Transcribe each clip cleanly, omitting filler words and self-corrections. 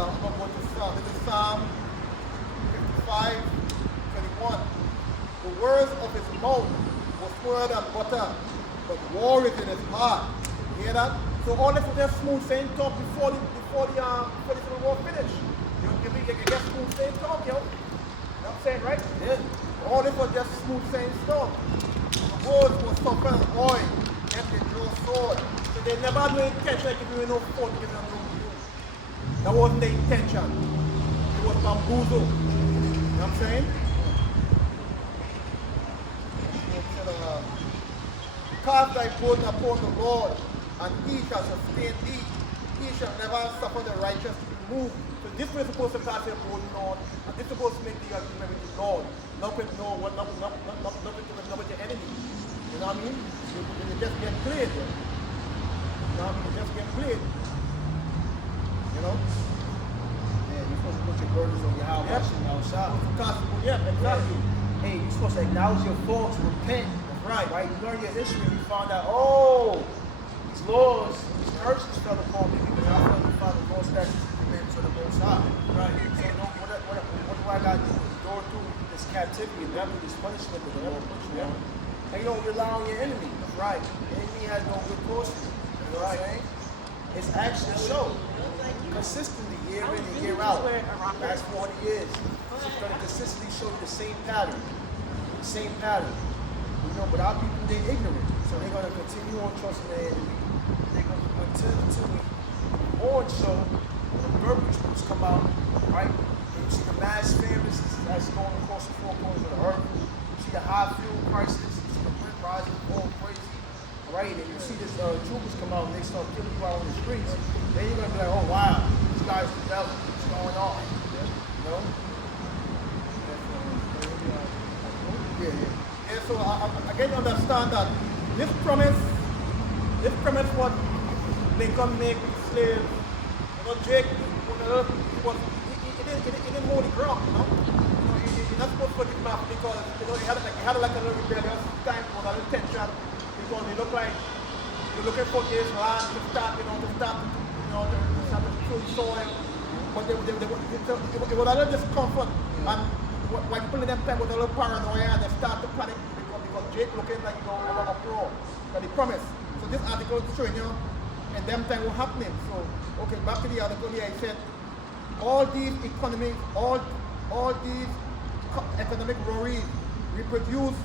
I'm going to go to Psalm. This is Psalm 55:21. The words of his mouth were smoother than butter, but war is in his heart. You hear that? So all this is just smooth saying talk before the civil war finish. You get smooth saying talk, yo. You know what I'm saying, right? Yeah. All this was just smooth saying stuff. The words were softer than oil, and they draw sword. So they never had no intention of giving you no food, giving you no food. That wasn't the intention. It was bamboozle. You know what I'm saying? Cast thy burden upon the Lord, and he shall sustain thee. He shall never suffer the righteous to be moved. So this way supposed to cast your burden on, and this is supposed to make the agreement with the Lord. Not with your enemy. You know what I mean? You just get played. You know what I mean? You just get played. You know? Yeah, you're supposed to put your burdens on your house, washing outside. Yeah, exactly. Hey, you're supposed to acknowledge your faults, repent. Right. Right? You learn your history and you found out, oh, these laws, these curses fell upon me because I failed to follow the laws, statutes, and commandments of the Most High. Right. So what do I got to do? Endure through this captivity and that this punishment that the Lord puts you on. And you don't rely on your enemy. Right. The enemy has no good cause for you. You know what I'm saying? It's actions show consistently, year in and year out. Last 40 years. It's going to consistently show you the same pattern. The same pattern. You know, but our people, they're ignorant. So they're going to continue on trusting their enemy. They're going to until we on show, when the burglary groups come out, right? And you see the mass famines that's going across the four corners of the earth. You see the high fuel prices. You see the rent rising, going crazy. Right? And you see this troopers come out and they start killing you out on the streets. Then you're going to be like, oh, wow, these guys are devil. What's going on? You know? Yeah. And so again, understand that this promise what Lincoln make slaves. You know, Jake, he didn't mow the ground, you know. You're not supposed to put it back because he had like a little rebellious time for a little tension because they look like you're looking for his land to start to sow soil. But it was a little discomfort and when people in them time was a little paranoia and they start to panic because Jake looking like over uproar. But he promised. So this article is showing you and them time was happening. So okay, back to the article here, it said all these economic worries reproduce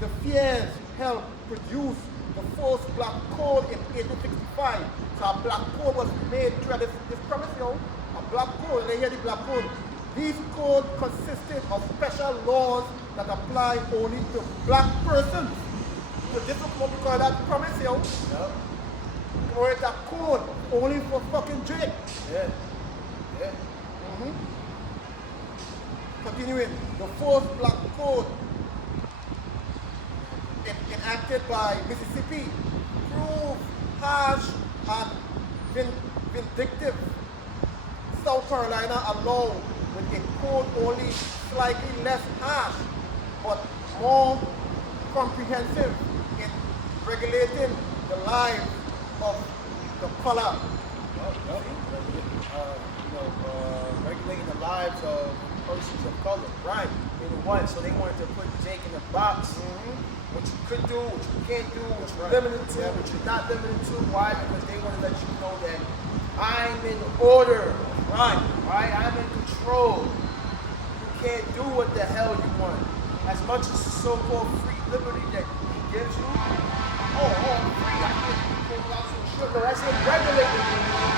the fears help produce the first black code in 1865. So a black code was made through this promise, a black code, they hear the black code. These codes consisted of special laws that apply only to black persons. So this is what we call that promise, Yep. or it's a code only for fucking Jake. Yeah. Continuing, the first black code enacted by Mississippi proved harsh and vindictive. South Carolina allowed with a code only slightly less harsh but more comprehensive in regulating the lives of the color. Regulating the lives of persons of color. Right. In what? So they wanted to put Jake in a box. What you could do, what you can't do, what you're limited to, what you're not limited to. Why? Because they want to let you know that I'm in order. Right. I'm in control. You can't do what the hell you want. As much as the so-called free liberty that he gives you. I'm free. I can't go out some sugar. That's him regulating you.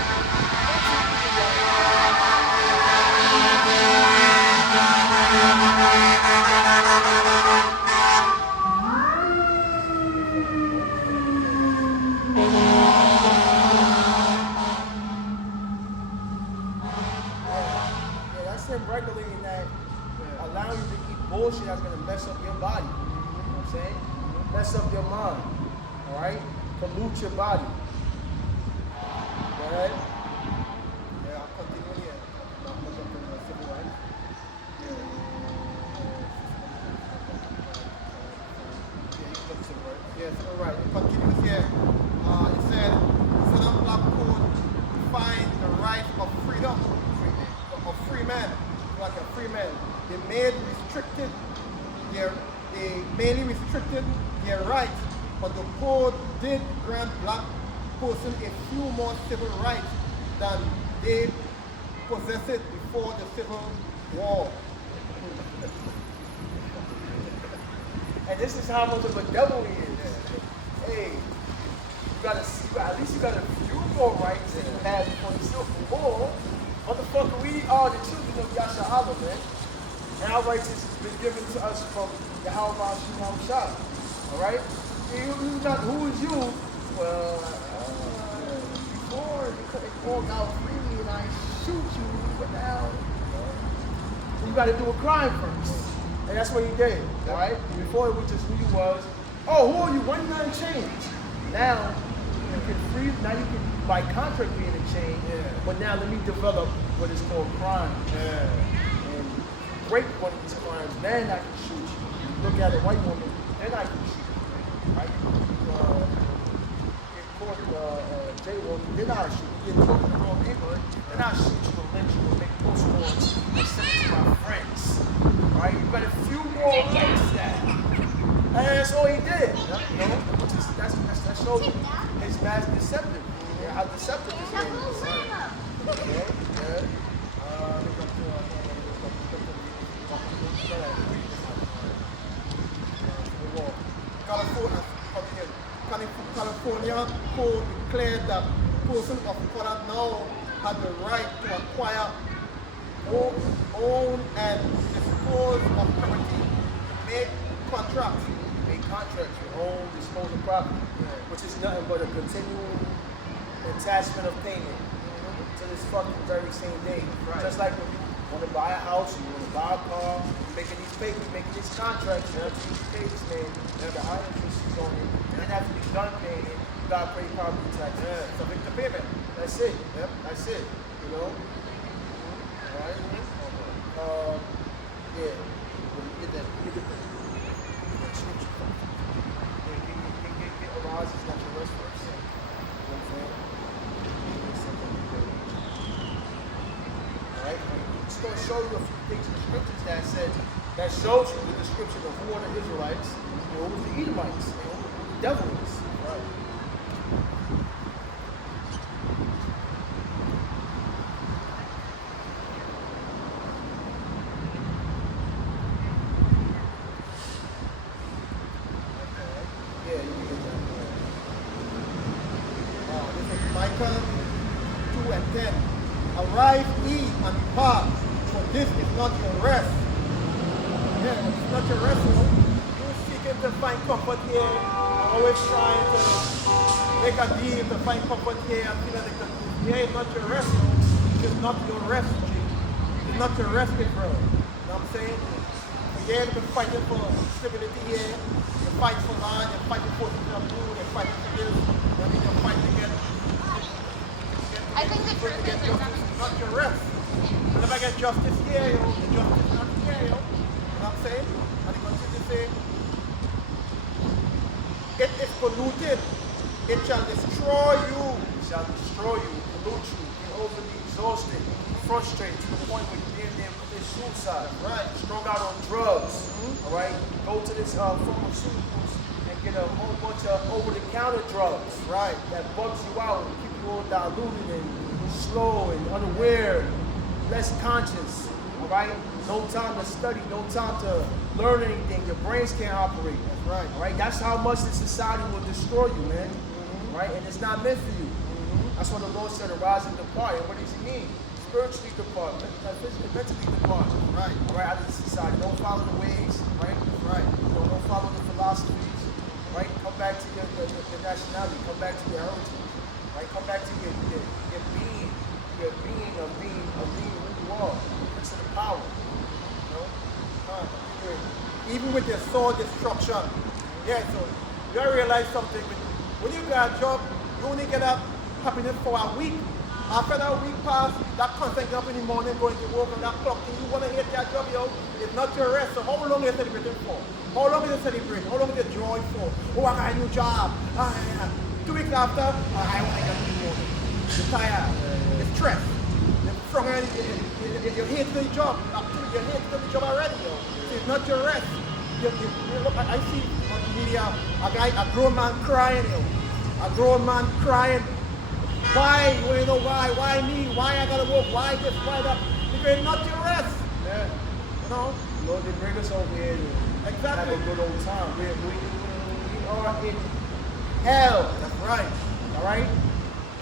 Regulating that, allowing you to eat bullshit that's going to mess up your body. You know what I'm saying? Mess up your mind. Alright? Pollute your body. Go ahead. Yeah, I'll continue here. Civil rights. Yes, all right. It continues here. It said, Southern Black Code defines the rights of free men. They mainly restricted their rights, but the code did grant black person a few more civil rights than they possessed before the Civil War. And this is how much of a devil he is. Hey, at least you got a few more rights than you had before the Civil War. Motherfucker, we are the children of Yasha'Allah, man. And our rights has been given to us from Yahweh Shimon Shah. Alright? Who is you? Well, before you could walk out freely and I shoot you, but now you gotta do a crime first. And that's what he did. Alright? Before it was just who you was. Oh, who are you? When you not change? Now you can by contract be in a chain, but now let me develop what is called crime. And break one of these crimes, then I can shoot you. Look at a white woman, then I can shoot you. Right? Get caught jaywalking, then I'll shoot you. Get caught in the wrong neighborhood, then I'll shoot you and lynch you and make postcards and send it to my friends. Right? You got a few more rights that. And that's all he did. You know? That shows you his vast deceptive. How deceptive this man is. Okay. California code declared that persons of color now have the right to acquire, own, and dispose of property, make contracts. Make contracts with own, dispose of property, which is nothing but a continual attachment of payment to this fucking very same day. Right. Just like when you want to buy a house, you want to buy a car, you're making these papers, making these contracts, you have to use pages, man. You have the high interest on it. And then after you're done paying it, you got to pay property taxes. Subject to payment. That's it. Yep. That's it. You know? Alright? Yeah. Get that. Get that. Get arise is not your rest first. You know what I'm saying? Alright? It's going to show you a few things in the scriptures that shows you the description of who are the Israelites, who are the Edomites, and who the devil is. Right. Micah 2 and 10. Arise, eat, and depart, for this is not your rest. Yeah, it's not your rest, you know. You're seeking to find comfort here, always trying to make a deal to find comfort here and feel like here is not your rest, you know. It is not your rest, G. It is not your rest, big bro. You know what I'm saying? Here you've been fighting for stability here, you fight for land, you fight for food, you fight for this, I mean, you fight to get I think the truth is there's not your rest. And if I get justice here, the justice not here, you know what I'm saying? And he continues to say, it is polluted, it shall destroy you. It shall destroy you, pollute you, get overly exhausted, frustrated to the point where you damn near commit suicide. Right. Strung out on drugs. All right. Go to this pharmaceuticals and get a whole bunch of over-the-counter drugs. Right. That bugs you out, keep you all diluted and slow and unaware, less conscious. All right. No time to study, no time to learn anything. Your brains can't operate. That's right. All right. That's how much this society will destroy you, man. Right. And it's not meant for you. That's what the Lord said, arise and depart. And what does he mean? Spiritually depart, mentally depart. Right. All right, out of the society. Don't follow the ways, right? Right. Don't follow the philosophies, right? Come back to your nationality. Come back to your heritage, right? Come back to your being of being who you are, prince of the power. You know? Even with the sword destruction. Yeah, so you gotta realize something. When you got a job, you only get up happiness for a week. After that week pass, that constant get up in the morning, going to work on that clock, and you want to hate that job, yo, it's not your rest. So how long are you celebrating for? How long is you celebrating? How long is you joy for? Oh, I got a new job. 2 weeks after, I want to get a new one. You're tired. You're stressed. You're strong and you hate the job. Actually, you hate the job already, yo. So it's not your rest. You look, I see on the media a grown man crying, yo. A grown man crying. Why? Well, you know why? Why me? Why I gotta work? Why this? Why that? Because it's not your rest. Yeah. You know? Lord, they bring us over here to Exactly. have a good old time. We are in hell. That's right. All right?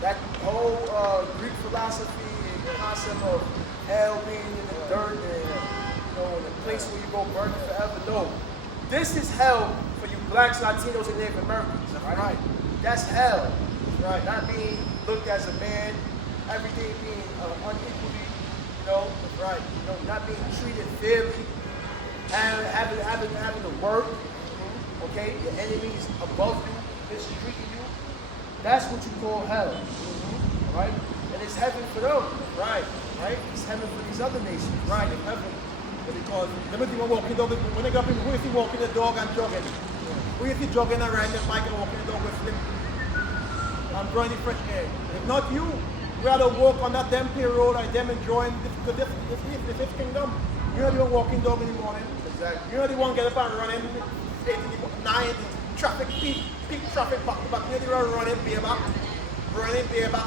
That whole Greek philosophy and the concept of hell being in the dirt and in a place where you go burning forever. No. This is hell for you blacks, Latinos, and Native Americans. That's right. That's hell. That's right. Not being looked as a man, everything being unequally, That's right. Not being treated fairly, having to work, okay? Your enemies above you, mistreating you. That's what you call hell, all right? And it's heaven for them, Right. right? It's heaven for these other nations. Right, it's heaven. Because let me see one walking dog. When they got people, who is he walking the dog and jogging? Who is he jogging around the bike and walking the dog whistling? I'm drawing the fresh air. If not you, we had to walk on that damn payroll and them enjoying this kingdom. You're not even walking dog in the morning. Exactly. You're not the one get up and running 8 in the 9 traffic peak traffic back to back. You're the one running bareback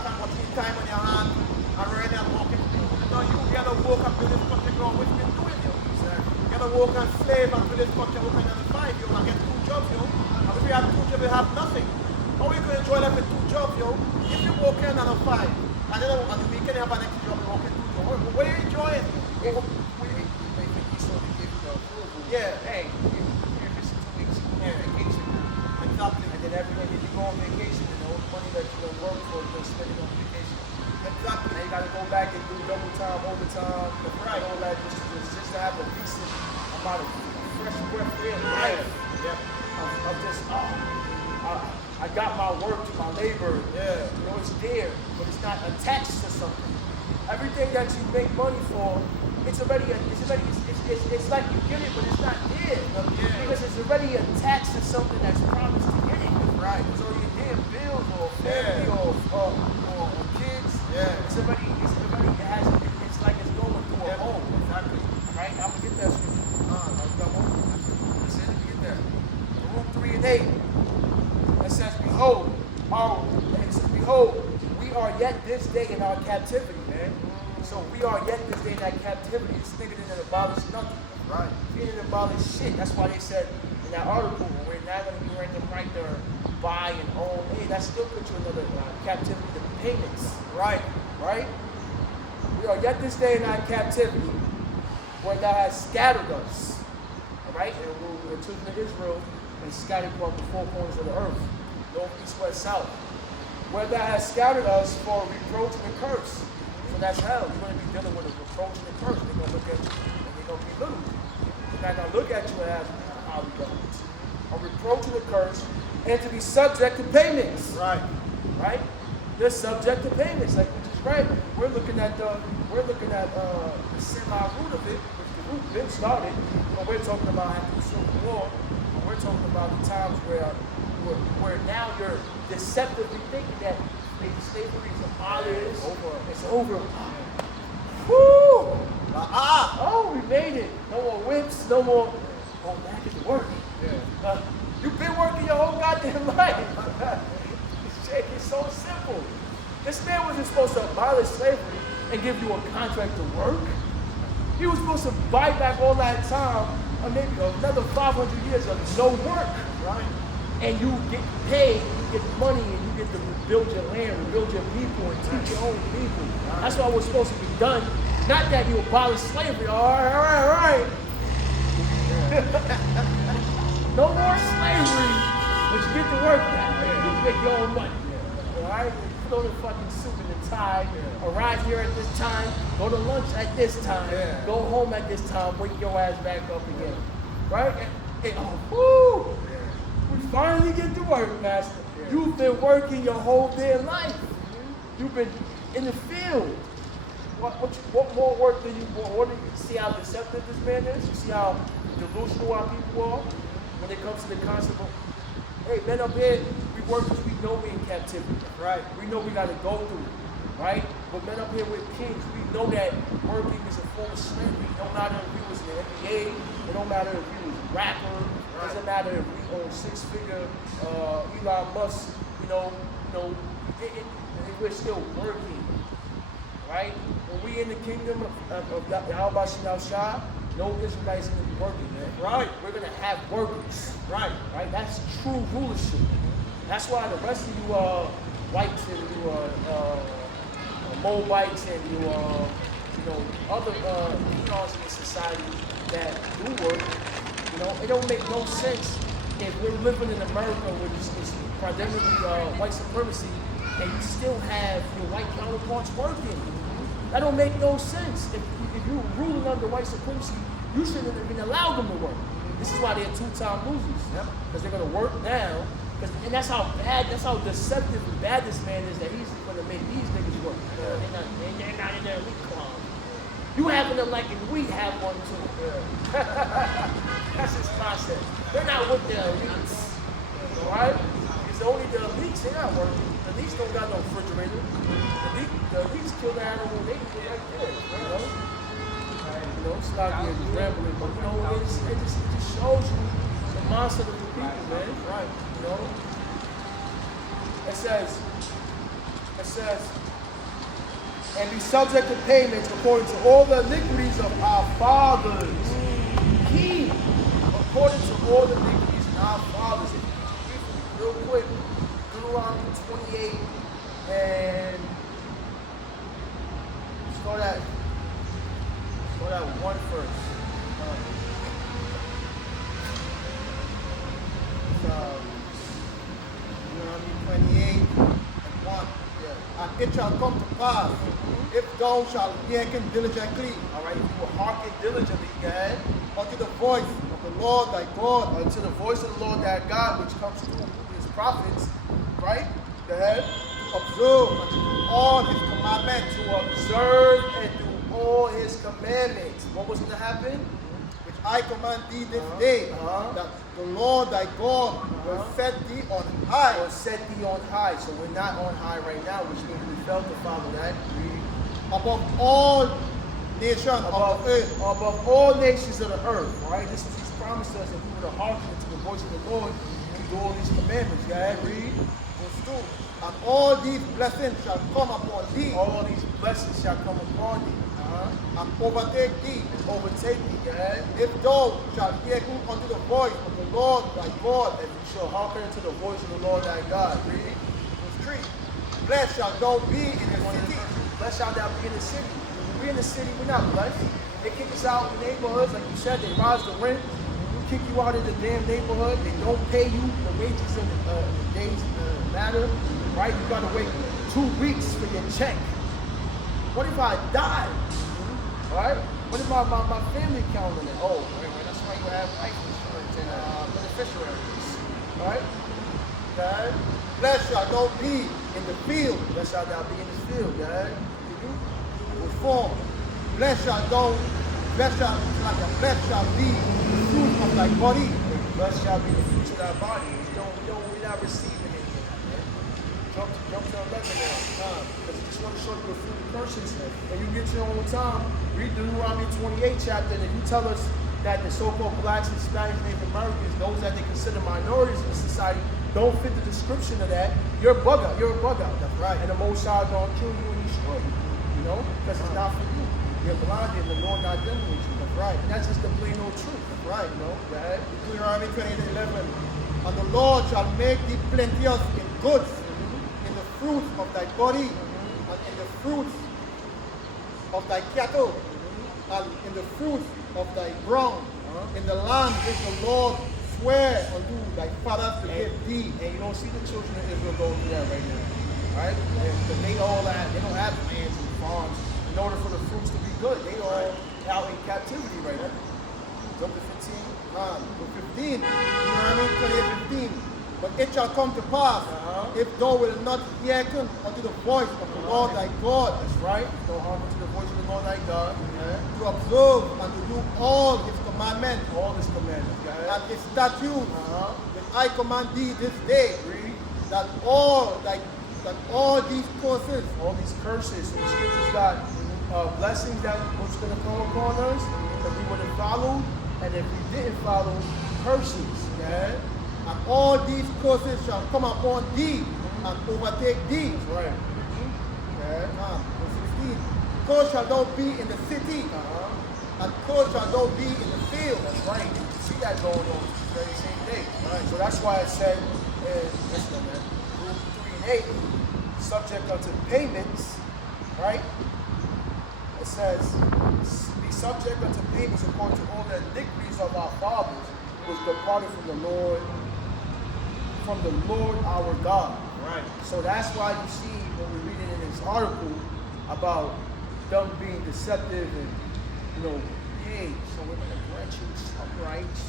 and watching time on your hand and running and walking. No, you gotta walk up to this country ground, which been doing you. Exactly. You gotta walk and slave until this country open at the 5, yo, and get 2 jobs, yo. And if you have 2 jobs, you have nothing. How are you gonna enjoy life with 2 jobs, yo? If you walk in on a 5, and then on the weekend you have an extra job, you walk in 2 jobs. What are you enjoying? Yeah. Hey, you're missing 2 weeks. You're on vacation. Exactly. And then every day you go on vacation, and all the money that you're going to work for, you're going to spend it on vacation. Exactly. And you got to go back and do double time, overtime, Right. and all that just to have a decent amount of fresh breath air. Right. Life. Yeah. Of just, I got my work, my labor. Yeah. It's there, but it's not attached to something. Everything that you make money for, it's like you get it, but it's not there. Because it's already attached to something that's promised to get it. Right. It's already damn bills or family or kids. Yeah. It's like it's going through a home. Exactly. Right? I'm gonna get that scripture. It says, let me get that. Luke 3 and 8. It says, behold, we are yet this day in our captivity, man. So we are yet this day in that captivity. This nigga didn't abolish nothing. Right. He didn't abolish shit. That's why they said in that article, we're not going to be renting right there, buy and own. Hey, that still puts you in another captivity to payments. Right. Right? We are yet this day in our captivity, where thou hast scattered us. All right? And we're children of Israel and scattered upon the 4 corners of the earth, north, east, west, south. Where thou hast scattered us for reproach and curse. So that's hell. You're going to be dealing with a reproach and a curse. They're going to look at you and they're going to belittle you. They're not going to look at you and ask how we go. A reproach and a curse, and to be subject to payments. Right. Right? They're subject to payments, like we just read. We're looking at the semi-root of it, which the root been started, but we're talking about after the Civil War. And we're talking about the times where now you're deceptively thinking that maybe slavery is abolished. It's over. Woo! Oh, we made it. No more whips, no more. Oh, man, I get to work. Yeah. You've been working your whole goddamn life. It's so simple. This man wasn't supposed to abolish slavery and give you a contract to work. He was supposed to buy back all that time, or maybe another 500 years of no work. Right. And you get paid, you get money, and you get to rebuild your land, rebuild your people, and teach your own people. That's what was supposed to be done. Not that you abolish slavery. All right. No more slavery, but you get to work now. You make your own money. All right? You put on a fucking suit and a tie, arrive here at this time, go to lunch at this time, go home at this time, wake your ass back up again. Right? Woo! We finally get to work, master. You've been working your whole damn life. You've been in the field. What more work do you want? See how deceptive this man is? You see how delusional our people are when it comes to the concept of, hey, men up here, we work because we know we're in captivity. Right. We know we got to go through it. right? But men up here with kings, we know that working is a form of slavery. No matter if we was in the NBA, it don't matter if we was a rapper, it doesn't matter if we own six-figure Elon Musk, we're still working, right? When we in the kingdom of Yahweh Shah, no Israelites going to be working, man. Right. We're going to have workers. Right. Right? That's true rulership. That's why the rest of you whites and you Moabites and you other peons in the society that do work, it don't make no sense if we're living in America which is predominantly white supremacy and you still have your white counterparts working. That don't make no sense. If you're ruling under white supremacy, you shouldn't have even allowed them to work. This is why they're two-time losers. Because they're going to work now. And that's how deceptive and bad this man is that he's going to make these niggas work. They're not in their elite club. You having them like if we have one too. That's his concept. They're not with the elites. Right? It's only the elites, they're not working. The elites don't got no refrigerator. The elites kill the animal, they can get right there. It's not the rambling, but it just shows you the mindset of the people, man. Right. It says, and be subject to payments according to all the iniquities of our fathers. Key, according to all the iniquities of our fathers. Real quick, Deuteronomy 28 and start at one first. Deuteronomy 28 and 1. And it shall come to pass, if thou shalt hearken diligently, All right, if you will hearken diligently, God, unto the voice of the Lord thy God, unto the voice of the Lord thy God, which comes through his prophets, right? Go ahead. to observe and to do all his commandments, To observe and do all his commandments. What was going to happen? which I command thee this day, that the Lord thy God will set thee on high. Or set thee on high. So we're not on high right now, which means we failed to follow that. Above all nations of the earth. Above all nations of the earth. Right? This is he's promised us if we were to hearken to the voice of the Lord, we do all these commandments. God, read. Verse 2. And all these blessings shall come upon thee, All these blessings shall come upon thee. and overtake thee, And overtake thee, God. if thou shalt hearken unto the voice of the Lord thy God. If you shall hearken unto the voice of the Lord thy God. Read. Verse 3. Blessed shalt thou be in the city, Blessed shalt thou be in the city. We in the city, we're not blessed. They kick us out in the neighborhoods, like you said, they rise the rent, kick you out of the damn neighborhood, they don't pay you the wages in the days matter, right? You gotta wait 2 weeks for your check. What if I die? Right? What if my family counting it? Oh, wait, that's why you have life insurance and beneficiaries. Right? Okay? blessed shalt thou be in the field. Blessed shalt thou be in this field, God. Verse 4. Blessed shalt be the fruit of thy body, Blessed shall be the fruits of thy body. We're not receiving any of that, man. Jump to 11 now. Because I just want to show you a few curses. And you get your own time, read Deuteronomy 28 chapter, and if you tell us that the so-called blacks and Spanish Native Americans, those that they consider minorities in society, don't fit the description of that, you're a bug out. You're a bug out. That's right. And the Most High gonna kill you and destroy you. Because it's not for you. You're blinded, the Lord not dealing with you. That's right. And that's just the plain old truth. That's right. Right? Deuteronomy 28:11. And the Lord shall make thee plenteous in goods, in the fruits of thy body, and in the fruits of thy cattle, and in the fruits of thy ground, in the land which the Lord swear unto thy fathers to give thee. And you don't see the children of Israel going through that right now. Right? Because they don't have lands and farms in order for the fruits to be good. They all out in captivity right now. Jump to 15. Verse 15, Deuteronomy 28:15. But it shall come to pass, if thou wilt not hearken unto the voice of the Lord thy God, That's right. Don't hearken to the voice of the Lord thy God. to observe and to do all his commandments All his commandments. and his statutes, which I command thee this day, that all thy that all these curses, so the scriptures got blessings that was going to come upon us if we would have followed, and if we didn't follow, curses. Okay? and all these curses shall come upon thee and overtake thee. That's right. Okay? Verse 16. Cursed shall thou be in the city, and cursed shall thou be in the field. That's right. You can see that going on the very same day. Right. So that's why it said in Rule 3 and 8, subject unto payments, right? It says, be subject unto payments according to all the iniquities of our fathers, which departed from the Lord our God. Right. So that's why you see when we're reading in this article about them being deceptive and, hey, so we're going to grant you some rights,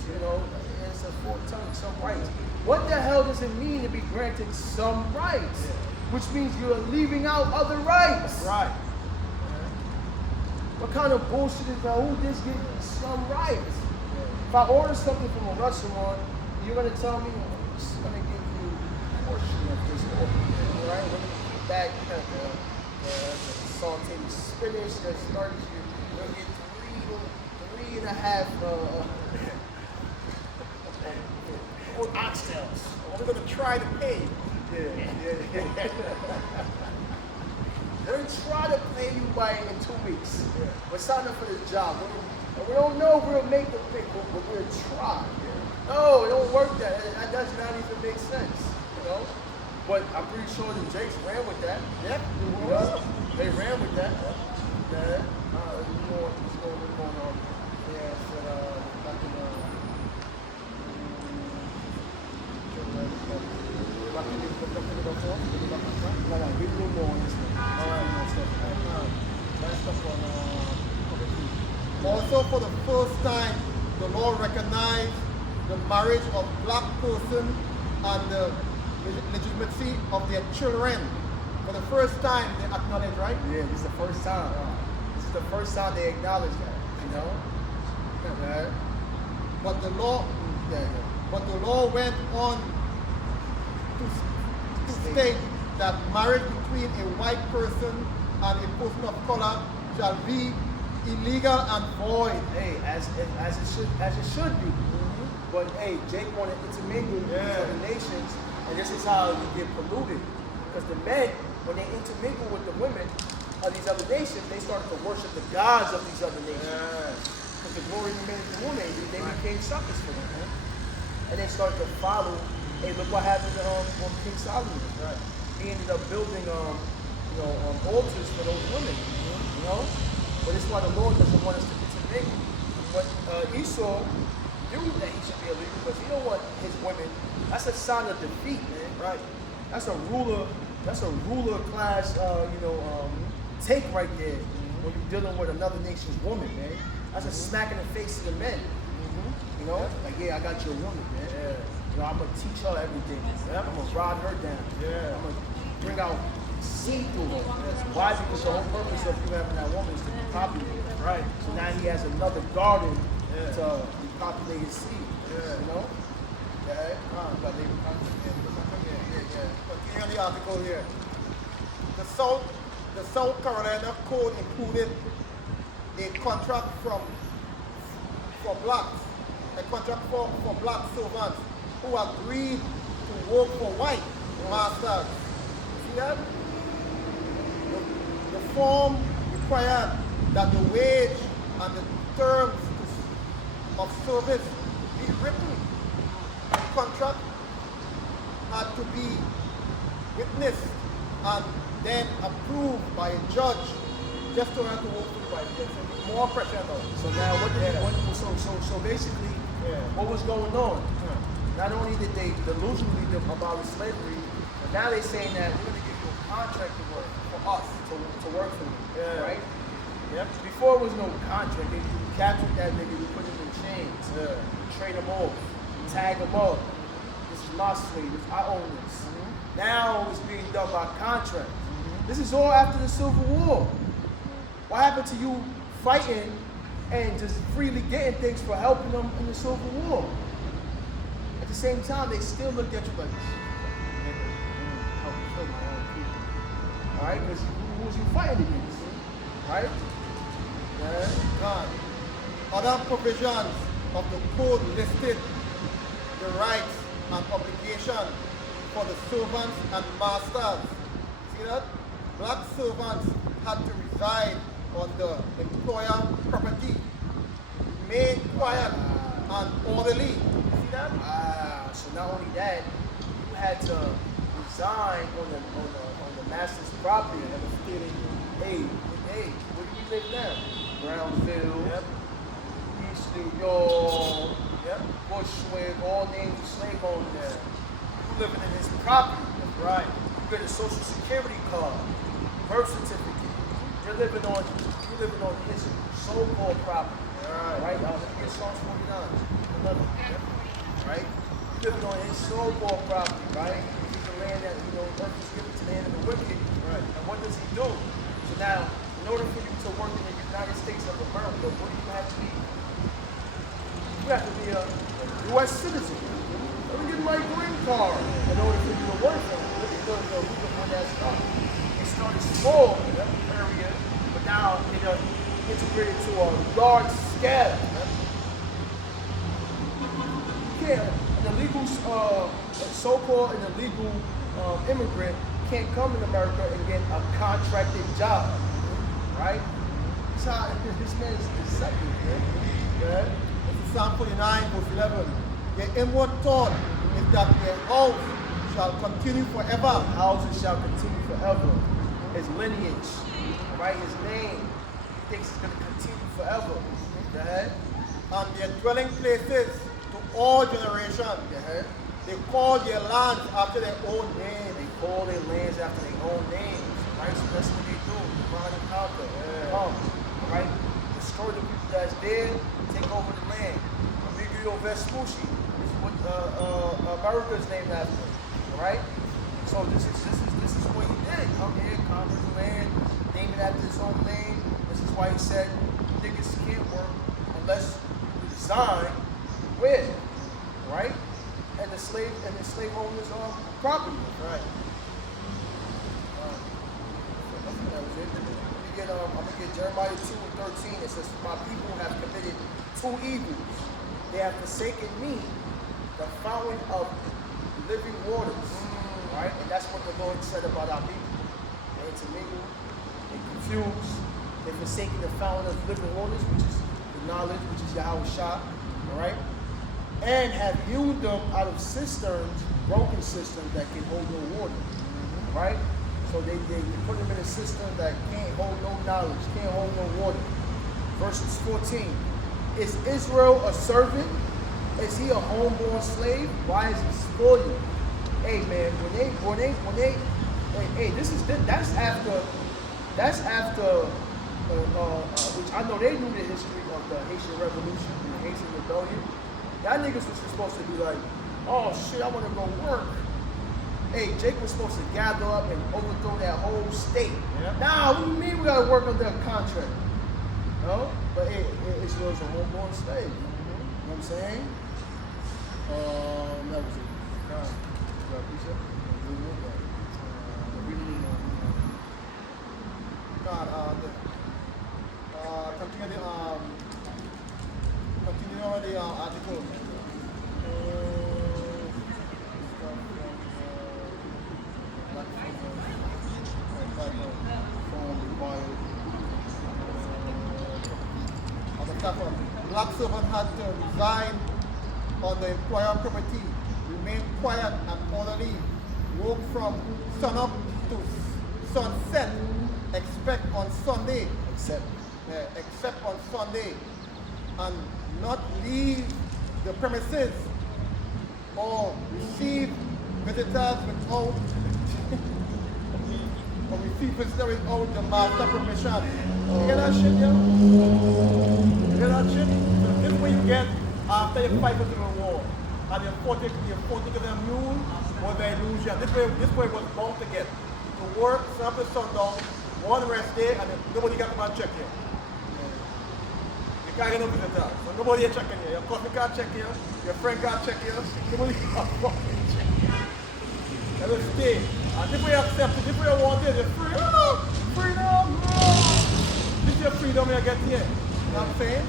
it's a forthtelling, some rights. What the hell does it mean to be granted some rights? Yeah. Which means you're leaving out other rights. That's right. What kind of bullshit is that? Who just get some rights? Yeah. If I order something from a restaurant, you're going to tell me, I'm just going to give you a portion of this order. Right? We're going to keep back the sauteed spinach that starts you. We're going to get three and a half oxtails. We're going to try to pay. Yeah. We're going to try to pay you in 2 weeks. Yeah. We're signing up for this job. We don't know if we'll make the pay, but we're going to try. Yeah. No, it don't work that. That does not even make sense, But I'm pretty sure the Jakes ran with that. Yep. They ran with that. Yeah. What's going on? Yeah, so, back in Also, for the first time, the law recognized the marriage of black person and the legitimacy of their children. For the first time, they acknowledge, right? Yeah, this is the first time. This is the first time they acknowledge that, Okay. But the law went on to state that marriage between a white person and a person of color shall be illegal and void. Hey, as it should be. Mm-hmm. But hey, Jake wanted to intermingle with these other nations, and this is how you get polluted. Because the men, when they intermingle with the women of these other nations, they started to worship the gods of these other nations. Because the glory of the men and the women, they became suckers for them. And they started to follow. Hey, look what happened to King Solomon. Right. He ended up building altars for those women. But it's why the Lord doesn't want us to intermingle. But Esau knew that he should be illegal because he don't want his women. That's a sign of defeat, man. Right. That's a ruler class, take right there when you're dealing with another nation's woman, man. That's a smack in the face to the men. Like, I got your woman, man. Yeah. I'm gonna teach her everything. I'm gonna ride her down. Yeah. I'm gonna bring out seed through her. Why? Because the whole purpose of you having that woman is to populate. Right. So now he has another garden to populate his seed. Yeah. Yeah. Continue on the article here. The South Carolina Code included a contract for blacks, a contract for black servants who agreed to work for white masters. See that? The form required that the wage and the terms of service be written. The contract had to be witnessed and then approved by a judge just to have to work for the white. More pressure though. So now so basically what was going on? Not only did they delusionally abolish slavery, but now they're saying that we're going to give you a contract to work for us to work for you, right? Yep. Before it was no contract. They captured that nigga, we put him in chains, trade him off, tag him up. This is my slave. I own this. Now it's being done by contract. This is all after the Civil War. What happened to you fighting and just freely getting things for helping them in the Civil War? At the same time, they still looked at you like, help kill my own people. right? Because who was you fighting against, right? Yeah. God. Other provisions of the code listed the rights and obligations for the servants and masters. See that? Black servants had to reside on the employer property, remain quiet and orderly. See that? So not only that, you had to resign on the master's property and the feeling, hey, where do you live now? Brownsville, Yep. East New York, Yep. Bushwick, all names of slave owners there. You living in his property. Right. You get a social security card, birth certificate. You're living on his so-called property. Right? Let me get Psalms 49. 11. Right? You're living on his so-called property, right? He's the land that, earth is given to the hand of the wicked. Right. And what does he do? So now, in order for you to work in the United States of America, what do you have to be? You have to be a U.S. citizen. Let me get my green card in order for you to work for him. Because we the one that started. It started small in that area, but now it integrated to a large scale. Yeah, an illegal, so-called an illegal immigrant can't come in America and get a contracted job, right? That's how this man is deceptive, man. Yeah. This is Psalm 49, verse 11. The inward thought is that their house shall continue forever. Houses shall continue forever. His lineage, right? His name, he thinks it's going to continue forever. Go ahead. And their dwelling places to all generations. Go ahead. They call their lands after their own name. They call their lands after their own names, right? So that's what they do. Divide and conquer. Come, right? Destroy the people that's there. Take over the land. Emilio Vespucci is what America's named after. Right? So this is what he did. Come here, conquer the land, name it after his own name. This is why he said niggas can't work unless you resign with, right? And the slave owners property. Right. That was it. I'm gonna get Jeremiah 2:13. It says, "My people have committed two evils. They have forsaken me, the fountain of living waters," right? And that's what the Lord said about our people. They intermingle, they confuse, they forsaken the fountain of living waters, which is the knowledge, which is Yahweh Shah, all right? And have hewed them out of cisterns, broken cisterns that can hold no water, right? So they put them in a cistern that can't hold no knowledge, can't hold no water. Verses 14, is Israel a servant? Is he a homeborn slave? Why is he spoiled? Hey man, when they hey, that's after which I know they knew the history of the Haitian Revolution and the Haitian Rebellion. Y'all niggas was supposed to be like, oh shit, I want to go work. Hey, Jake was supposed to gather up and overthrow that whole state. Yeah. Nah, what do you mean we gotta work under a contract? No? But hey, Israel's a homeborn slave. You know what I'm saying? That was it. Continue on the article. On the top of black servant had to resign on the employer property, remain quiet and orderly, work from sun up to sunset, except on Sunday, except on Sunday, and not leave the premises or receive visitors without the master permission. You get that shit, yo? You get that shit? So this is what you get after you fight into the war. And your 40 to the mule was the illusion. This way was bound to get. To work, sun up to sundown, one rest day, and then nobody got to come and check you. You can't get no visitors. So nobody is checking you. Your coffee can't check you. Your friend can't check you. Nobody can't fucking check you. Let us stay. And if we accept it, if we want it, it's freedom. Freedom. This is your freedom you get here. You know what I'm saying?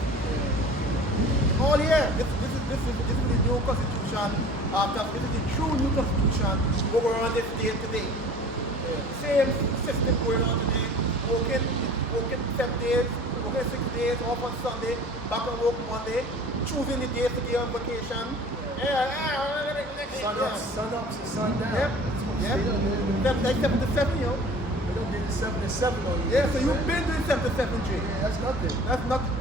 All here. This is the new constitution. This is the true new constitution. What we're on this day today. Same system going on today. Working 7 days, working 6 days, off on Sunday, back on work Monday, choosing the days to be on vacation. Sun up to sun down. Yep. Like 7 to 7, yo. We don't do the 7 to 7 on you. Yeah, so you've been doing 7 to 7, Jay. Yeah, that's nothing. That's nothing.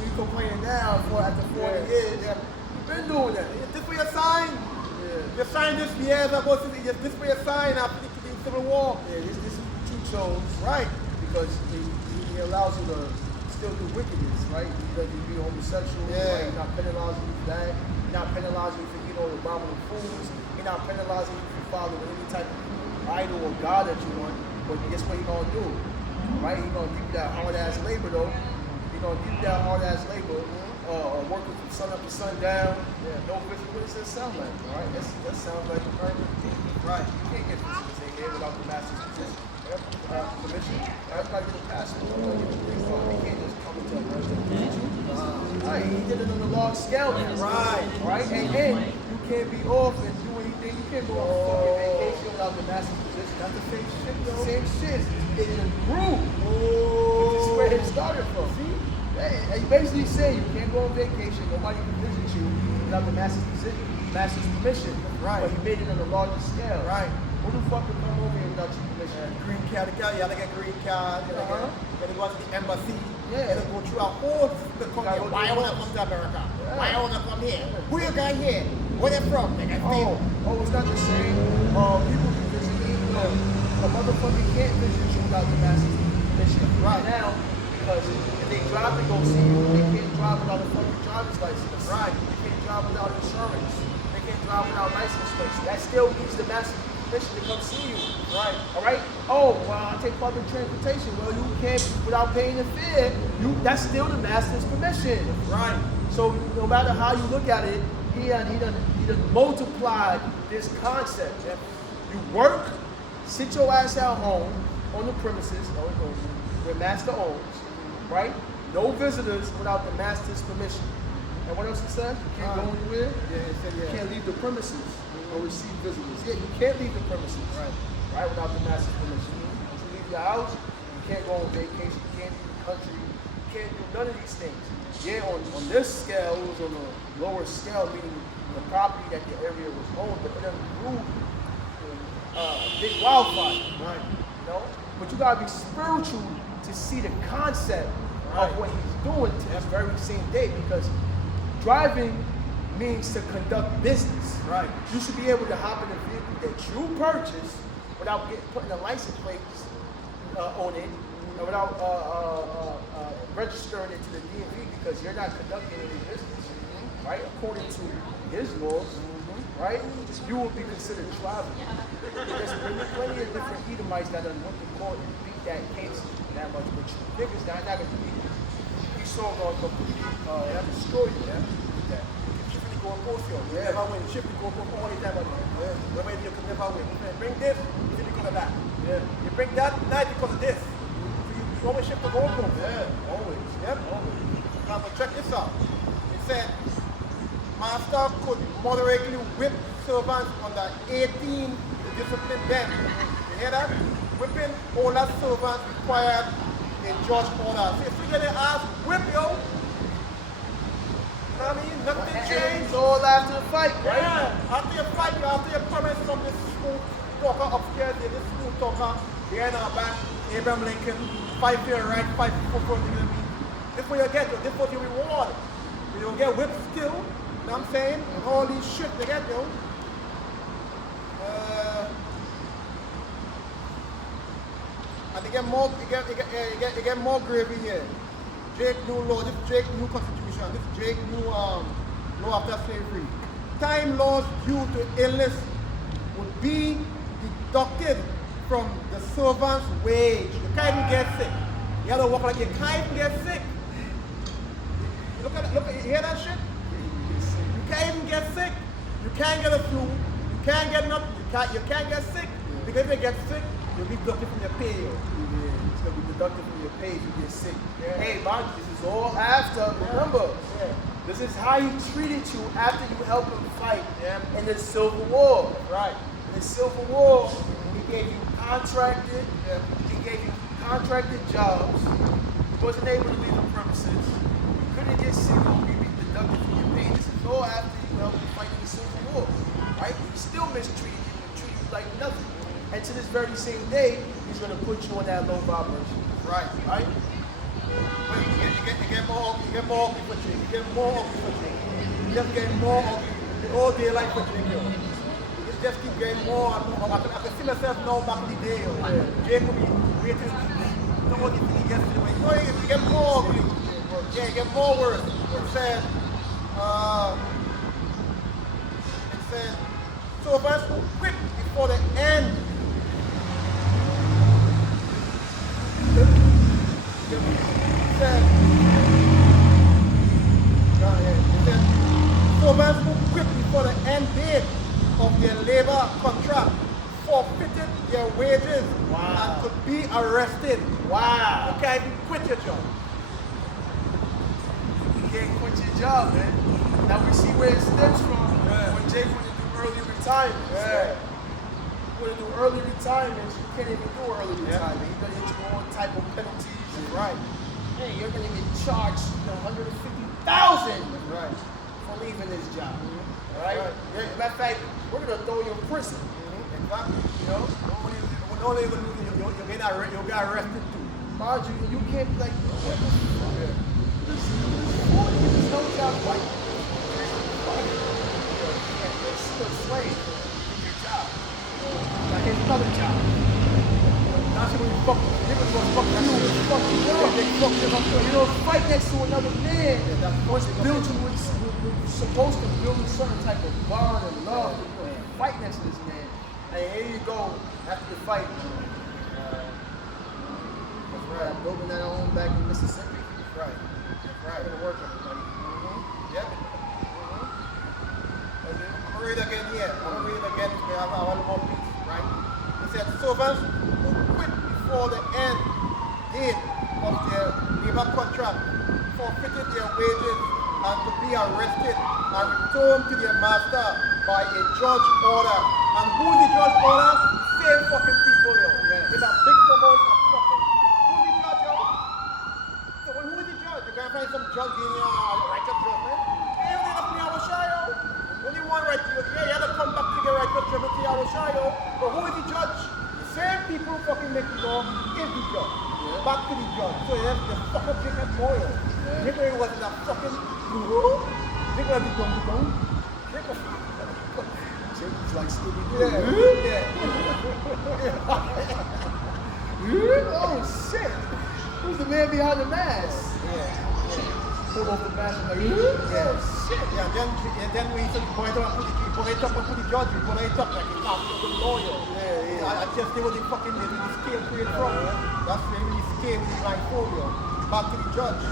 You complaining now after 40 years. Yeah. You've been doing that. This for your sign. Yeah. You signed this years ago. This for your sign after the Civil War. Yeah, this is what you chose. Right. Because he allows you to still do wickedness, right? Because you be homosexual, right? He's not penalizing you for that. He's not penalizing you for eating all the abominable foods. He's not penalizing you for following any type of idol or God that you want. But guess what he's gonna do? Right? He's gonna give you that hard ass labor though. He's gonna give you that hard ass labor, working from sun up to sundown. Yeah, no visit. What does that sound like? All right, that sounds like a perfect thing. Right. You can't get visitors in here without the master's position. Permission. Everybody get a passport. They can't just come into a residence. Right. He did it on a large scale now. Right. Right. And then you can't be off and do anything. You can't go on a fucking vacation without the master's position. That's the same shit, though. Same shit. It just grew. This is where it started from. See? And you basically say you can't go on vacation. Nobody can visit you without the master's permission. Right. But he made it on a larger scale. Right. Who the fuck would come over here without your permission? Green card, you gotta get green card, you gotta go to the embassy, you gotta go through a whole system. Why I wanna come to America? Why I wanna come here? Who you got here? Where they from? It's not the same. People can visit me. A motherfucker can't visit you without the master's permission. Right now, because if they drive to go see you, they can't drive without a fucking driver's license. Right. They can't drive without insurance. They can't drive without license plates. That still needs the master's permission to come see you. Right. All right. Oh, well, I take public transportation. Well, you can't without paying the fare. That's still the master's permission. Right. So no matter how you look at it, he done multiplied this concept. You work, sit your ass at home on the premises, where master owns, right? No visitors without the master's permission. And what else it says? You can't go anywhere. You can't leave the premises or receive visitors. Yeah, you can't leave the premises, right, without the master's permission. If you leave your house, you can't go on vacation, you can't leave the country, you can't do none of these things. Yeah, on this scale, it was on a lower scale, meaning the property that the area was owned, but it done grew a big wildfire, right? You know? But you gotta be spiritual to see the concept of what he's doing to this very same day, because driving means to conduct business. Right. You should be able to hop in a vehicle that you purchased without putting a license plate on it, and without registering it to the DMV, because you're not conducting any business, right? According to his laws, right? You will be considered traveling. There's plenty of different Edomites that went to court and beat that case that much, but you niggas not gonna beat it. You saw going completely destroy you, never win. Shift the goalpost all the time. Whenever you can never win. You bring this, you because of that. You bring that night because of this. You always shift the goalpost. Yeah, always. Yep. Always. Now, but check this out. It said, master could moderately whip servants under 18 to discipline them. You hear that? Whipping older servants required a judge order. So if you get an ass whip, yo. You know what I mean? Nothing changed. It's all after the fight, right? Yeah. After you fight, after you promise from this smooth talker upstairs, this smooth talker, behind our back, Abraham Lincoln, fight for your right, fight for front. This is what you get, yo. This is what you reward. You don't get whipped still, you know what I'm saying? And all these shit they get, yo. And they get more, you get more gravy here. Jake new law, this is Jake new constitution, this is Jake new law after slavery. Time loss due to illness would be deducted from the servant's wage. You can't even get sick. You have to work like you can't even get sick. Look, you hear that shit? You can't even get sick. You can't get a flu. You can't get nothing. You can't get sick. Because if you get sick, you'll be deducted from your pay. Yeah, it's gonna be deducted from your pay if you get sick. Yeah. Hey, mind you, this is all after. Remember, this is how he treated you after you helped him fight in the Civil War. Right. In the Civil War, he gave you contracted. He gave you contracted jobs. You wasn't able to leave the premises. You couldn't get sick or be deducted from your pay. This is all after you helped him fight in the Civil War. Right? He still mistreated you and treated you like nothing. And to this very same day, he's going to put you on that low vibration. Right. Right? But you get more ugly for drink. You get more ugly for drink. You just get more ugly the whole day like for drink. Yo. You just keep getting more and more. I can see myself now back in the day. Yo. Jake will be waiting. Nobody think he gets to the way. No, you get more ugly. Yeah, you get more worse. It said, so first quick before the end. Servants who quit before the end date of their labor contract forfeited their wages and could be arrested. Wow. You can't even quit your job. You can't quit your job, man. Now we see where it stems from when Jake wanted to do early retirement. You want to do early retirements, you can't even do early retirement. You're going to hit you all type of penalties. Right. Hey, you're going to get charged $150,000 Right. for leaving this job. All right? Matter of fact, we're going to throw you in prison. Exactly. You know, only you'll get arrested too. Mind you, you can't be like, what the fuck? This is no job white. You're still a slave in your job. Like it's another job. That's when you fuck you. Niggas gonna fuck you. Fuck you up. They fuck you up. You don't fight next to another man. What's building what's supposed to build a certain type of bond and love. You fight next to this man. Hey, here you go. After the fight. That's right. Building that home back in Mississippi. That's right. That's right. Gonna work, everybody. Yep. I'm gonna read again here. I'm gonna read again to have a little more peace, right? It said, servants who quit before the end date of their labor contract forfeited their wages and to be arrested and returned to their master by a judge order. And who's the judge order? Same fucking people, yo. It's a big tumult of fucking. Who's the judge, yo? So who is the judge? You're gonna find some judge in your righteous judgment? Hey, you didn't have to shy, yo. Only one right to you. Yeah, you have to come back to get righteous judgment to your shy, yo. But who is the judge? The same people who fucking make the law is the judge. Back to the judge. So you have to fuck up Jacob Moyle. Jacob was in a fucking guru. Jacob had the dumb. Jacob. Jacob's like Scooby-Doo. Oh shit! Who's the man behind the mask? Pull off the mask and like, oh shit! And then we used to point up and put the judge, we put it up like a lawyer. I just they were the fucking the scale created from. That's really the scale with the blindfold. Back to the judge.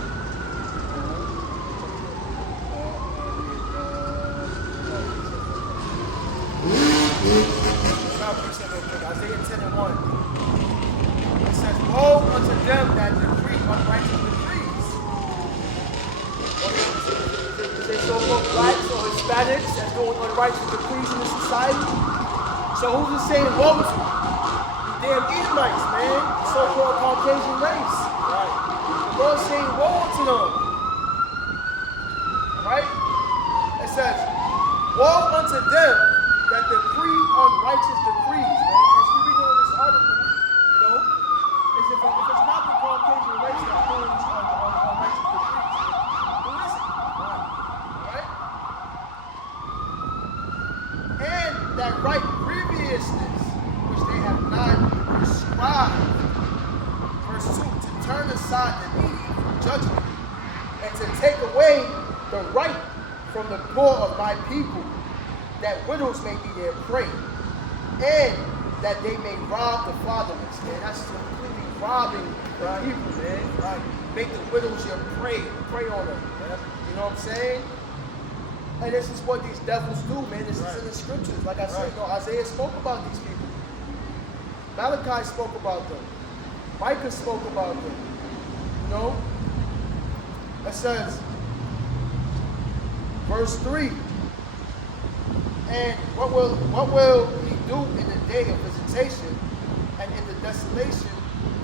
Isaiah 10 and 1. It says, woe unto them that decree unrighteous decrees. Is it so-called blacks or Hispanics that's doing unrighteous decrees in the society? So who's it saying woe to? The damn Edomites, man. The so-called Caucasian race. Right. The Lord's saying woe unto them. Right? It says, woe unto them that decree unrighteous decrees, man. As we read on this article, you know, if it's not the Caucasian race that's doing these unrighteous decrees, who is it? Right? And that right grievousness which they have not prescribed, verse 2, to turn aside the needy from judgment, and to take away the right from the poor of my people, that widows may be their prey, and that they may rob the fatherless, man. That's completely robbing the people, man. Right. Make the widows your prey on them. You know what I'm saying? And this is what these devils do, man. This is in the scriptures. Like I said, Isaiah spoke about these people. Malachi spoke about them. Micah spoke about them. You know? It says, verse 3. And what will he do in the day of visitation and in the desolation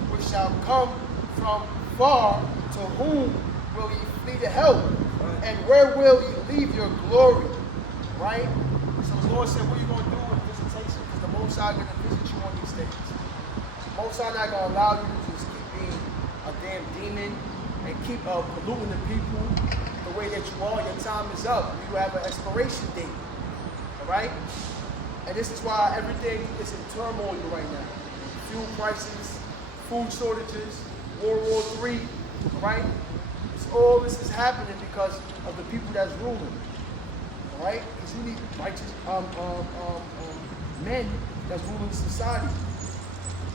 which shall come from far? To whom will ye flee to help? And where will you leave your glory? Right? So the Lord said, what are you going to do with visitation? Because the Most High is going to visit you on these days. The Most High not going to allow you to just keep being a damn demon and keep polluting the people the way that you are. Your time is up. You have an expiration date. Alright? And this is why everything is in turmoil right now. Fuel prices, food shortages, World War III, right? All this is happening because of the people that's ruling. Alright? Because you need righteous men that's ruling society.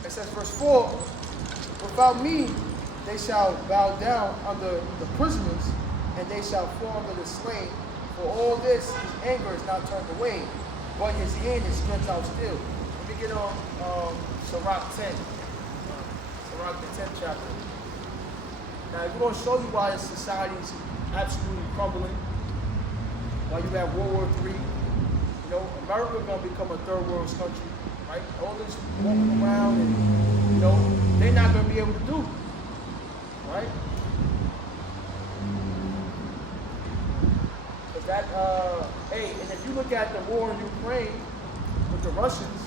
It says verse 4, without me they shall bow down under the prisoners, and they shall fall under the slain. For all this, his anger is not turned away, but his hand is stretched out still. Let me get on Sirach 10. Sirach the 10th chapter. Now, we're going to show you why this society is absolutely crumbling. Why you have World War III. You know, America is going to become a third world country, right? All this walking around and, you know, they're not going to be able to do, right? Because that, hey, and if you look at the war in Ukraine with the Russians,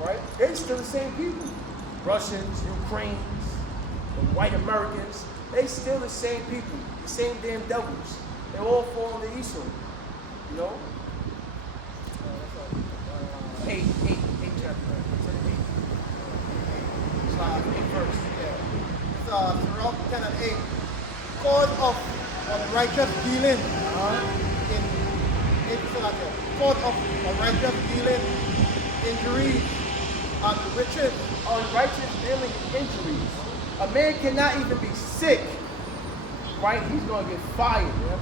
right? They're still the same people. Russians, Ukrainians, the white Americans, they still the same people, the same damn devils. They all fall under Esau, you know? 8 chapter. It's like 8 verse. Yeah. It's Sirach 10 and 8. Cause of unrighteous dealing cause of unrighteous dealing, injuries, and riches. Unrighteous dealing and injuries. A man cannot even be sick, right? He's going to get fired. Yeah?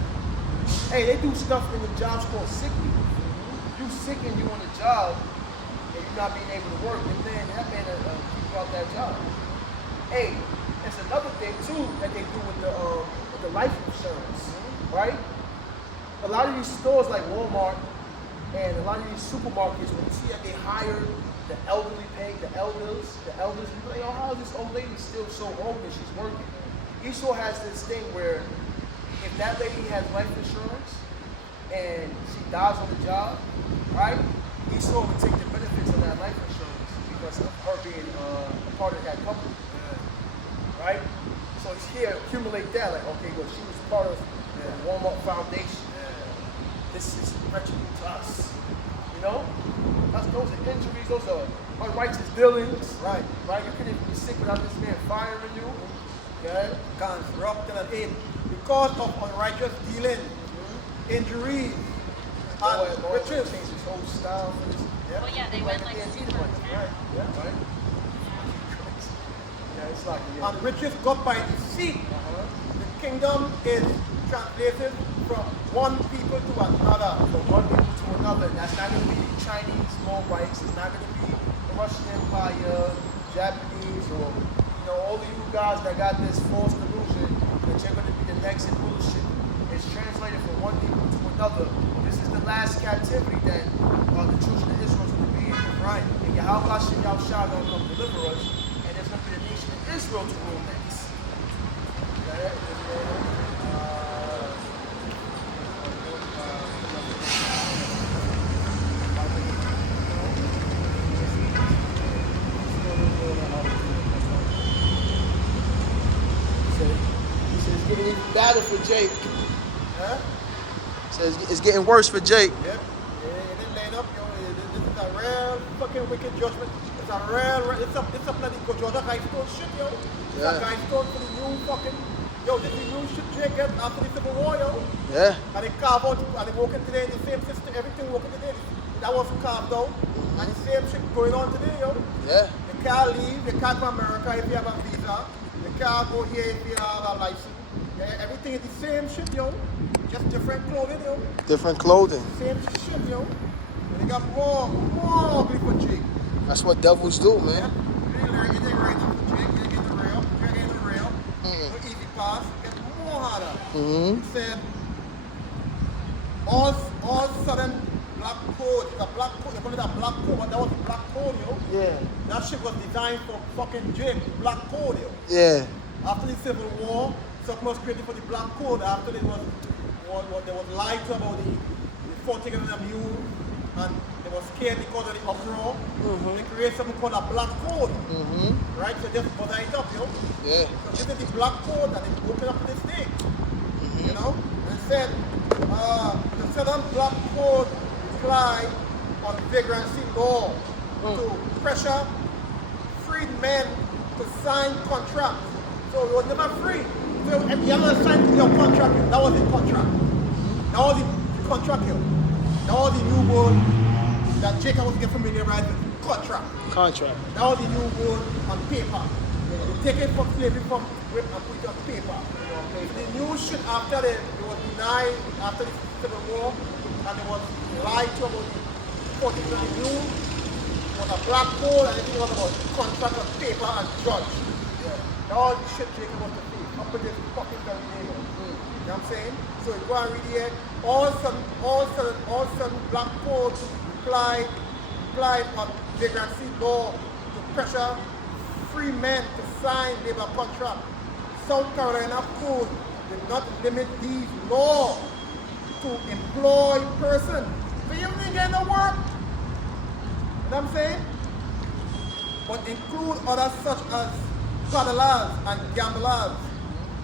Hey, they do stuff in the jobs called sick leave. You sick and you on the job and you're not being able to work, that man will keep you out that job. Hey, it's another thing too that they do with the life insurance, right? A lot of these stores like Walmart and a lot of these supermarkets, when you see that they hire the elderly the elders, you like, oh, how is this old lady still so old and she's working? Esau has this thing where if that lady has life insurance and she dies on the job, right? Esau would take the benefits of that life insurance because of her being a part of that company, right? So he accumulate that, like, okay, well, she was part of the Walmart Foundation. This is retributive to us, you know? Those are injuries, those are unrighteous dealings. Right. Right? You couldn't be sick without this man firing you. Okay? Sirach 10 and 8. Because of unrighteous dealing, injuries, and riches. Change his whole style. Well, yeah, they went like super. Right. Yeah, right. Yeah, it's like and riches got by deceit. The kingdom is translated from one people to another. From one people to another. And that's not going to be the Chinese long rights. It's not going to be the Russian Empire, Japanese, or all of you guys that got this false delusion that you're going to be the next in rulership. It's translated from one people to another. This is the last captivity that the children of Israel is going to be in. Right. And Yahweh Hashem Yahushua going to come deliver us. And there's going to be the nation of Israel to rule next. Okay? Battle for Jake. Huh? Says it's getting worse for Jake. Yep. Yeah, it didn't line up. This is a real fucking wicked judgment. It's a real, it's something that the Georgia guy stole shit, yo. It's a guy stole for the new fucking, this is the new shit Jake get after the Civil War, yo. Yeah. And they carve out, and they working today in the same system, everything working today. That was carved out. And the same shit going on today, yo. Yeah. You can't leave, you can't go to America if you have a visa. You car go here if you have a license. Yeah, everything is the same shit, yo. Just different clothing, yo. Different clothing. Same shit, yo. And they got more ugly for Jake. That's what devils do, Yeah. man. You didn't right now for Jake. You get the rail. You get the rail. No easy pass. Get more harder. Mm-hmm. He said, all sudden black code. The black code. They call it a black code, but that was a black code, yo. Yeah. That shit was designed for fucking Jake. Black code, yo. Yeah. After the Civil War, something was created for the black code. After there was lied to about the 40 and a mule, and they were scared because of the uproar. They created something called a black code. Right? So just bother it up, yo. Yeah. So this is the black code that they opened up to this day. You know? And it said, the southern black code applied on vagrancy law to pressure freed men to sign contracts. So it was never free. So if you ever signed your contract, that was the contract. That was the contract here. That was the new word that Jacob was getting familiarized with. Contract. Contract. That was the new word on paper. You take it from slavery from whip and put it on paper. The new shit after it was denied after the Civil War, and it was lied to about the 40s of the new. It was a black code, and it was about contract on paper and judge. All the shit Jacob was to do up to this fucking very day. You know what I'm saying? So you go and read here, all sudden black codes applied on vagrancy law to pressure free men to sign labor contract. South Carolina code did not limit these laws to employ person. So you ain't getting no work. You know what I'm saying? But include others such as toddlers and gamblers.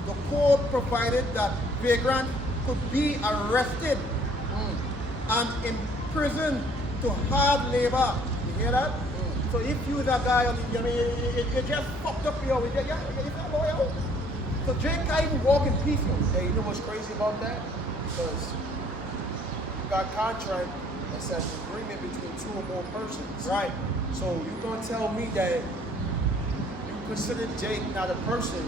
The code provided that vagrants could be arrested and imprisoned to hard labor. You hear that? So if you is a guy on the, I mean, you just fucked up here. You're not loyal. So Jake can't even walk in peace. Hey, you know what's crazy about that? Because you got contract that says agreement between two or more persons. Right. So you're gonna tell me that you consider Jake not a person,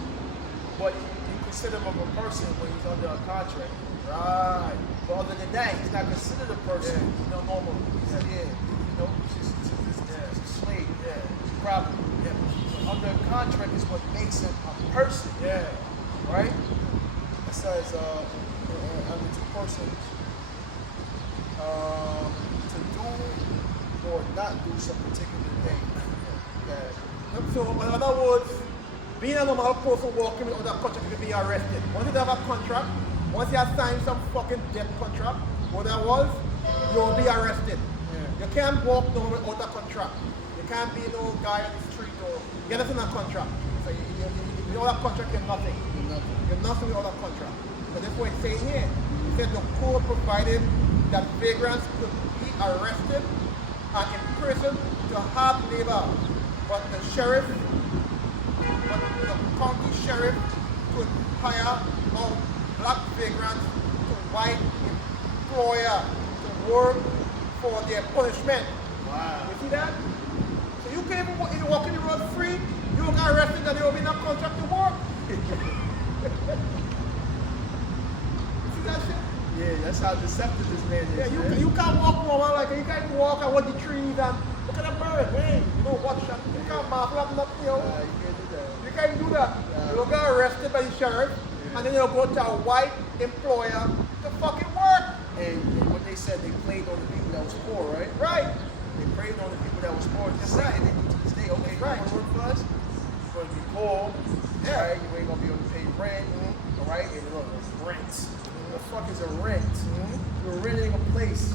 but you consider him a person when he's under a contract. Right. But other than that, he's not considered a person. Yeah. He's not normal. He's a slave. Yeah. Problem. Yeah. Under a contract is what makes him a person. Yeah. Right? It says under two persons to do or not do some particular thing. Yeah. So in other words, being a normal person walking with other contract, you can be arrested. Once you have a contract, once you have signed some fucking debt contract, what that was, you'll be arrested. Yeah. You can't walk no without a contract. You can't be no guy on the street or get us in a contract. So without a contract, you're nothing. You're nothing without a contract. So that's what it's saying here. It said the code provided that vagrants could be arrested and imprisoned to hard labor, but the county sheriff could hire out black vagrants to white employer to work for their punishment. Wow. You see that? So you can't even walk in the road free, you will get arrested and there will be no contract to work. You see that shit? Yeah, that's how deceptive this man is. Yeah, man. you can't walk normal, like you can't even walk and watch the trees and look at the bird. Hey, you don't watch that. You can't marvel up nothing, yo. You can't do that. You can't do that. You'll get arrested by the sheriff and then you'll go to a white employer to fucking work. And what they said, they played on the people that was poor, right? Right. They preyed on the people that was poor. Just like they do to this day. Okay, Right. you want to work for us? You're going to be poor. Yeah. Right? You ain't going to be able to pay rent. All right? And look, rent. The fuck is a rent? You're renting a place.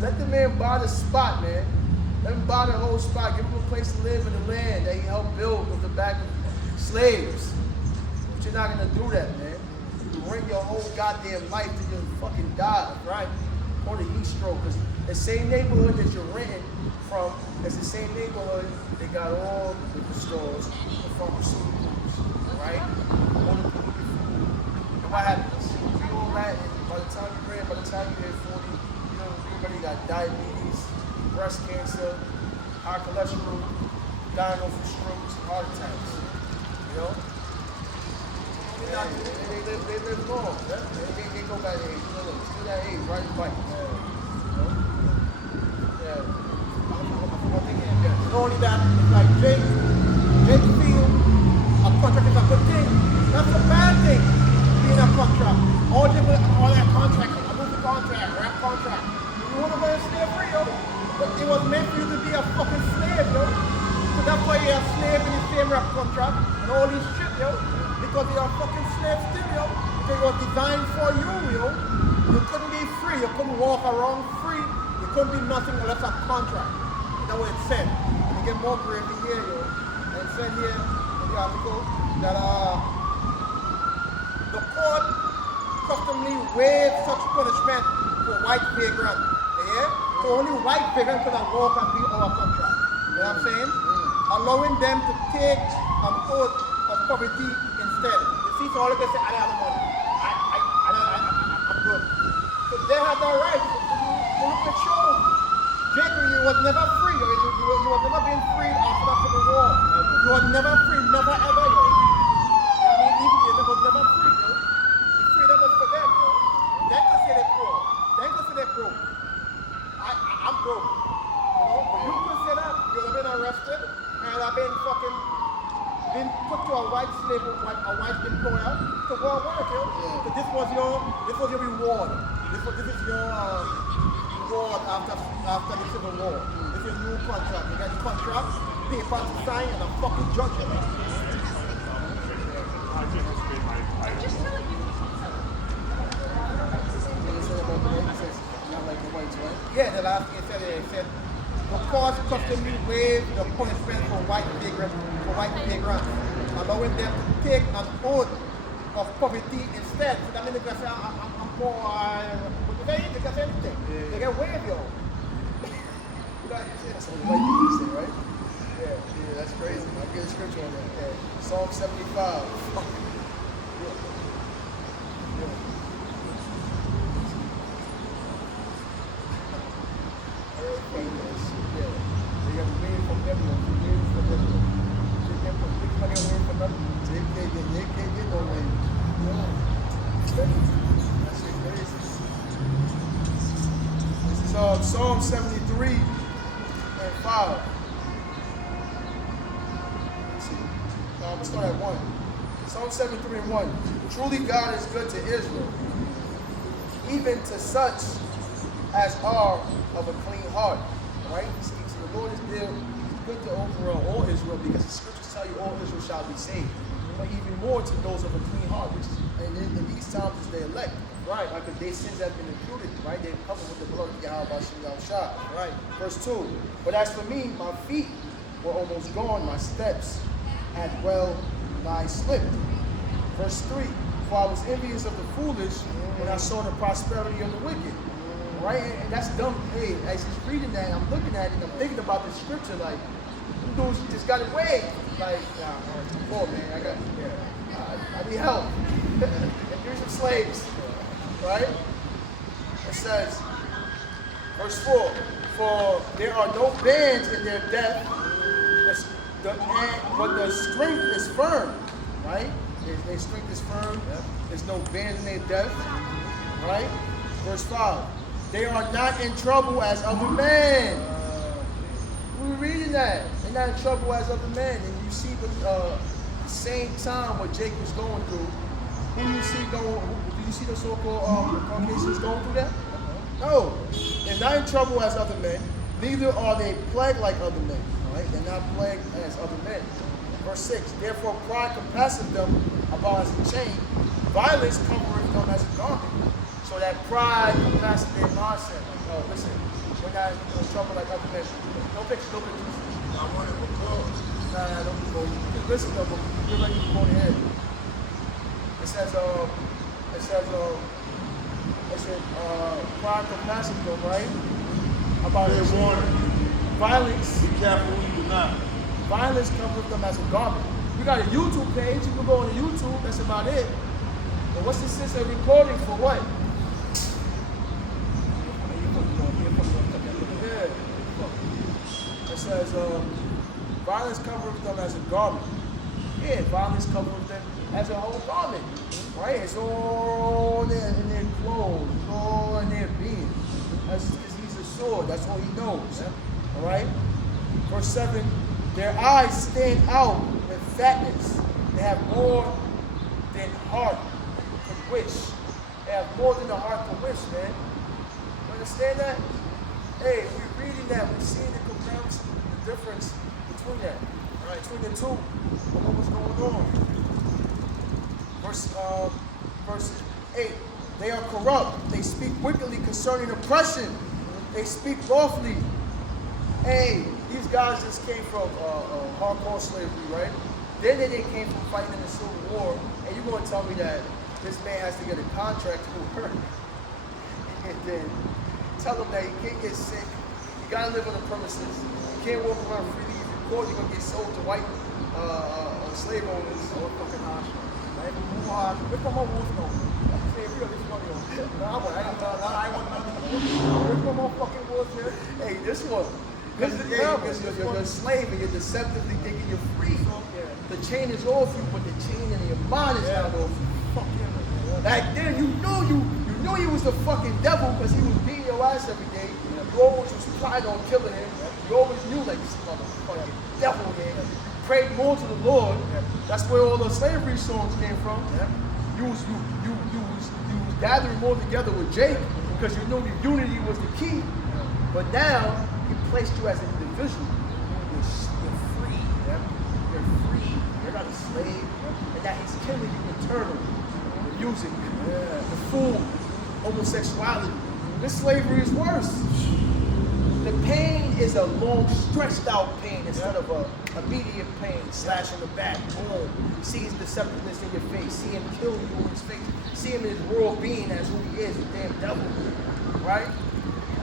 Let the man buy the spot, man. Let him buy the whole spot. Give him a place to live in the land that he helped build with the back of slaves. But you're not going to do that, man. You rent your whole goddamn life till you fucking die. Right. Or the heat stroke. Because the same neighborhood that you're renting from is the same neighborhood they got all the liquor stores, the pharmaceuticals, right? All the polluted food. And what happens? You do all that, and by the time you hit 40, you know, everybody got diabetes, breast cancer, high cholesterol, dying off of strokes, heart attacks. You know? that. They live long. Yeah? They go by the age. Still that age, riding bikes. Yeah. Not only that, it's like Jake feel a contract is a good thing. That's a bad thing, being a contract. All that contract, a movie contract, rap contract. You want to go and slave free, yo. But it was meant for you to be a fucking slave, yo. So that's why you're a slave in the same rap contract and all this shit, yo. Because you're a fucking slave still, yo. Because it was designed for you, yo. You couldn't be free. You couldn't walk around free. You couldn't be nothing unless a contract. That's what it said. And you get more gravy here, yo. And it said here in the article that the court customly waived such punishment for white vagrants. Yeah? So only white vagrants could walk and be our contract. You know what I'm saying? Allowing them to take an oath of poverty instead. You see, so all they can say, I have the money. I'm good. So they had the right to look at show. Jacob, you was never free. You was never been freed after the Civil War. You was never free, never ever, yo. I mean, even you was never free, yo. The freedom was for them, yo. They could say they're poor. They could say they're broke. I'm broke. You know, but you could say that. You would have been arrested and have been put to a white slave, a white employer to go and work, yo. So this was your reward. This is your reward after the Civil War. This is your new contract. You get the contract, paper to sign, and a fucking judgment. Just feel like you Not like the whites, right? Yeah, the last thing it said, the court customly waived the punishment for white vagrants, allowing them to take an oath of poverty instead. So that means they can say, I'm poor, but they can say anything. Yeah. They get waived, yo. That's what the white people say, right? Yeah, that's crazy. I'll get a scripture on that. Yeah. Psalm 75. Psalm 73 and 5. Let's see. Let's start at 1. Psalm 73 and 1. Truly God is good to Israel, even to such as are of a clean heart. Right? So the Lord is there. He's good to overall all Israel, because the scriptures tell you all Israel shall be saved. But even more to those of a clean heart, which is, and in these times is the elect. Right, because their sins have been included, right? They're covered with the blood of Yahweh Shah. Right. Verse 2. But as for me, my feet were almost gone, my steps had well nigh slipped. Verse 3. For I was envious of the foolish when I saw the prosperity of the wicked. Right? And that's dumb. Hey, as he's reading that, I'm looking at it and I'm thinking about the scripture, like, dudes just got it way. Like, I'm poor, man. I need help. And here's some slaves. Right? It says, verse 4, for there are no bands in their death, but the strength is firm. Right? Their strength is firm. There's no bands in their death. Right? Verse 5, they are not in trouble as other men. We're reading that. They're not in trouble as other men. And you see the same time what Jake was going through. Who do you see going? Do you see the so-called Caucasians going through that? No. They're not in trouble as other men. Neither are they plagued like other men. Right? They're not plagued as other men. Verse 6. Therefore pride compasseth them about as a chain. Violence covereth them as a garment. So that pride compasseth their mindset. Like, oh, listen, we're not in trouble like other men. No pictures, no pictures. I want it for clothes. Nah, don't go. Listen though, but you're ready to go ahead. It says, pride compasseth them, right? About his warning. Violence. Be careful who you not. Violence covereth them as a garment. We got a YouTube page. You can go on the YouTube. That's about it. But what's this sister recording for what? It says, violence covereth them as a garment. Yeah, violence covereth them as a whole garment. Right? It's all in their clothes, it's all in their being. That's because he's a sword. That's all he knows. All right? Verse 7, their eyes stand out with fatness. They have more than heart could wish. They have more than the heart could wish, man. You understand that? Hey, we're reading that. We're seeing the comparison, the difference between that. Right? Between the two and what was going on. Verse 8, they are corrupt. They speak wickedly concerning oppression. They speak lawfully. Hey, these guys just came from hardcore slavery, right? Then they came from fighting in the Civil War, and you're going to tell me that this man has to get a contract to work, and then tell him that he can't get sick, you got to live on the premises, you can't walk around freely. If you're caught, you're going to get sold to white slave owners. So fucking harsh. More harsh. Which one more wolf now? Say, real, this one, yo. Nah, but I want nothing. Which one more fucking wolf here? Hey, this one. Because you're a slave and you're deceptively thinking you're free. Yeah. The chain is off you, but the chain in your mind is not off you. Fuck him. Back then, you knew he was the fucking devil because he was beating your ass every day. You always was plotting on killing him. You always knew like this motherfucking devil, man. You prayed more to the Lord. That's where all the slavery songs came from. You was gathering more together with Jake because you knew the unity was the key. But now he placed you as an individual. You're free. You're free. You're not a slave. And that he's killing you internally. The music, the food, homosexuality. This slavery is worse. The pain is a long, stretched out pain instead of a immediate pain, slash in the back, boom. See his deceptiveness in your face. See him kill you in his face. See him in his raw being as who he is, the damn devil. Right?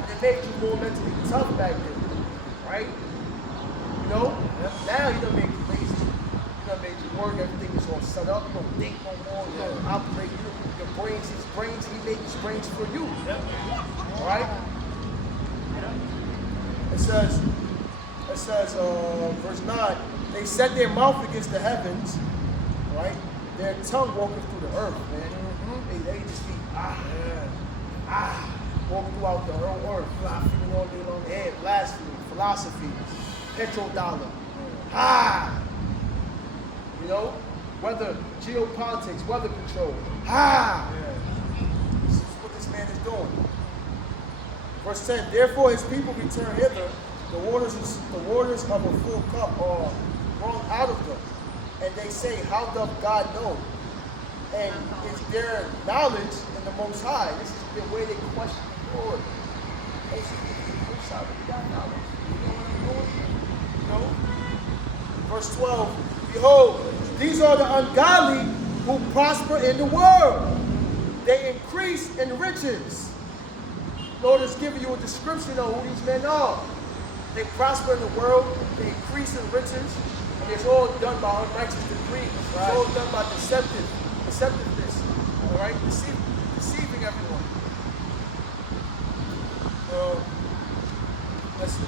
It made you more mentally tough back then. Right? You know? Now he done made you lazy. He done made you work. Everything is all set up. You don't think no more. You don't operate. Your brains, he made his brains for you. Right? It says, verse 9, they set their mouth against the heavens, right? Their tongue walking through the earth, man. They just be, walking throughout the whole earth, blaspheming all day long. Yeah, blasphemy, philosophy, petrodollar, you know, weather, geopolitics, weather control, This is what this man is doing. Verse 10, therefore his people return hither, the waters of a full cup are wrung out of them. And they say, how doth God know? And is there knowledge in the Most High? This is the way they question the Lord. They say, Most High, we got knowledge. You know what I'm doing? You know? Verse 12, behold, these are the ungodly who prosper in the world. They increase in riches. Lord is giving you a description of who these men are. They prosper in the world, they increase in riches, and it's all done by unrighteous decree. It's all done by deceptiveness, all right? Deceiving everyone. Let's see.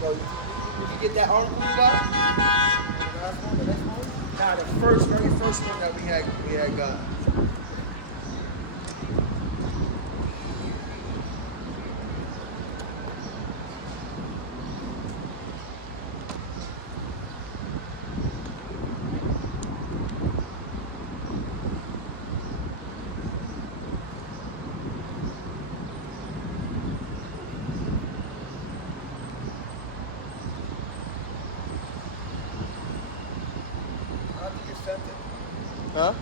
Did you get that article you got? The next one? Nah, the very first one that we had got. I think you sent it. Huh?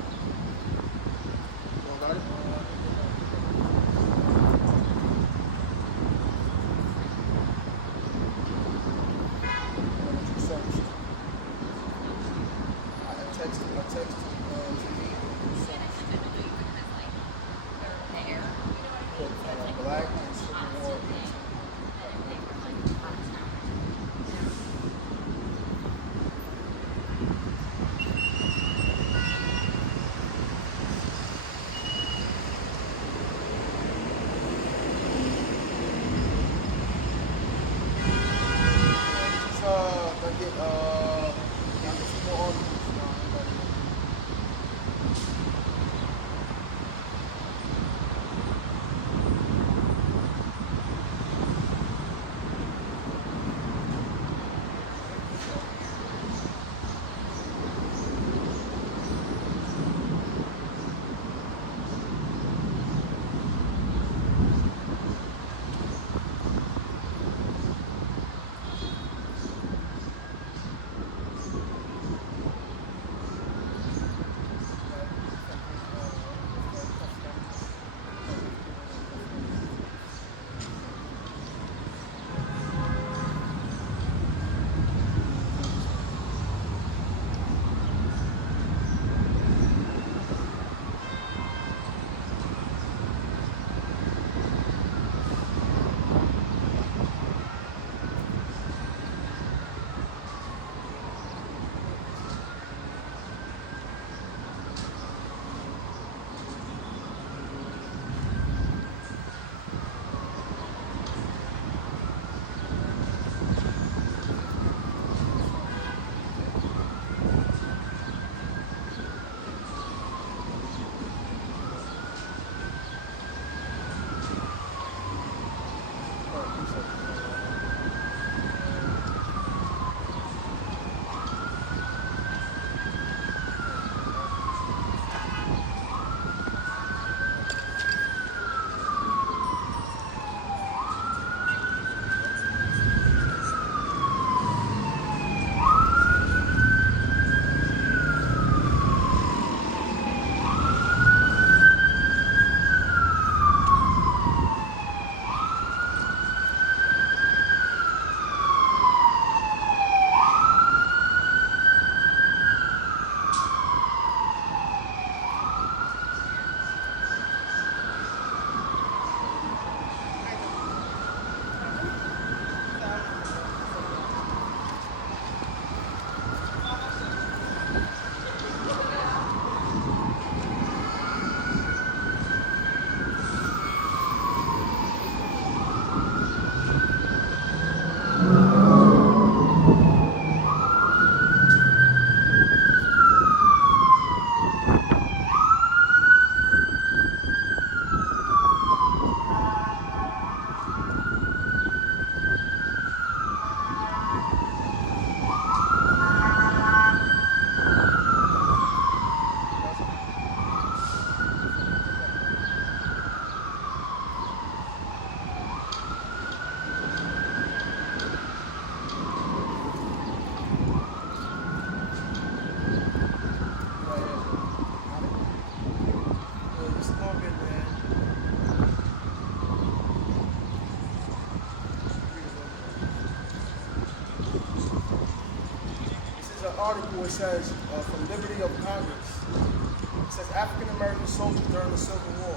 article, it says, from Liberty of Congress. It says African American soldiers during the Civil War.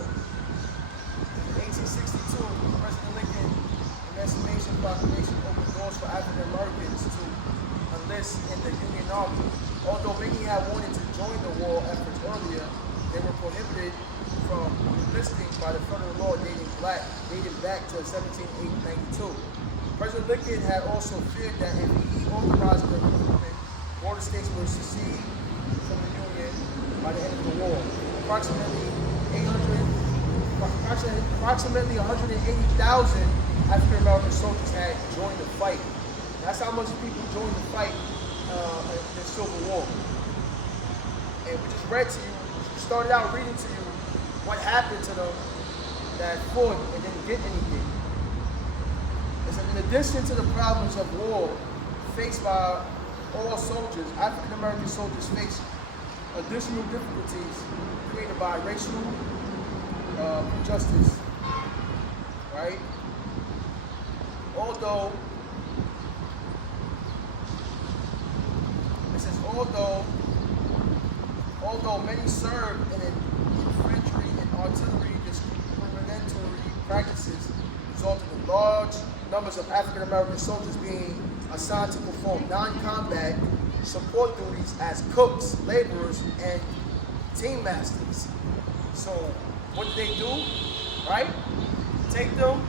In 1862, President Lincoln Emancipation Proclamation opened doors for African Americans to enlist in the Union Army. Although many had wanted to join the war efforts earlier, they were prohibited from enlisting by the federal law dating back to 1792. President Lincoln had also feared that if he authorized the recruitment, all the states would secede from the Union by the end of the war. Approximately 180,000 African American soldiers had joined the fight. That's how much people joined the fight in the Civil War. And we just read to you, started out reading to you what happened to them that fought and didn't get anything. It said, in addition to the problems of war faced by all soldiers, African American soldiers face additional difficulties created by racial injustice, right? Although many served in infantry and artillery, discriminatory practices resulted in large numbers of African American soldiers being assigned to perform non-combat support duties as cooks, laborers, and team masters. So what did they do? Right? Take them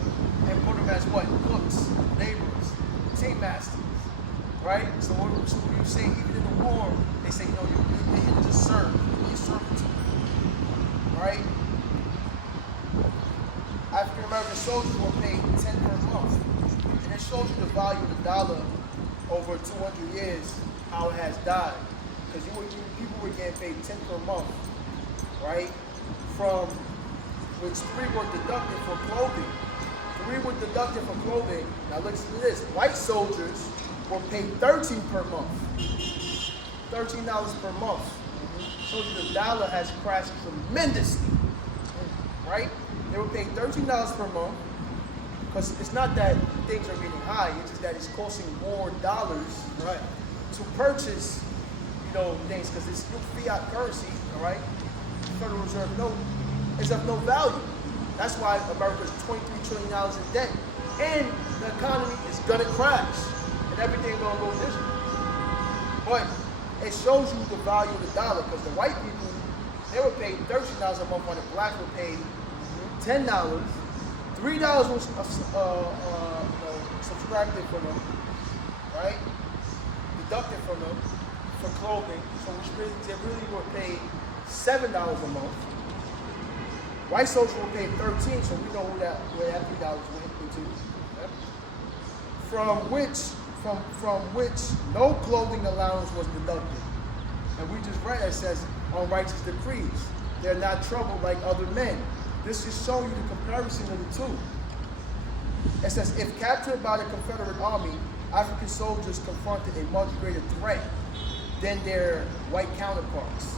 and put them as what? Cooks, laborers, team masters. Right? So what you say, even in the war, they say, you're here to just serve. You're servitude. Right? African American soldiers were paid $10 per month. And it shows you the value of the dollar over 200 years, how it has died. Because people were getting paid $10 per month, right? From which 3 were deducted for clothing. 3 were deducted for clothing. Now listen to this. White soldiers were paid $13 per month. $13 per month. Shows you the dollar has crashed tremendously, right? They were paid $13 per month, because it's not that things are getting high, it's just that it's costing more dollars, right, to purchase, things, because it's still fiat currency, all right? The Federal Reserve note is of no value. That's why America's $23 trillion in debt, and the economy is gonna crash, and everything's gonna go digital. But it shows you the value of the dollar, because the white people, they were paid $13 a month, while the blacks were paid $10. $3 was subtracted from them, right? Deducted from them for clothing. So they really were paid $7 a month. White soldiers were paid $13, so we know where that $3 went into. Yep. From which no clothing allowance was deducted. And we just read it says unrighteous decrees. They're not troubled like other men. This is showing you the comparison of the two. It says, if captured by the Confederate Army, African soldiers confronted a much greater threat than their white counterparts.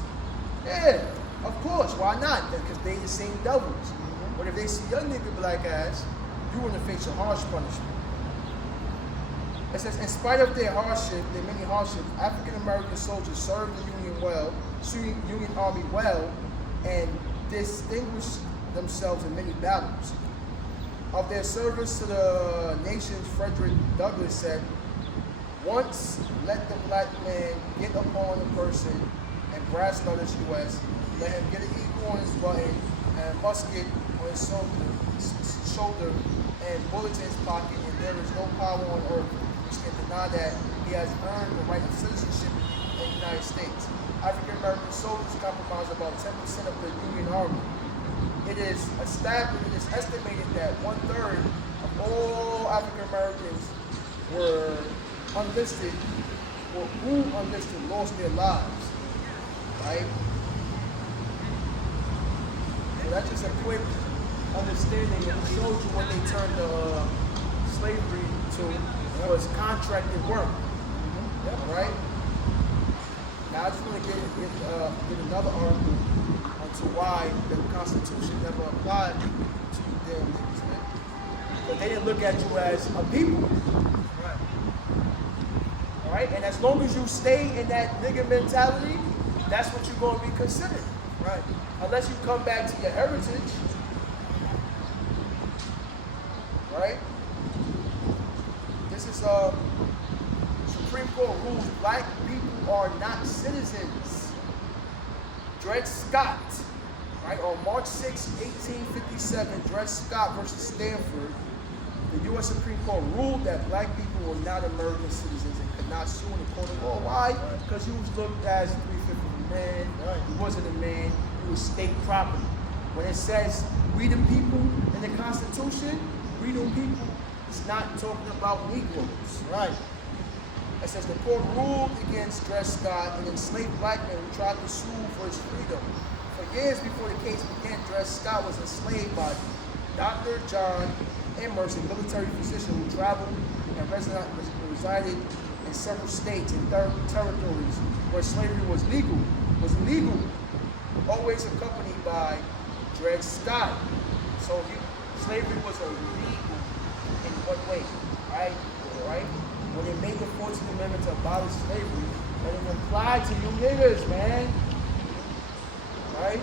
Yeah, of course, why not? Because they the same devils. But if they see your nigga black ass, you're gonna face a harsh punishment. It says, in spite of their many hardships, African American soldiers served the Union Army well, and distinguished themselves in many battles. Of their service to the nation, Frederick Douglass said, once let the black man get upon a person and brass letters U.S., let him get an eagle on his button and a musket on his shoulder and bullets in his pocket, and there is no power on earth which can deny that he has earned the right of citizenship in the United States. African American soldiers comprise about 10% of the Union Army. It is estimated that 1/3 of all African Americans were unlisted, or who unlisted lost their lives, right? So that's just a quick understanding, and it shows you what they turned slavery to was contracted work, right? Now I just want to get another article to why the Constitution never applied to you damn niggas, man. But they didn't look at you as a people. Right. All right? And as long as you stay in that nigga mentality, that's what you're going to be considered, Right. unless you come back to your heritage, right? This is Supreme Court rules black people are not citizens. Dred Scott, right, on March 6, 1857, Dred Scott versus Stanford, the U.S. Supreme Court ruled that black people were not American citizens and could not sue in a court of law. Why? Because he was looked as 3/5 of a man. Right. He wasn't a man. He was state property. When it says we the people in the Constitution, we the people, it's not talking about Negroes. Right. It says the court ruled against Dred Scott, an enslaved black man who tried to sue for his freedom. For years before the case began, Dred Scott was enslaved by Dr. John Emerson, military physician who traveled and resided in several states and territories where slavery was illegal, always accompanied by Dred Scott. So slavery was illegal in what way? Right? When they made the 14th Amendment to abolish slavery, that it applied to you niggas, man. Right?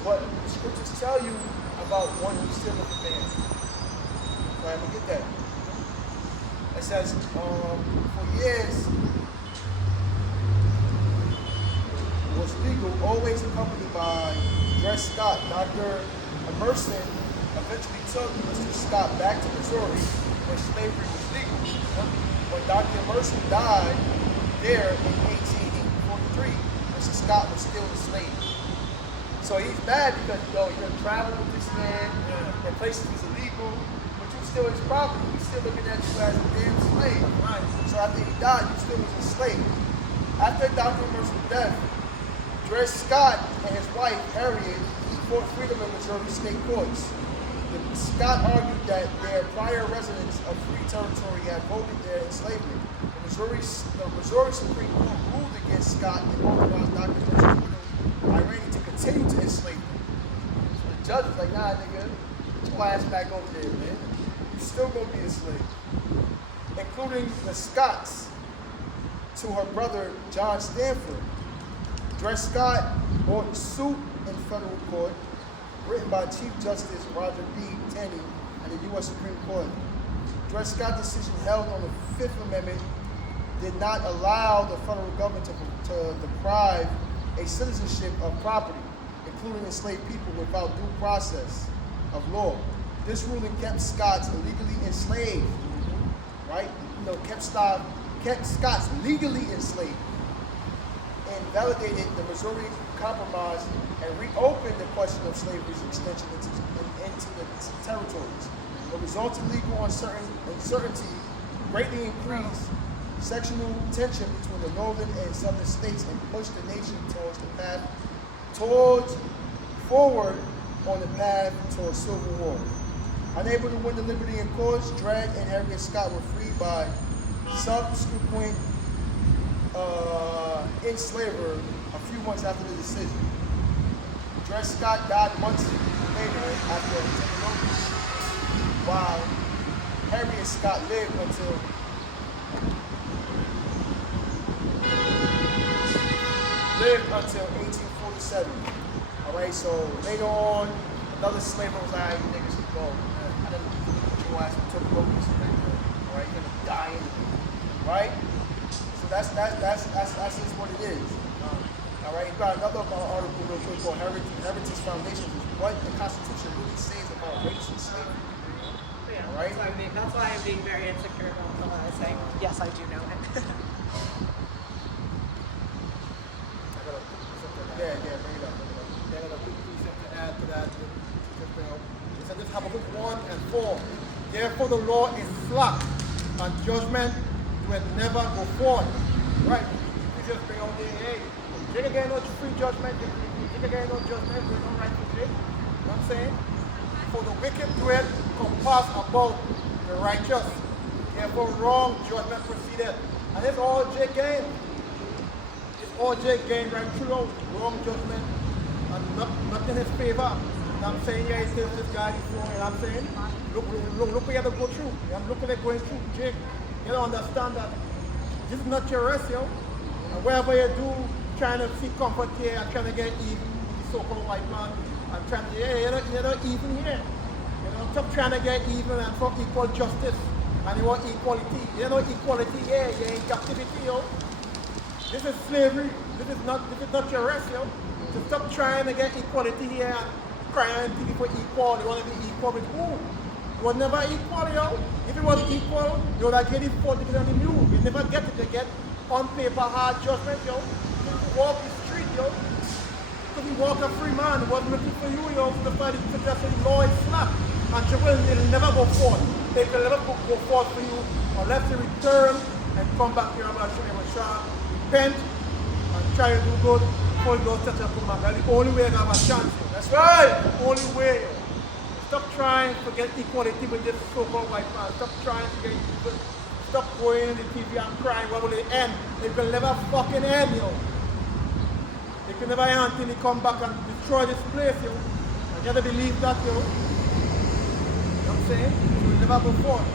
What the scriptures tell you about one who's still a man. Right, we get that. It says, for years, it was legal, always accompanied by Dred Scott. Dr. Emerson eventually took Mr. Scott back to Missouri where slavery was legal. When Dr. Emerson died there in 1843, Mr. Scott was still enslaved. So he's mad because, you're going to travel with this man, and places was illegal, but you still his property. He's still looking at you as a damn slave. Right. So after he died, you still was enslaved. After Dr. Emerson's death, Dred Scott and his wife, Harriet, fought freedom in Missouri state courts. Scott argued that their prior residents of free territory had voted their enslavement. The Missouri Supreme Court ruled against Scott and authorized Dr. Emerson's widow, Irene, to continue to enslave them. So the judge was like, nah, nigga, get your ass back over there, man. You're still gonna be enslaved. Including the Scotts to her brother, John Stanford. Dred Scott brought suit in federal court, written by Chief Justice Roger B. Taney and the U.S. Supreme Court. Dred Scott's decision held on the Fifth Amendment did not allow the federal government to deprive a citizenship of property, including enslaved people, without due process of law. This ruling kept Scots illegally enslaved, right? Kept Scots legally enslaved, and validated the Missouri Compromise and reopened the question of slavery's extension into the territories. The resulting legal uncertainty greatly increased sectional tension between the northern and southern states and pushed the nation forward on the path towards civil war. Unable to win the liberty in courts, Dred and Harriet Scott were freed by subsequent enslaver a few months after the decision. Dred Scott died months later after taking office, while Harriet Scott lived until 1847. All right, so later on, another slaver was like, you niggas can go. I didn't put your ass in tuberculosis. All right, you're gonna die anyway. Right? So that's just what it is. All right, you got another article real quick called Heritage Foundations, is what the Constitution really says about race and slavery. Yeah, All right? that's why I'm being very insecure about the law. Saying, yes, I do know it. Yeah, bring it up. Then a quick precept to add to that. It said this Habakkuk 1 and 4. Therefore the law is slack, and judgment will never go forth. Right? You just bring out the hey, you can get no free judgment, you can get no judgment, there's no right to judge. You know what I'm saying? For the wicked doeth compass about the righteous. Therefore wrong judgment proceeded. And it's all J game. OJ gained right through wrong judgment and not in his favor. And I'm saying, yeah, he says this guy is wrong. And I'm saying, look where you have to go through. I'm looking at going through. Jake, you don't understand that This is not your rest, yo. And wherever you do, trying to seek comfort here and trying to get even with the so-called white man, and trying to, you're not even here. You know, stop trying to get even and for equal justice. And you want equality. You know equality here, you're in captivity, yo. This is slavery. This is not your rest, yo. So stop trying to get equality here and crying to people equal. You want to be equal with who? You was never equal, yo. If it was equal, you would have get it 40% of the new. You never get it. You get on paper hard judgment, yo. You walk the street, yo. Because you walk a free man. It wasn't looking for you, yo. So the law is slapped. And it'll never go forth. It will never go forth for you unless you return and come back here and repent and try to do good before you go set up for That's the only way you have a chance. That's right. The only way. Stop trying to get equality with this so-called white man. Stop trying to get equal. Stop going in the TV and crying. What will it end? It will never fucking end, yo. It will never end until they come back and destroy this place, yo. I gotta believe that, yo. You know what I'm saying? It will never go forward.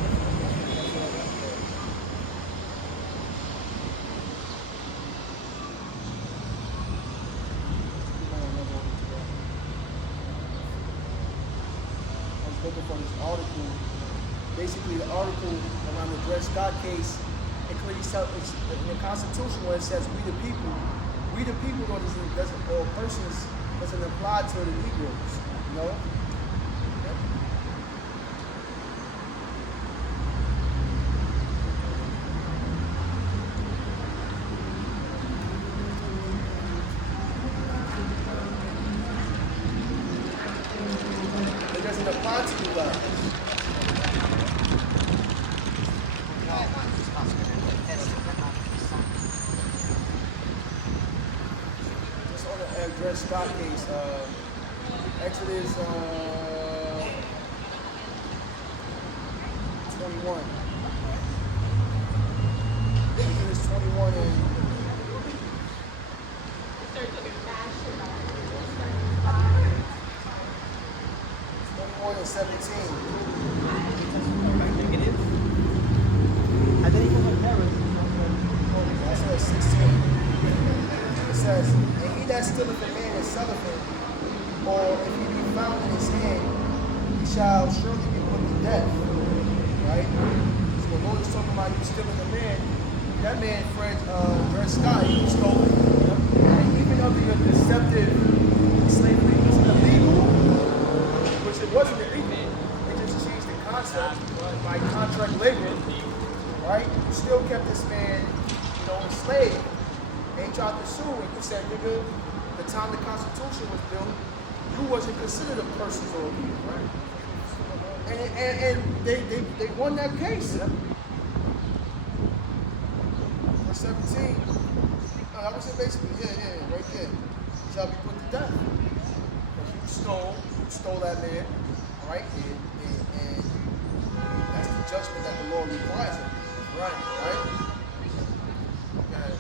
Looking for this article. Basically, the article around the Dred Scott case, it clearly says in the Constitution where it says we the people though doesn't or persons doesn't apply to the Negroes, you know? Yep. It doesn't apply to you guys. Just on the Dred Scott case, Exodus 21. Exodus 21 and 21 and 17. That's verse 16. It says, and he that stealeth a man and selleth him, or if he be found in his hand, he shall surely be put to death. Right? So the Lord is talking about you stealing a man. That man, Dred Scott, he was stolen. And even under your deceptive slavery was illegal, which it wasn't illegal. They just changed the concept by contract labor. Right? You still kept this man, enslaved. And he tried to sue, and you said, nigga, the time the Constitution was built, you wasn't considered a person's or right? And they won that case. For 17. No, that was it basically, right there. You shall be put to death. Because you stole that man, right? And that's the judgment that the Lord requires of you. Right? Okay.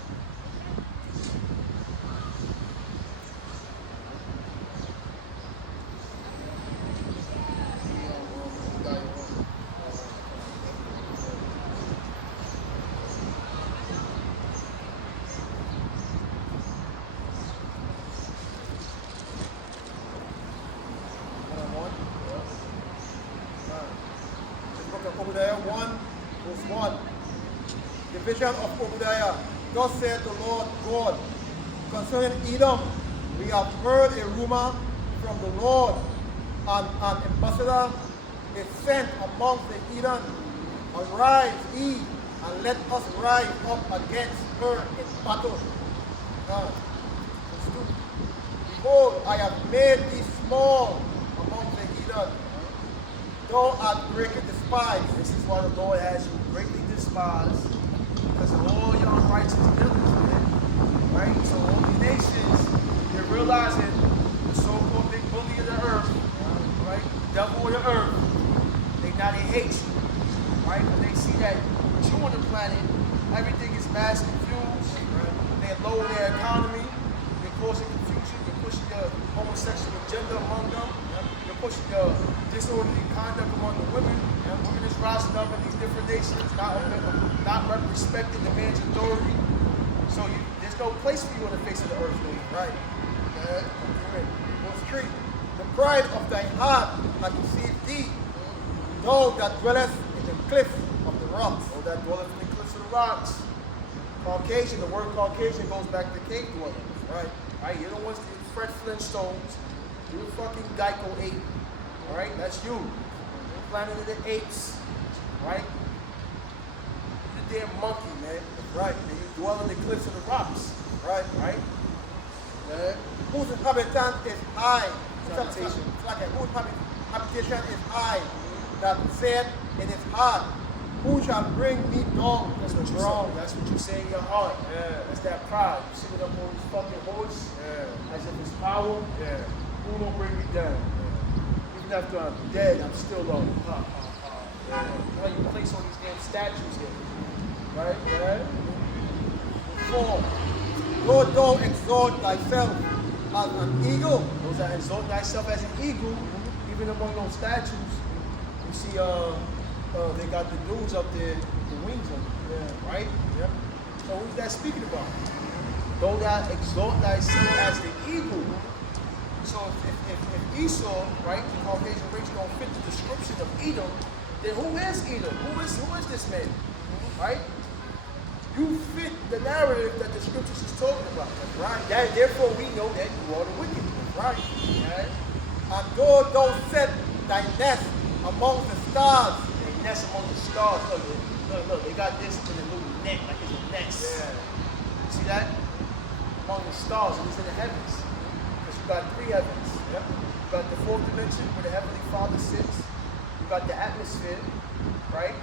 Obadiah 1, verse 1. The vision of Obadiah. Thus said the Lord God, concerning Edom, we have heard a rumor from the Lord, and an ambassador is sent amongst the heathen. Arise ye, and let us rise up against her in battle. Behold, I have made thee small among the heathen. Thou art greatly despised. This is why the Lord has you greatly despised, because of all your unrighteous dealings, man. Right? So all the nations, they're realizing the so-called big bully of the earth, right? The devil of the earth, they hate you. Right? Because they see that with you on the planet, everything is mass confused. They lower their economy, they're causing confusion, they're pushing the homosexual agenda among them. You're pushing the disorderly conduct among the women. And women is rising up in these different nations, not respecting the man's authority. So there's no place for you on the face of the earth, man. Right. Verse 3. The pride of thy heart hath deceived thee, thou that dwellest in the cliff of the rocks. Oh, that dwelleth in the cliffs of the rocks. Caucasian, the word Caucasian goes back to cave dwellers. Right. Right? You're the ones that Fred Flintstones. You're the fucking Geico ape. Alright? That's you. Planet of the Apes. Right? You're the damn monkey, man. Right. And you dwell in the cliffs of the rocks. Right. Right? Yeah. Whose habitant is high. Habitation. Whose habitation is high, that said in his heart, who shall bring me down That's to what the you ground? say. That's what you say in your heart. Yeah. That's that pride. You sitting up on this fucking horse. Yeah. As if it's power. Yeah. Who don't bring me down? Even after I'm dead, I'm still on. Why you place all these damn statues here? Right? Right? 4. Though thou exalt thyself as an eagle. Those that exalt thyself as an eagle, even among those statues, you see they got the dudes up there, the wings on them. Yeah. Right? Yep. So who's that speaking about? Though thou exalt thyself as the eagle. So if Esau, right, the Caucasian race don't fit the description of Edom, then who is Edom? Who is this man? Right? You fit the narrative that the scriptures is talking about. Right. Therefore we know that you are the wicked. Right. Right? And though thou set thy nest among the stars. They nest among the stars. Look, they got this in a little net, like it's a nest. Yeah. See that? Among the stars, and it's in the heavens. Because you got 3 heavens. Yep. You got the 4th dimension where the Heavenly Father sits. You got the atmosphere, right?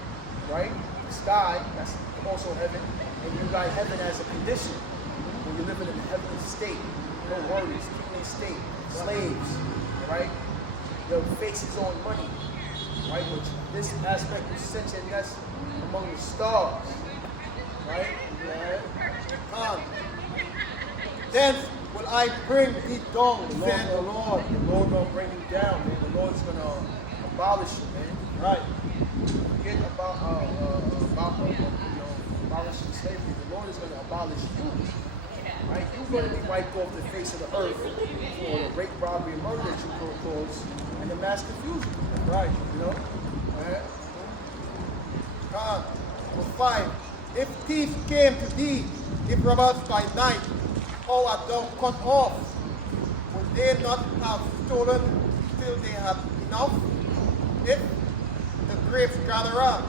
Right? The sky, that's also heaven. And you got heaven as a condition. When you're living in a heavenly state. No worries, kingly state. Slaves, right? Your faces on money. Right? Which this aspect is such a nest among the stars. Right? Yeah. Thence will I bring thee down, said the Lord. The Lord gonna bring you down, man. The Lord's gonna abolish you, man. Right. Forget about abolishing slavery. The Lord is gonna abolish you. Right? You're gonna be wiped off the face of the earth for the rape, robbery, and murder that you cause, and the mass confusion. Right. You know? Right? Verse 5. If thieves came to thee, if robbers by night, how art thou cut off? Would they not have stolen till they had enough? If the grapes gatherer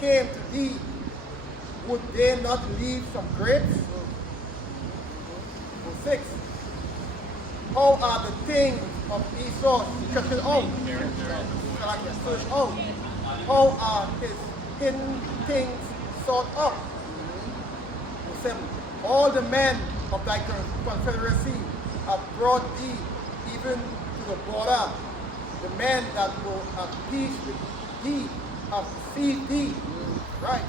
came to thee, would they not leave some grapes? Verse 6. How are the things of Esau stretched out? Like a search out. How are his hidden things sought up? Verse 7. All the men of thy confederacy have brought thee even to the border. The men that will have peace with thee have deceived thee. Right.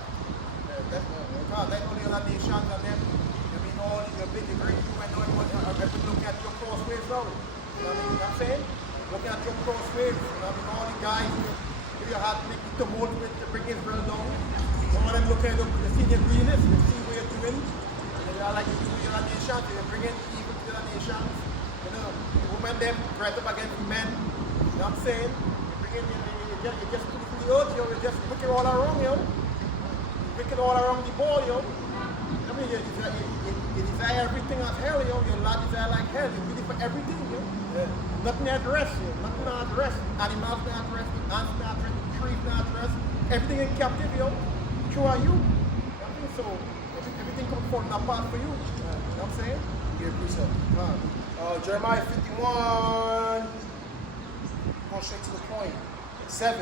God, like all the other nations and them, I mean, all your big degree, you might know everyone look at your crossways now. You know what I'm saying? Looking at your crossways, you know what I mean? All the guys who you have to make the tumult with to bring Israel down. Some of them looking at the senior greenness, they see what you're doing. They're like, you're a nation, they're bringing evil to the nations. You know, the women them right up against the men. You know what I'm saying? You just put it to the earth, you just wicked all around, you know. Wicked all around the ball, yo. I mean, you desire everything as hell, yo. Your lot desire like hell. You're ready for everything, yo. Yeah. Nothing at rest, yo. Nothing at rest. Animals not at rest, the ants not at rest, the trees not at rest. Everything in captive, yo. True are you. So everything comes falling apart for you. You know what I'm saying? Give a precept. Jeremiah 51. Go straight to the point. 7.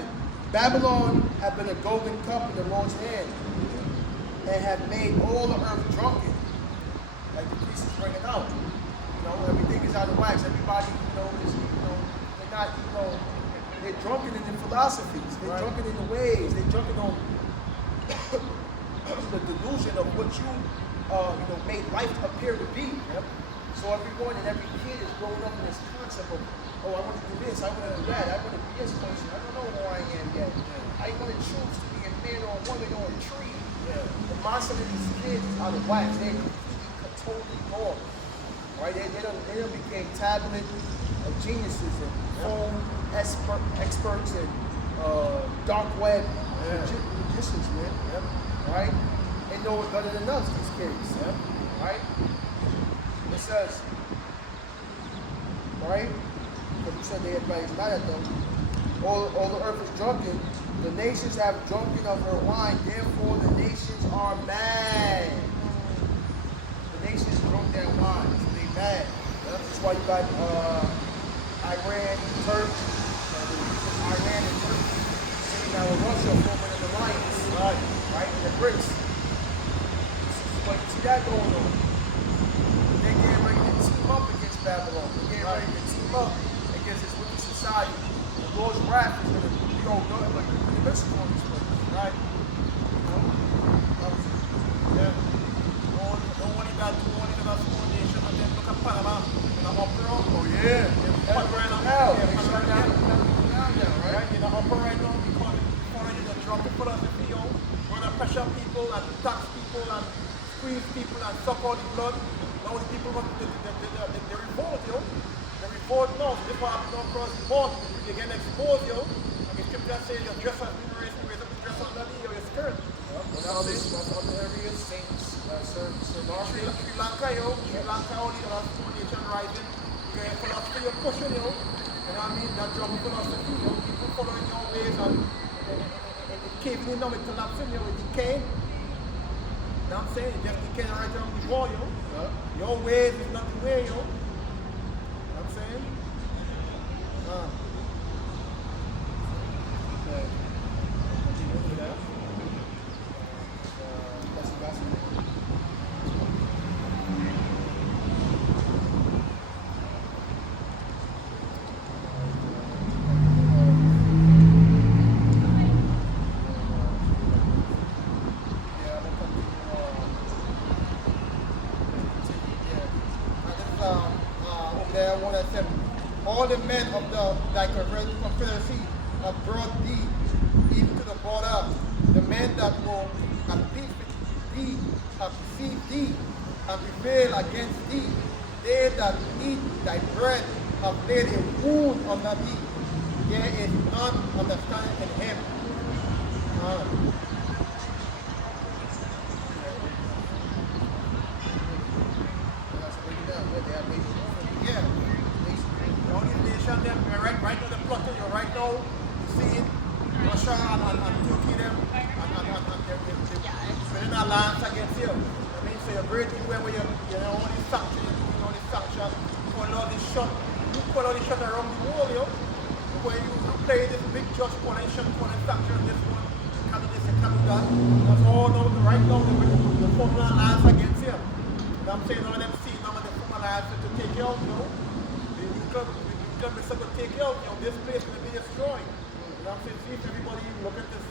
Babylon had been a golden cup in the Lord's hand and had made all the earth drunken. Like the priest is bringing out. You know, everything is out of wax. Everybody, they're not, they're drunken in their philosophies. They're drunken in the ways. They're drunken on the delusion of what you, made life appear to be. Yep. So everyone and every kid is growing up in this concept of oh, I want to do this, I want to do that, I want to be this person, I don't know who I am yet. I want to choose to be a man or a woman or a tree. The mindset of these kids is out of whack. They're completely, totally wrong. Right? They don't became tablet geniuses and phone experts and dark web magicians, man. Right? They know it better than us, these kids. Right? It says, right? Because you said everybody's mad at them. All the earth is drunken. The nations have drunken of her wine. Therefore, the nations are mad. The nations drunk their wine. So they mad. That's why you got Iran, Turkey, Iran and Turkey sitting down with Russia forming an alliance. Right? And the BRICS. But you see that going on. They're getting ready to team up against Babylon. They're getting ready to team up against this wicked society. The Lord's wrath is going to be on like the Mexico on this place. Right? Yeah. Don't worry about foundation and then look at Panama in the upper. Oh yeah. They shut down now, right? In the upper right now because already they drop people on the field, wanna pressure people and tax people and squeeze people and suck all the blood. Now the people want they revolt, yo. They revolt now. So this what happens across the board. They get exposed, yo. And the scripture say your dress has been raised up the dress underneath your skirt. That's all the areas, saints, Sri Lanka, yo. Sri Lanka, all the other nation rising. You get philosophy, you're pushing, yo. You know what I mean? That drug philosophy, yo. People following your ways and caving in now, it collapsing, yo. It decaying. You know what I'm saying? It just decaying right around the wall, yo. Your ways is not the way, yo. You know what I'm saying? All the men of the confederacy have brought thee even to the border. The men that were at peace with thee have deceived thee and prevailed against thee. They that eat thy bread have laid a wound under thee. There is none understanding in him. Yeah. Them right now the plot you're right now seeing Russia and Turkey them and they're putting a lance against you. I mean, so you're great where you know all these sanctions, you're doing all these sanctions, you put all this shot around the world, yo. Where you play this big just coalition, sanction, this one, can do this and can do that. That's all now right now they're forming a lance against you. And I'm saying all of them see now they're forming a lance to take you out, you know. Be to take you out, you know, this place is going to be destroyed. You know what I'm saying? See if everybody look at this,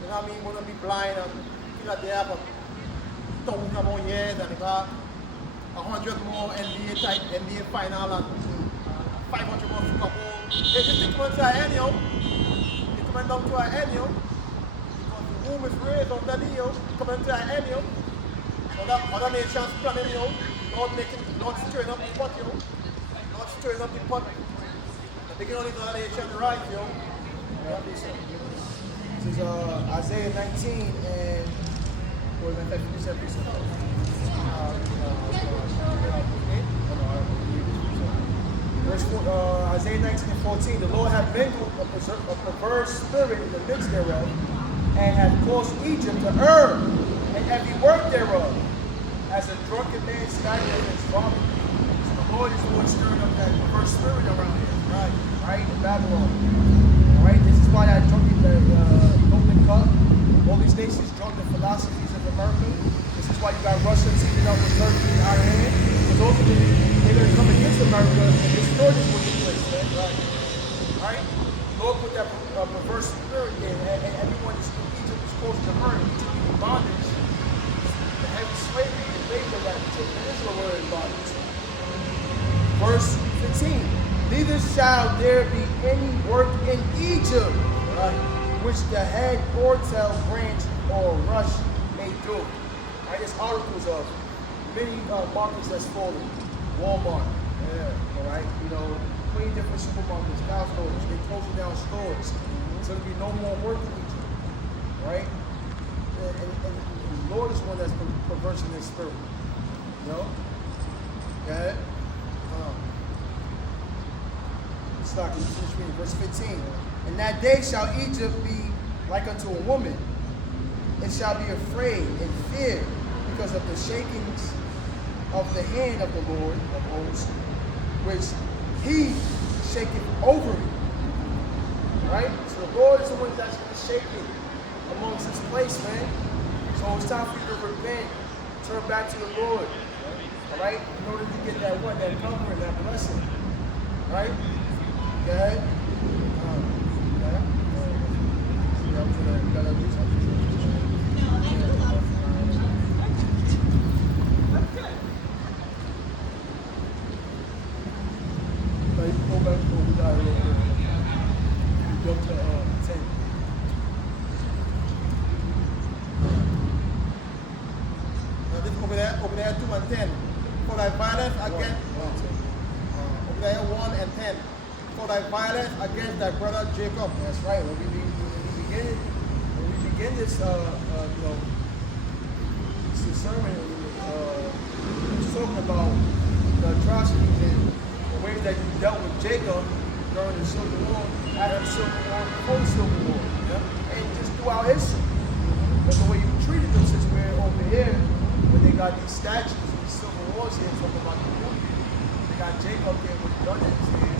you know what I mean, want to be blind and feel that they have 1,000 more years and they got 100 more NBA final and 500 more Super Bowl. They just coming to an end, yo. They're coming down to an end, yo. Because the womb is raised under the, yo. Coming to an end, yo. Other nations planning, yo. Lord stirring up the pot, yo. Lord stirring up the pot. They can only know nation right, yo. This is Isaiah 19 and what was that? You said verse 4, Isaiah 19 and 14. The Lord hath mingled a perverse spirit in the midst thereof, and hath caused Egypt to err, and every work thereof, as a drunken man staggering his vomit. So the Lord is the one stirring up that perverse spirit around here. Right, in Babylon. Alright, this is why I drunk in the Golden Cup. All these nations drunk the philosophies of America. This is why you got Russia teaming up with Turkey and Iran. Because ultimately, they're going to come against America and destroy this wicked place, man. Right? Lord put that perverse spirit in, and everyone in Egypt is causing to murder. Egypt is in bondage. The heavy slavery, the labor that Israel were in bondage. Verse 15. Neither shall there be any work in Egypt, right, which the head or tail, branch or rush may do. Right, there's articles of many markets that's falling. Walmart, all right, 20 different supermarkets, Costco's, they closing down stores. So there'll be no more work in Egypt, right? And the Lord is one that's perversing his spirit, Go ahead. Start finish reading verse 15. And that day shall Egypt be like unto a woman. It shall be afraid and fear because of the shakings of the hand of the Lord of hosts, which he shaketh over it. Right? So the Lord is the one that's going to shake it amongst this place, man. So it's time for you to repent, turn back to the Lord. All right? In order to get that what? That covering, that blessing. Right? Go ahead. Over there 2 and 10. For thy violence against over there 1 and 10. For thy violence against thy brother Jacob. That's right. When we begin this this sermon, it's talking about the atrocities and the ways that you dealt with Jacob during the Civil War, after the Civil War, before the Civil War, and just throughout history. But the way you treated them, since we're over here, when they got these statues, these Civil Wars here, talking about the movie, they got Jacob there with guns in his hand,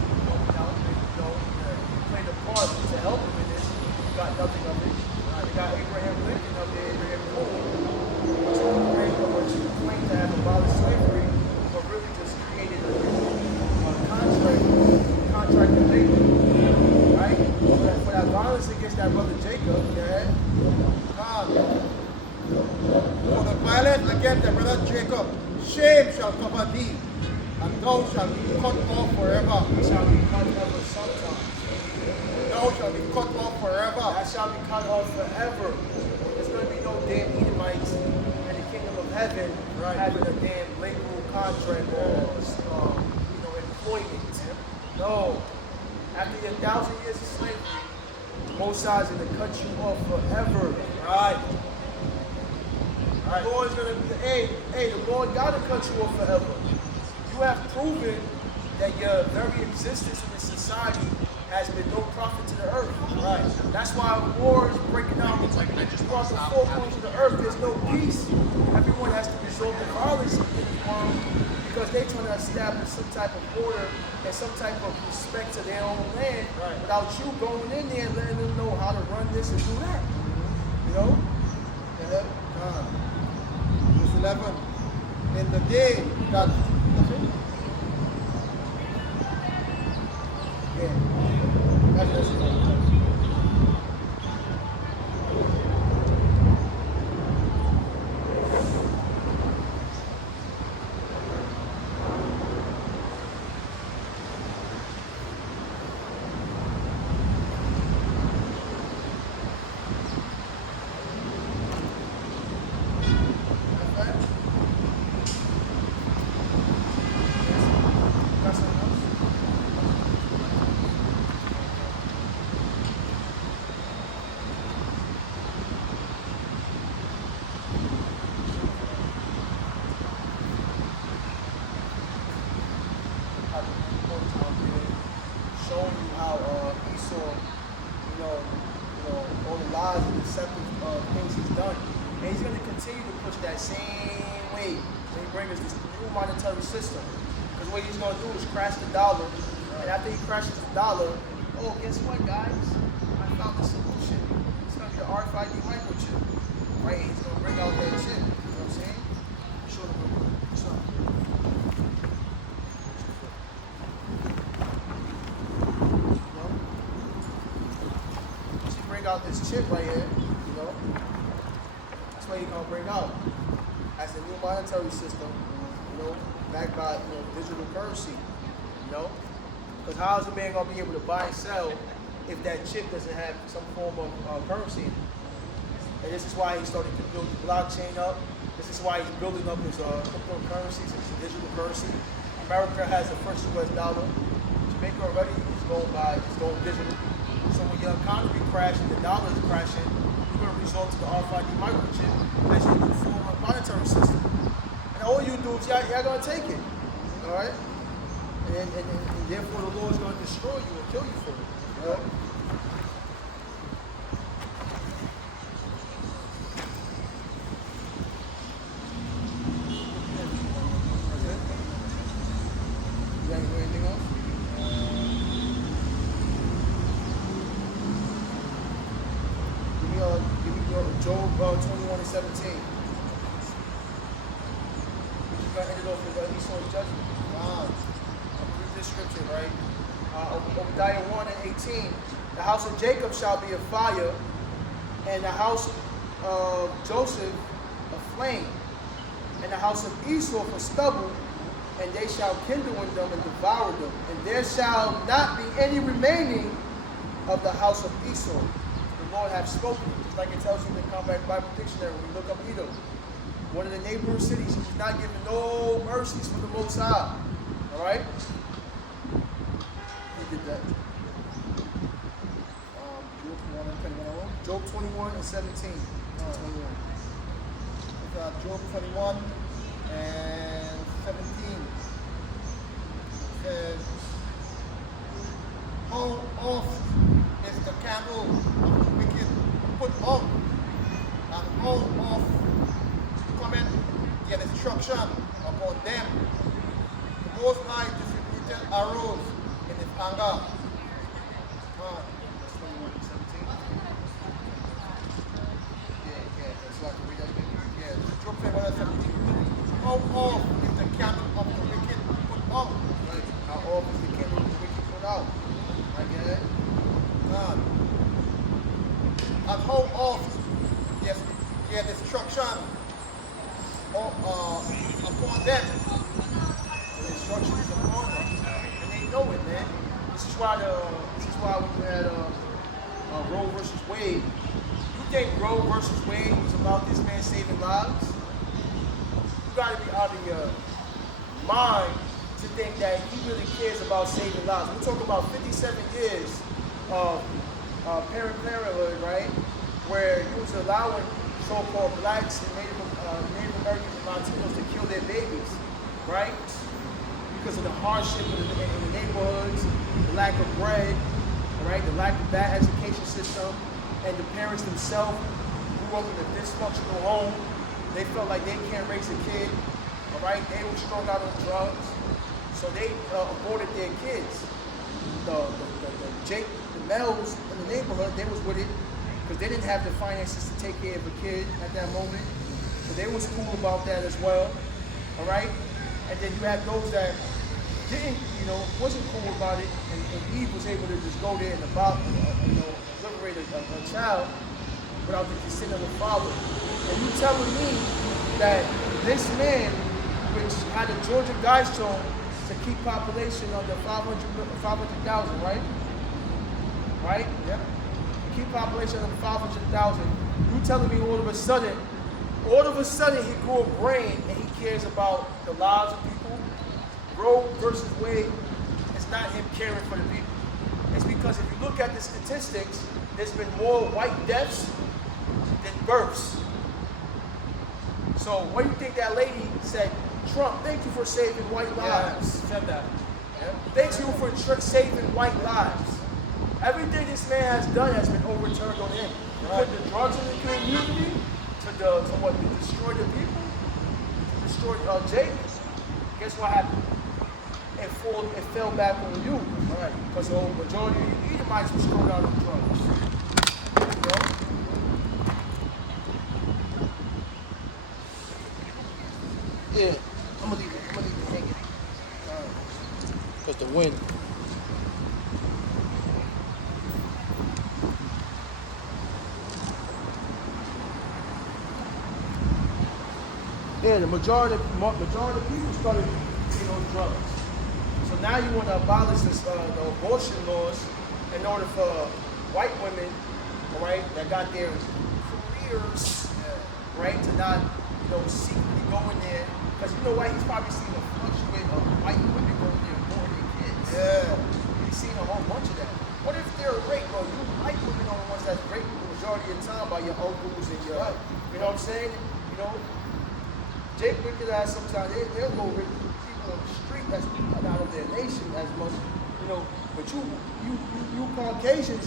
played a part to help him in this. You got nothing of it. They got Abraham Lincoln up there, Abraham Lincoln, which claimed to have abolished slavery, but really just created a contract of labor. Right? For that violence against that brother Jacob, For the violence against thy brother Jacob, shame shall cover thee, and thou shalt be cut off forever. Thou shalt be cut off sometimes. Thou shalt be cut off forever. That shall be cut off forever. There's going to be no damn Edomites in the kingdom of heaven having a damn legal contract or employment. No. After your 1,000 years of slavery, the Most High is going to cut you off forever. Right. The Lord's going to be, the Lord got to cut you off forever. You have proven that your very existence in this society has been no profit to the earth. Right. That's why war is breaking out across the four corners of the earth. There's no peace. Everyone has to resort to violence in this world because they're trying to establish some type of order and some type of respect to their own land without you going in there and letting them know how to run this and do that. Verse 11. In the day that That's it. Showing you how Esau, all the lies and deceptive things he's done. And he's going to continue to push that same way when he brings us this new monetary system. Because what he's going to do is crash the dollar. And after he crashes the dollar, guess what, guys? I found the solution. It's going to be the RFID microchip. Right? He's going to bring out that chip. You know what I'm saying? Show them real quick. What's up? Out this chip right here, that's what he's gonna bring out as a new monetary system, backed by digital currency, Because how is a man going to be able to buy and sell if that chip doesn't have some form of currency in it? And this is why he started to build the blockchain up. This is why he's building up his cryptocurrencies, his digital currency. America has the first US dollar. Jamaica already is going digital. So when your economy crashes, the dollar is crashing, you're going to resort to the RFID microchip as your new form of monetary system. And all you do is y'all going to take it. All right? And therefore the law is going to destroy you and kill you for it. You know? Anything else? Give me Job 21:17. We're going to end it off with Esau's judgment. I'll read this scripture, right? Obadiah 1:18. The house of Jacob shall be a fire, and the house of Joseph a flame, and the house of Esau for stubble, and they shall kindle in them and devour them. And there shall not be any remaining of the house of Esau. The Lord hath spoken. Just like it tells you in the Compact Bible Dictionary when you look up Edom. One of the neighboring cities who's not giving no mercies for the Most High. All right? Who did that? Job 21:17. 21. Job 21 and 17 says, how oft is the candle of the wicked put out, and how oft cometh their destruction upon them? The Most High distributed arrows in his anger. Job 21 and 17. How oft is the candle of the wicked put out? Right. How oft is the candle of the wicked put out? I get it. And how oft their destruction upon them? The destruction is upon them, and they know it, man. This is why when you had Roe versus Wade, you think Roe versus Wade was about this man saving lives? You got to be out of your mind to think that he really cares about saving lives. We're talking about 57 years of parenthood, right? Where he was allowing so-called blacks and Native Americans and Latinos to kill their babies, right? Because of the hardship in the neighborhoods, the lack of bread, right? The lack of bad education system, and the parents themselves grew up in a dysfunctional home. They felt like they can't raise a kid, all right? They were strung out on drugs, so they aborted their kids. The males in the neighborhood, they was with it because they didn't have the finances to take care of a kid at that moment. So they was cool about that as well, all right? And then you had those that didn't, wasn't cool about it, and Eve was able to just go there and liberate a child without the consent of the father. And you telling me that this man, which had a Georgia Guidestone to keep population under 500,000, right? Right? Yep. To keep population under 500,000. You telling me all of a sudden he grew a brain and he cares about the lives of people? Roe versus Wade is not him caring for the people. It's because if you look at the statistics, there's been more white deaths than births. So what do you think that lady said? Trump, thank you for saving white lives. Yeah, said that. Yep. Thank you for saving white lives. Everything this man has done has been overturned on him. You put the drugs in the community to destroy the people, to destroy Jake. Guess what happened? It fell back on you, right? Because the whole majority of the Edomites were thrown out on drugs. Yeah, I'm gonna leave it hanging. Because the wind. Yeah, the majority of people started, drugs. So now you want to abolish this, the abortion laws in order for white women, all right, that got their careers, right, to not, secretly go in there. Because you know why? He's probably seen a fluctuate of white women going there and boarding their kids. Yeah. He's seen a whole bunch of that. What if they're raped, bro? You white women are the ones that's raped the majority of the time by your uncles and your, you know what I'm saying? Jake wicked ass sometimes, they'll go rape people on the street that's not of their nation as much, but you Caucasians,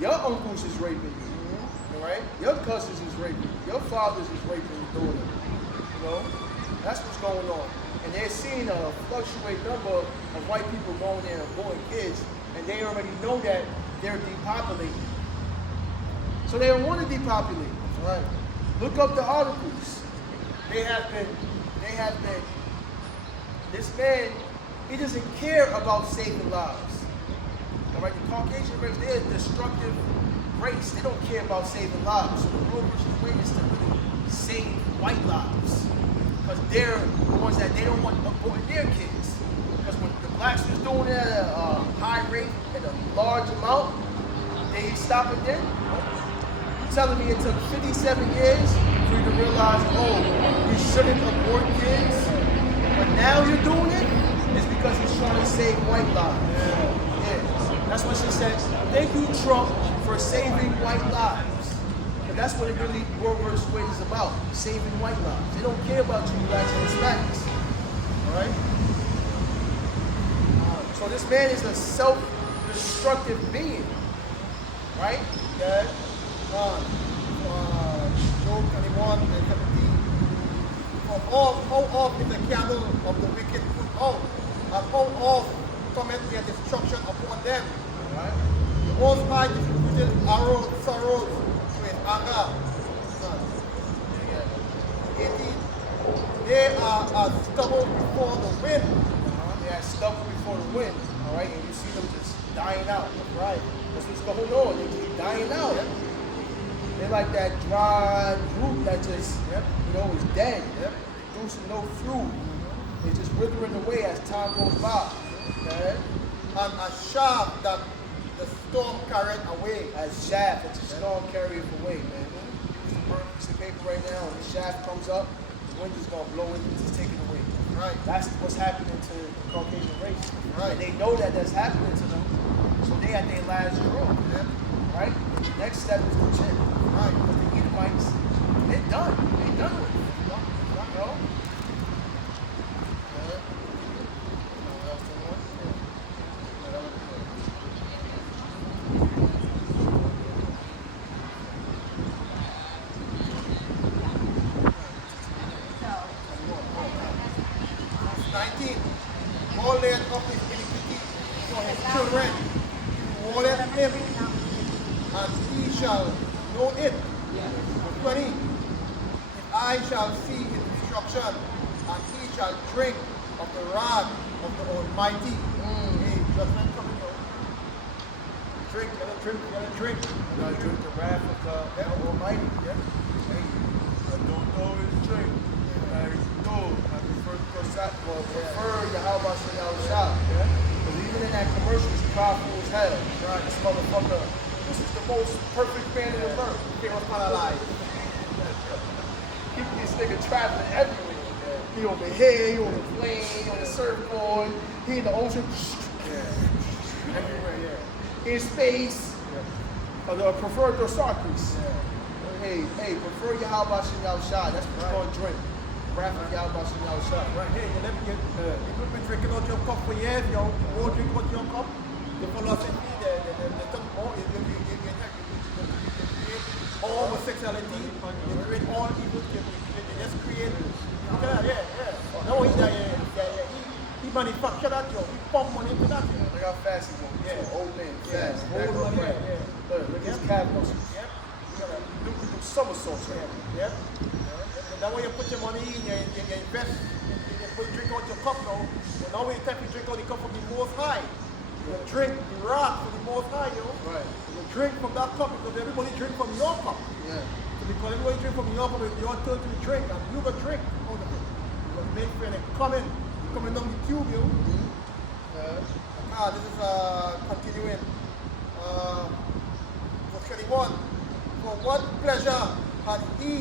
your uncles is raping you, all right? Your cousins is raping you. Your fathers is raping your daughter, That's what's going on. And they're seeing a fluctuating number of white people going there and boarding kids, and they already know that they're depopulating. So they don't want to depopulate. Right. Look up the articles. They have been, this man, he doesn't care about saving lives. All right, the Caucasian race, they're a destructive race. They don't care about saving lives. So the Roe versus Wade is to really save white lives. Because they're the ones that they don't want aborting their kids. Because when the blacks was doing it at a high rate and a large amount, they stop it then? You're telling me it took 57 years for you to realize, you shouldn't abort kids, but now you're doing it? It's because he's trying to save white lives. Yeah. That's what she said. Thank you, Trump, for saving white lives. And that's what it really, Roe versus Wade is about, saving white lives. They don't care about you blacks and Hispanics. All right? So this man is a self-destructive being, right? Okay. Job 21 and 17. For how oft is the candle of the wicked put out, and how oft cometh their destruction upon them. Right. The Most High distributed sorrows to his anger. 18. They are as stubble before the wind. They are stubble before the wind. All right, and you see them just dying out. Right. That's what's going on. They're just dying out. Yep. They're like that dry root that just, is dead. Yep. Producing no fruit. It's just withering away as time goes by. Okay? And a shaft that the storm carried away. As shaft that the storm carried away, man. Use a burnt piece of paper right now, and the shaft comes up, the wind is going to blow it and just take it away. Right. That's what's happening to the Caucasian race. Right. And they know that that's happening to them, so they at their last straw. Yep. Right? The next step is the chip. Right. Because the Edomites, they're done. They're done with it. In space, prefer Dorsarkis. Hey, prefer Yahweh Shah. That's what you're going to drink. Graphic Yahweh Shah. Right here, you've been drinking out your cup for years, you won't drink out your cup. The philosophy, all homosexuality, you create all evil, you just create. Look at that, yeah. No, he manufactured that, he pumped money into that. Look how fast he went. Old man, fast. Old man, Look at his calf muscles. Yep. You can do somersaults right Yep. That way you put your money in, you invest, you drink out your cup now. But now when you take you drink out the cup from the Most High, you drink the wrath from the Most High, Right. You drink from that cup because everybody drink from your cup. Yeah. So because everybody drink from your cup, it's your turn to drink, and you go drink out of it. You got to make sure they coming down the tube, This is continuing. Verse 21. For what pleasure had he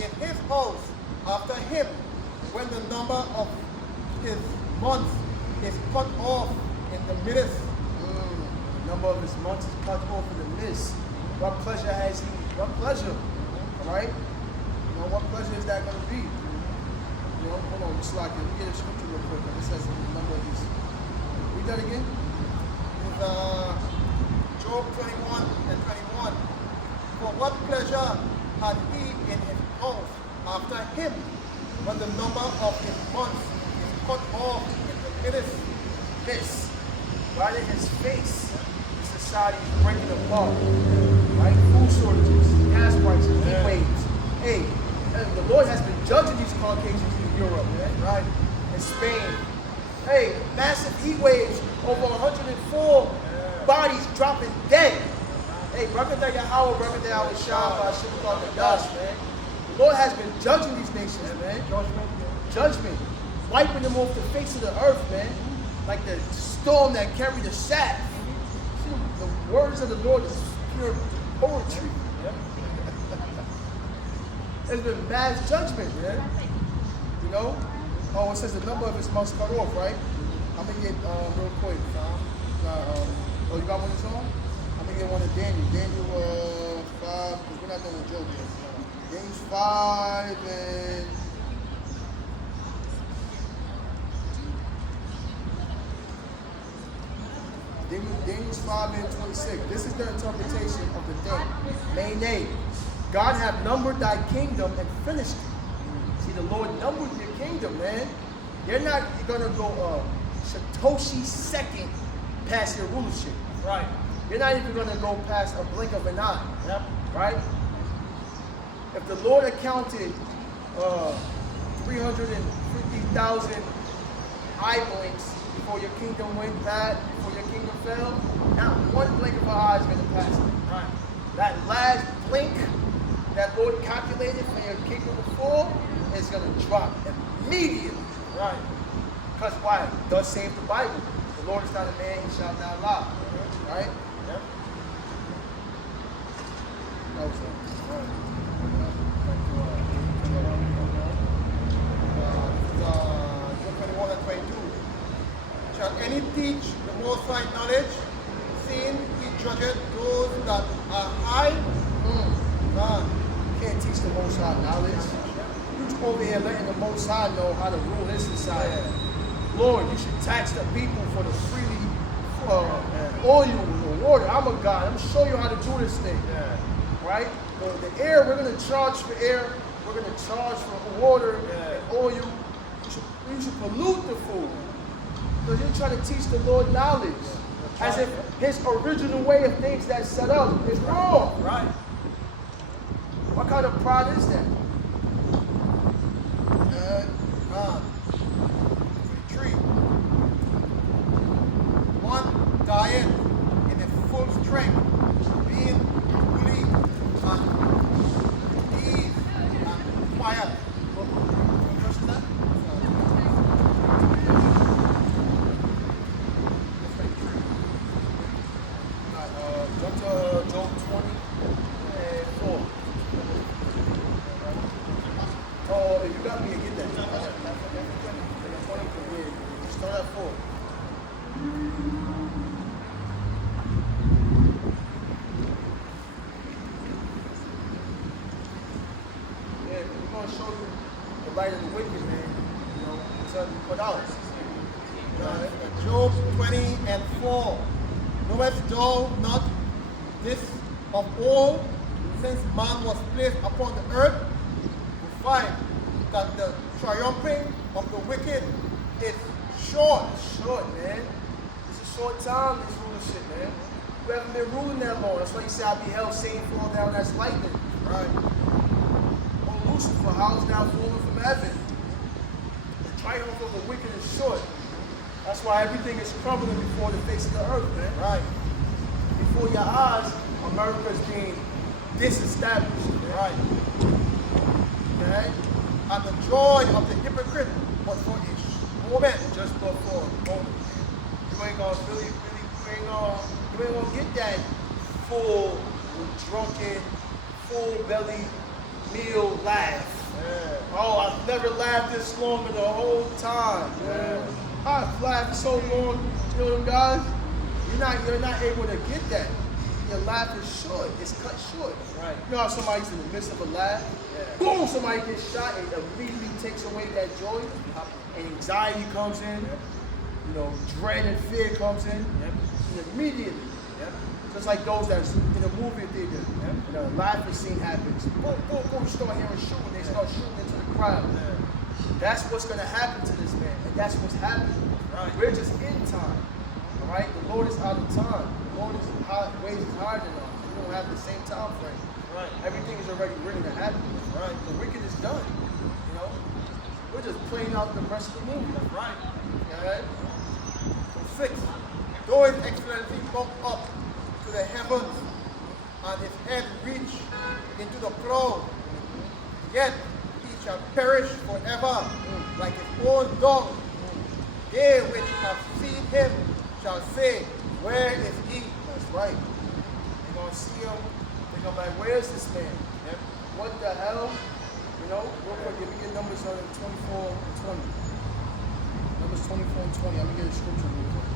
in his house after him when the number of his months is cut off in the midst? The number of his months is cut off in the midst. What pleasure has he? What pleasure? All right? You know, what pleasure is that going to be? You know, hold on, just like it. Let me get a scripture real quick. It says the number of his. Read that again. Job 21 and 21. For what pleasure had he in his house after him when the number of his months is cut off in the midst? This. Right in his face. The society is breaking apart. Right? Food shortages, gas prices, heat waves. Hey, the Lord has been judging these Caucasians in Europe, man. Right? In Spain. Hey, massive heat waves, over 104 bodies dropping dead. Hey, Brakatah Yahweh, Brakatah Yahweh Shah, Bashim Dash, man. The Lord has been judging these nations, man. Judgment. Wiping them off the face of the earth, man. Like the storm that carried the shaft. See, the words of the Lord is pure poetry. There's been mass judgment, man. You know? Oh, it says the number of his months cut off, right? I'm gonna get real quick. Oh, you got one of song? I'm gonna get one of Daniel. Daniel 5, because we're not doing a joke yet. Daniel 5 and Daniel 5 and 26. This is the interpretation of the thing. Main name. God have numbered thy kingdom and finished it. See, the Lord numbered your kingdom, man. You're not gonna go Satoshi second past your rulership. Right. You're not even gonna go past a blink of an eye. Yep. Right? If the Lord accounted 350,000 eye blinks before your kingdom went bad, before your kingdom fell, not one blink of an eye is gonna pass it. Right. That last blink that Lord calculated for your kingdom to fall is going to drop immediately. Right. Because why? Thus saith the Bible. The Lord is not a man, he shall not lie. Right? Yep. No, sir. Job 21 and 22. Shall any teach the Most High knowledge, seeing he judgeth those that are high? You can't teach the Most High knowledge. You over here letting the Most High know how to rule his society. Lord, you should tax the people for the freely oil and the water. I'm a God. I'm going to show you how to do this thing. Right? The air, we're going to charge for air. We're going to charge for water and oil. You should pollute the food. Because you're trying to teach the Lord knowledge. As if his original way of things that's set up is wrong. Right. What kind of pride is that? Three. One diet in its full strength, being fully and ease and quiet. Trust that? Jump to Job 20 and 4. Oh, if you got me, get that. 20, start at 4. Yeah, we're going to show you the light of the wicked, man. You know, something to put out. Job 20 and 4. Knowest thou not this of all, since man was placed upon the earth? 5. That the triumphing of the wicked is short. Short, man. It's a short time, this rulership, man. You haven't been ruling that long. That's why you say I beheld Satan fall down as lightning. Right. Oh, Lucifer, how's thou fallen from heaven? The triumph of the wicked is short. That's why everything is crumbling before the face of the earth, man. Right. Before your eyes, America's being disestablished. Man. Right. Okay? And the joy of the hypocrite was for a moment. Just for a moment. ain't gonna you ain't gonna get that full, drunken, full belly meal laugh. Yeah. Oh, I've never laughed this long in the whole time. Yeah. I've laughed so long, you know them guys. You're not able to get that. Your laugh is short. It's cut short. Right. You know how somebody's in the midst of a laugh? Yeah. Boom! Somebody gets shot and immediately takes away that joy. And anxiety comes in. Yep. You know, dread and fear comes in. Yep. And immediately. Yep. Just like those that's in a movie theater. Yep. You know, laughing scene happens. Boom, boom, boom. You start hearing shooting. They start shooting into the crowd. Yeah. That's what's going to happen to this man. And that's what's happening. Right. We're just in time. All right? The Lord is out of time. The Lord is ways is higher than us. We don't have the same time frame. Right. Everything is already written to happen. Right. The wicked is done. You know? We're just playing out the rest of the movie. Right. All right? So 6. Though his excellency bumped up to the heavens and his head reached into the cloud, yet he shall perish forever like his own dog. They which have seen him shall say, where is he? That's right. They're going to see him. They're going to be like, where is this man? Yep. What the hell? You know, real quick, let me get numbers on 24 and 20. Numbers 24 and 20. Let me get a scripture real quick.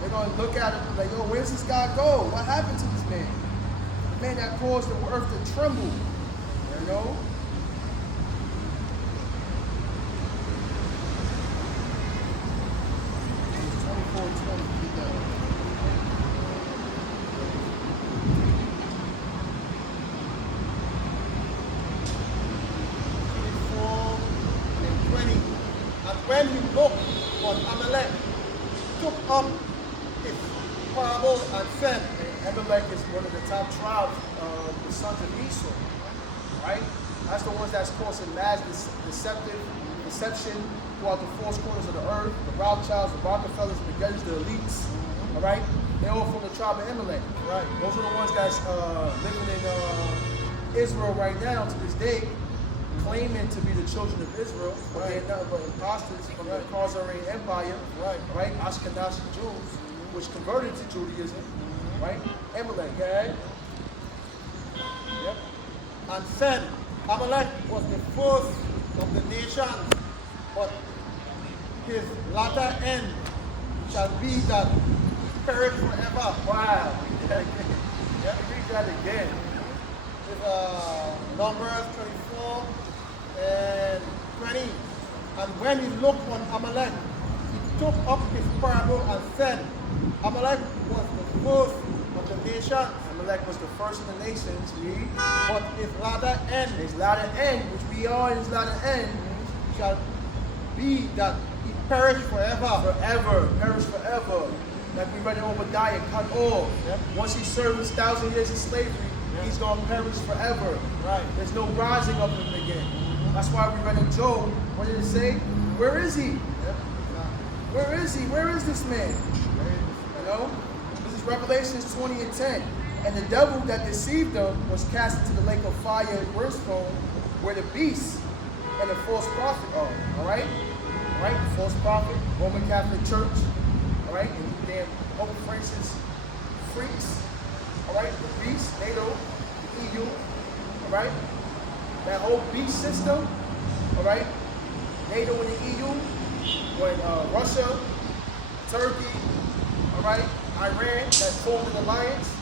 They're going to look at him like, yo, where's this guy go? What happened to this man? The man that caused the earth to tremble. You know? When he looked on Amalek, he took up his parable and said, Amalek is one of the top tribes of the sons of Esau, right? That's the ones that's causing mass deception throughout the four corners of the earth. The Rothschilds, the Rockefellers, the Gettys, the elites, all right? They're all from the tribe of Amalek, right? Those are the ones that's living in Israel right now to this day, claiming to be the children of Israel, but they're nothing but imposters from the Khazarian Empire, right? Ashkenazi Jews, which converted to Judaism, right? Amalek, okay? Yep. And said, Amalek was the first of the nations, but his latter end shall be that he perish forever. Wow. Let me read that again. With Numbers 24 and 20. And when he looked on Amalek, he took up his parable and said, Amalek was the first of the nations. Amalek was the first of the nations, but his latter end, which we are in his latter end, shall be that he perish forever. Perish forever. Like we read in Obadiah, cut off. Yep. Once he served his 1,000 years of slavery, he's going to perish forever. Right. There's no rising of him again. That's why we read in Job, what did it say? Where is he? Yep. Where is he? Where is this man? You know? This is Revelations 20 and 10. And the devil that deceived them was cast into the lake of fire and brimstone, where the beast and the false prophet are. Alright? Alright? The false prophet, Roman Catholic Church. Alright? And damn Pope Francis freaks. Alright? The beast, NATO, the EU. Alright? That whole beast system. Alright? NATO and the EU. When Russia, Turkey, alright, Iran, that formed an alliance,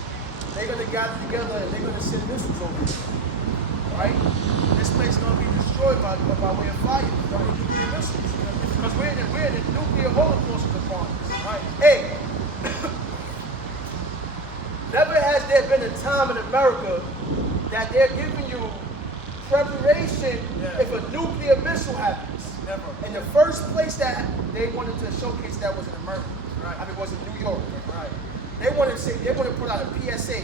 they're going to gather together and they're going to send missiles over here. Right? This place is going to be destroyed by way of fire. By nuclear missiles. Because we're in the nuclear holocaust upon us. Right? Hey, never has there been a time in America that they're giving you preparation if a nuclear missile happens. Never. And the first place that they wanted to showcase that was in America. Right. I mean, was in New York. Right. They want to put out a PSA.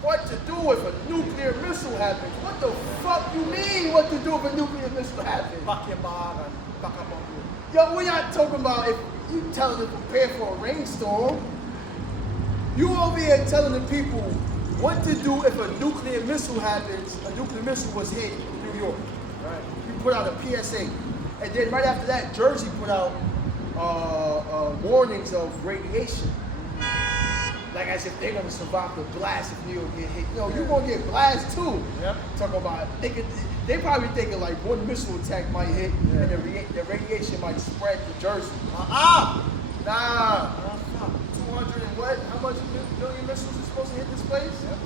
What to do if a nuclear missile happens? What the fuck you mean? What to do if a nuclear missile happens? Back your bar and back up on you. Yo, we're not talking about if you telling them to prepare for a rainstorm. You over here telling the people what to do if a nuclear missile happens. A nuclear missile was hit in New York. Right. You put out a PSA. And then right after that, Jersey put out warnings of radiation. Like as if they're gonna survive the blast if New York get hit. Yo, you're gonna get blasted too. Yep. Talk about they probably thinking like one missile attack might hit and the radiation might spread to Jersey. Nah. 200 and what? How much million missiles are supposed to hit this place? Yep.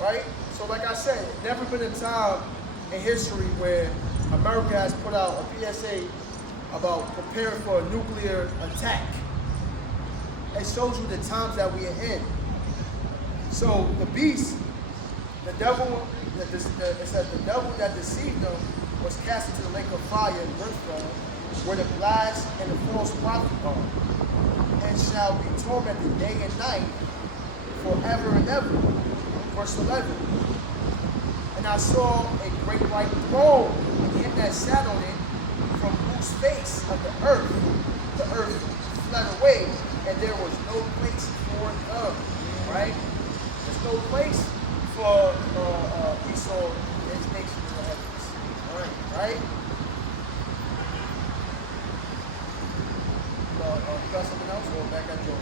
Right? So like I said, never been a time in history where America has put out a PSA about preparing for a nuclear attack. It shows you the times that we are in. So the beast, the devil, it says the devil that deceived them was cast into the lake of fire and brimstone, where the blast and the false prophet are, and shall be tormented day and night forever and ever. Verse 11. And I saw a great white throne, and him that sat on it, from whose face of the earth fled away, and there was no place for them. Right? There's no place for Esau and his nation in the heavens. All right? Right? You got something else, or back at Joe?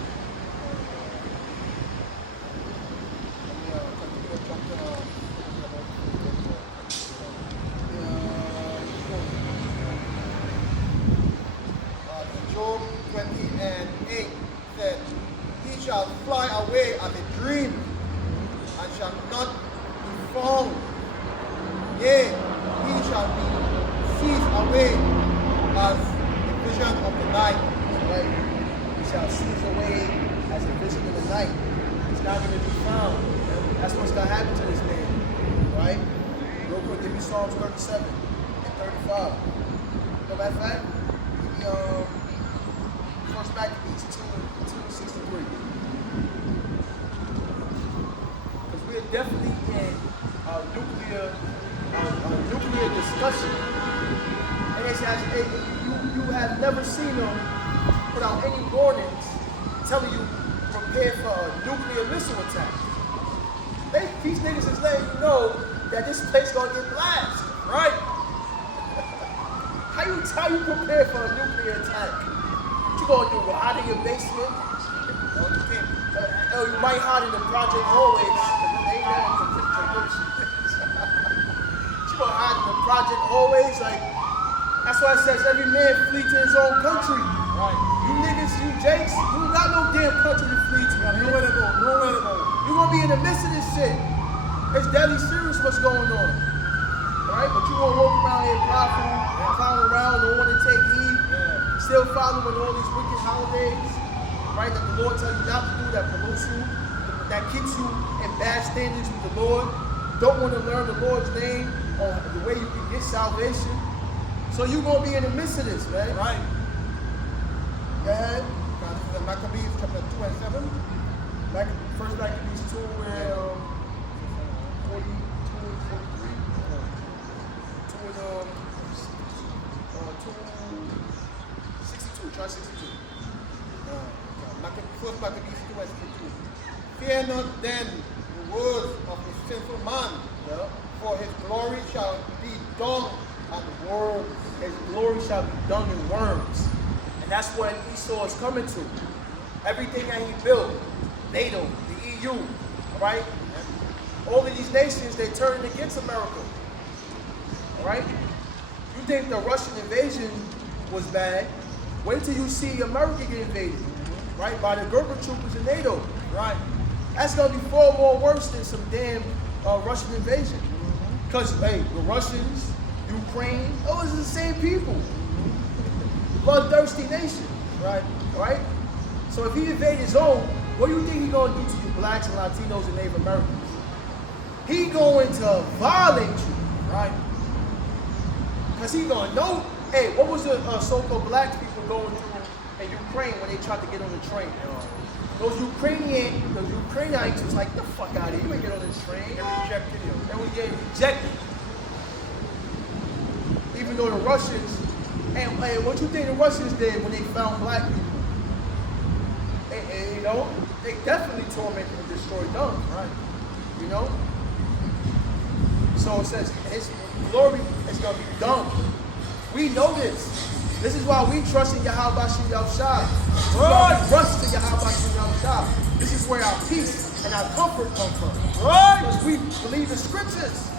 Job 20:8 said, he shall fly away as a dream and shall not be found. Yea, he shall be seized away as a vision of the night. Right? He shall seize away as a vision in the night. It's not going to be found. That's what's going to happen to this man. Right? Real quick, give me Psalms 37 and 35. Go back fact? Give me First Maccabees 2:63. Because we're definitely in a nuclear discussion. And it says, you have never seen them put out any warnings telling you prepare for a nuclear missile attack. These niggas is letting you know that this place gonna get blasted, right? How you prepare for a nuclear attack? What you gonna do? Hide in your basement? Or you might hide in the project hallways. You gonna hide in the project hallways? Like, that's why it says every man flee to his own country. Right. You niggas, you jakes, you ain't got no damn country to flee to. Nowhere to go, nowhere to go. You gonna be in the midst of this shit. It's deadly serious what's going on. Right? But you gonna walk around here prideful, clown around, don't want to take heed, still following all these wicked holidays, right? That the Lord tells you not to do, that pollutes you, that keeps you in bad standings with the Lord. Don't want to learn the Lord's name or the way you can get salvation. So you gonna be in the midst of this, man. Right. Go ahead. This is Maccabees chapter 2 and 7. First Maccabees 2 and 42 and 43. 62. Try 62. First Maccabees 2 and 62. Fear not then the words of a sinful man, for his glory shall be dung and worms. His glory shall be dung and worms. And that's what Esau is coming to. Everything that he built, NATO, the EU, all right? All of these nations, they turned against America. All right? You think the Russian invasion was bad? Wait till you see America get invaded, right? By the Gerber troopers in NATO, right? That's gonna be far more worse than some damn Russian invasion. Because, hey, the Russians, Ukraine, those are the same people. Bloodthirsty nation, right? Right? So if he invade his own, what do you think he's gonna do to you blacks and Latinos and Native Americans? He going to violate you, right? Because he gonna know, hey, what was the so-called black people going through in Ukraine when they tried to get on the train? Those Ukrainians was like, the fuck out of here, you ain't get on this train. They rejected you. And we get rejected. Even though the Russians, and what you think the Russians did when they found black people? And you know, they definitely tormented and destroyed them, right? You know? So it says his glory is going to be done. We know this. This is why we trust in Yahweh Bashim Yahushua. This is why we rush to Yahweh Bashim Yahushua. This is where our peace and our comfort come from. Right? Because we believe the scriptures.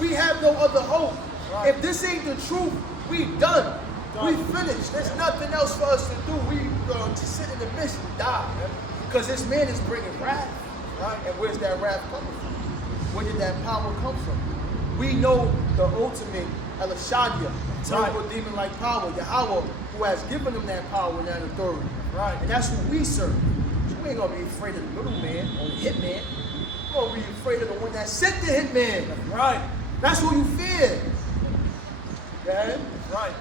We have no other hope. Right. If this ain't the truth, we done. We finished. There's nothing else for us to do. We to sit in the midst and die. Because this man is bringing wrath. Right? And where's that wrath coming from? Where did that power come from? We know the ultimate Elishadya, terrible demon-like power, Yahweh, who has given them that power and that authority. Right. And that's who we serve. So we ain't gonna be afraid of the little man or the hitman. We're gonna be afraid of the one that sent the hitman. Right. That's who you fear. Okay? Right.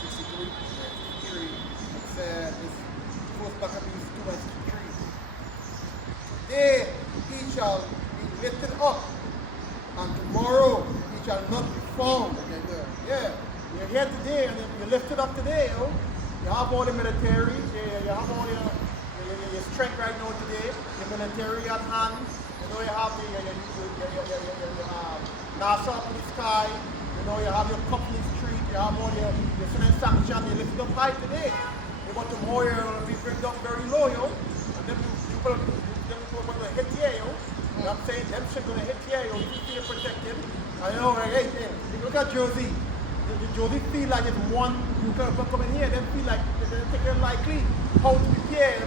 63. It said, this goes back up in 2 and 3. Today he shall be lifted up, and tomorrow he shall not be found. Yeah. You're here today, and you're lifted up today, yo. You have all the military, you have all your strength right now today, the military at hand. You know, you have your NASA up in the sky. You know, you have your company street, you have all your finance sanction, you lift it up high today. But tomorrow you'll be bring down very low, yo. And then people are going to hit you, yo. You know what I'm saying? Them shit going to hit you, yo. You feel protected. I know, like, hey, you look at Josie. Josie feel like if one you can come in here, they feel like they think they're likely how to prepare.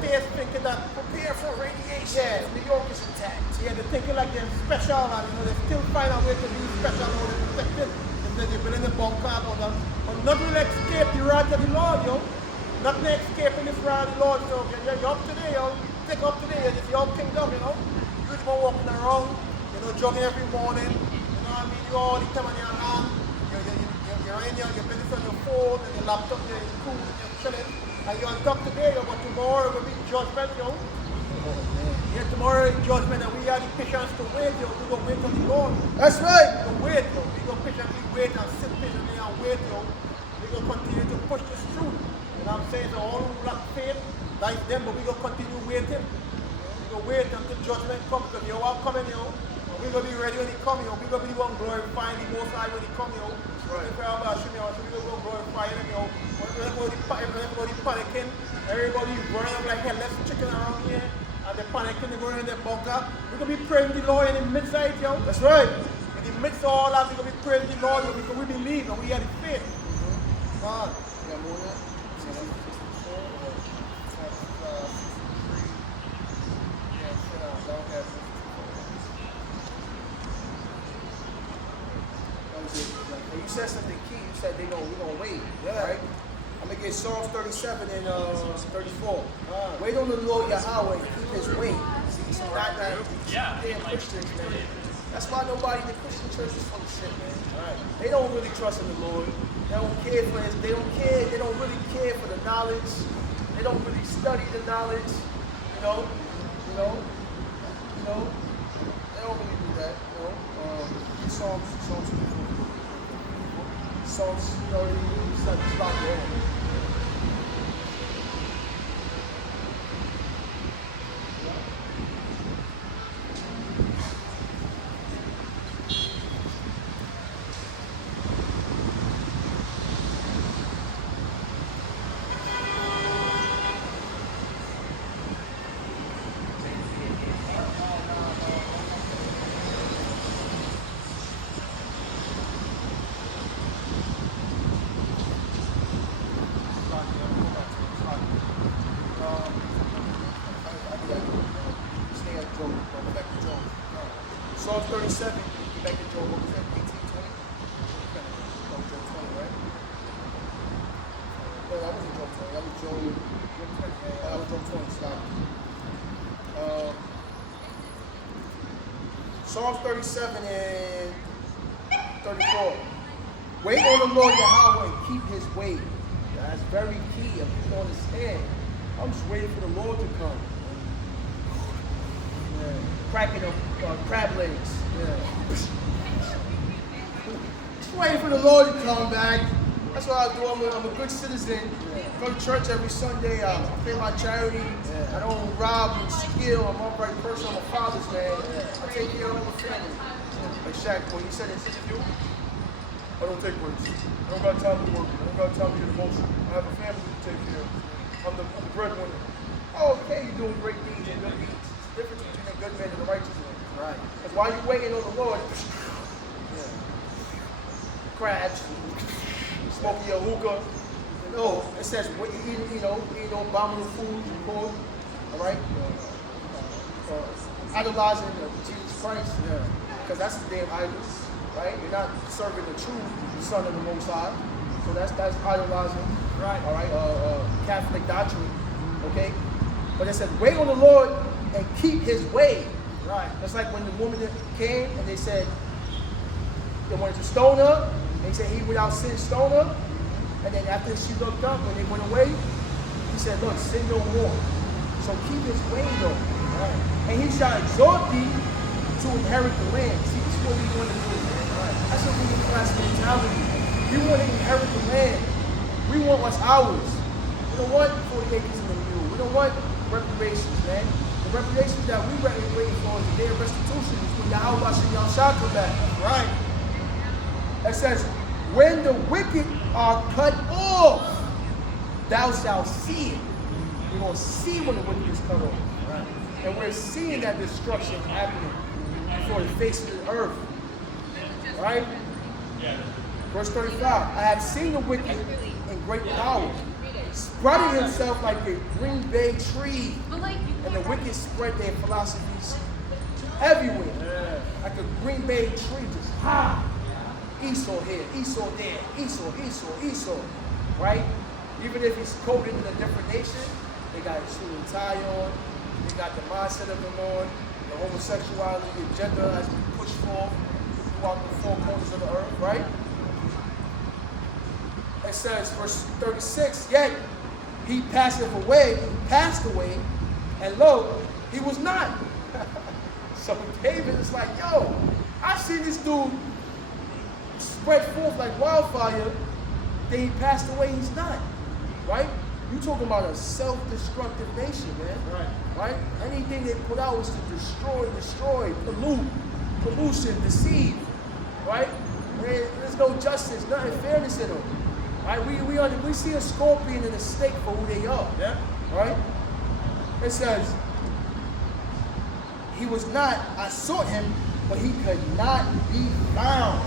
Space thinking that prepare for radiation. Yeah, New York is intact. Yeah, they're thinking like they're special, and they still find a way to be special or protected. They're building a bunker or that. But nothing will escape the wrath of the Lord, yo. Nothing escaping this wrath of the Lord. So you're up today, yo. Take up today, it's your kingdom, you know. You're just walking around, you know, jogging every morning. You know what I mean? You all the time on your hand. You're in your business on your phone and your laptop, you're cool, you're chilling. And you're on top today, but tomorrow will be judgment, yo. Yeah, tomorrow is judgment, and we have the patience to wait, yo. We're going to wait on the Lord. That's right. We're going to wait, yo. We're going to patiently wait and sit patiently and wait, yo. We're going to continue to push this through. You know what I'm saying? So all who lack faith, like them, but we're going to continue waiting. We're going to wait until judgment comes, because you're all coming, yo. We're going to be ready when he comes, yo. We're going to be the one glorifying the Most High when he comes, yo. Right. We're going to glorify him, yo. Everybody panicking, everybody running up like headless chicken around here, and they're panicking, they're going in their bunker. We're going to be praying the Lord in the midst of it, yo. That's right. In the midst of all that, we're going to be praying the Lord, because we believe and we have the faith. God. You got more than that? 64 or 63? Yeah, sit down. Don't have 64. You said something key. You said we're gonna wait. Yeah. Right? I'm gonna get Psalms 37 and 34. Wait on the Lord Yahweh and keep his way. See, so not that damn Christians, man. That's why nobody in the Christian church is full of shit, man. Right. They don't really trust in the Lord. They don't care for his. They don't care. They don't really care for the knowledge. They don't really study the knowledge. You know. They don't really do that. You know. Psalms 37, stop there. Psalms 37, get back to Job, what was that, 18, 20? No, Job 20, right? No, that wasn't Job 20, that was Job 20, stop. Psalms 37 and 34. Wait on the Lord Yahweh and keep his way. That's very key, if you don't understand. I'm just waiting for the Lord to come. Cracking up crab legs. Yeah. Waiting for the Lord to come back. That's what I do. I'm a good citizen. Go to church every Sunday. I pay my charity. I don't rob and steal. I'm an upright person. I'm a father's man. I take care of my family. Like Shaq, when he said it's you, I don't take breaks. I don't got time to work. I don't got time to get emotional. I have a family to take care of. I'm the breadwinner. Oh, okay, you're doing great deeds and good deeds. It's the difference between a good man and a righteous man. Right. Because while you're waiting on the Lord, crabs, smoking your hookah. No, it says eating abominable food, all right? Idolizing Jesus Christ, because that's the damn idol, right? You're not serving the true Son of the Most High, so that's idolizing, right? All right, Catholic doctrine, okay? But it says wait on the Lord and keep His way, right? That's like when the woman came and they said they wanted to stone her. They said he without sin stone her. And then after she looked up, when they went away, he said, look, sin no more. So keep his way though. Right. And he shall exhort thee to inherit the land. See, this is what we want to do. Right. That's what we need class mentality. We want to inherit the land. We want what's ours. We don't want 40 acres in the mule. We don't want reparations, man. The reparations that we waiting for is the day of restitution. Is when Yahweh shall come back. Right. It says, when the wicked are cut off, thou shalt see it. We're going to see when the wicked is cut off. Right. And we're seeing that destruction happening before the face of the earth. Right? Yeah. Verse 35. I have seen the wicked in great power, spreading himself like a green bay tree. And the wicked spread their philosophies everywhere. Yeah. Like a green bay tree, just Esau here, Esau there, Esau, right? Even if he's coded in a different nation, they got a suit and tie on, they got the mindset of them on, the homosexuality agenda has been pushed forth throughout the four corners of the earth, right? It says, verse 36, yet he passed away, and lo, he was not. So David is like, yo, I've seen this dude spread forth like wildfire, then he passed away, he's not. Right? You talking about a self-destructive nation, man. Right? Anything they put out is to destroy, pollution, deceive. Right? There's no justice, nothing fairness in them. Right? We see a scorpion and a snake for who they are. Yeah. Right? It says, he was not, I sought him, but he could not be found.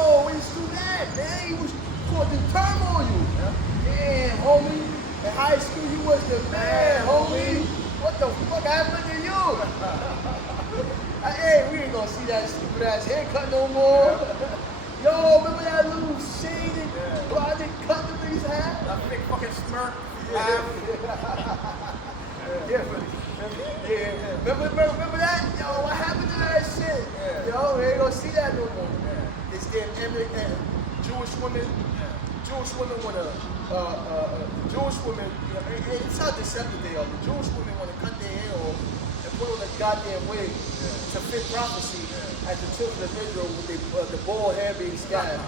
Oh, he's do that, man. He was causing turmoil. Yeah. Damn, homie. In high school, he was the man, homie. What the fuck happened to you? Hey, we ain't gonna see that stupid ass haircut no more. Yo, remember that little shaded project cut the nigga's hat? That big fucking smirk. Remember that? Yo, what happened to that shit? Yeah. Yo, we ain't gonna see that no more. This damn Jewish women want to, Jewish women, it's how deceptive they are. The Jewish women want to cut their hair off and put on a goddamn wig to fit prophecy as the children of Israel with the bald hair being scattered.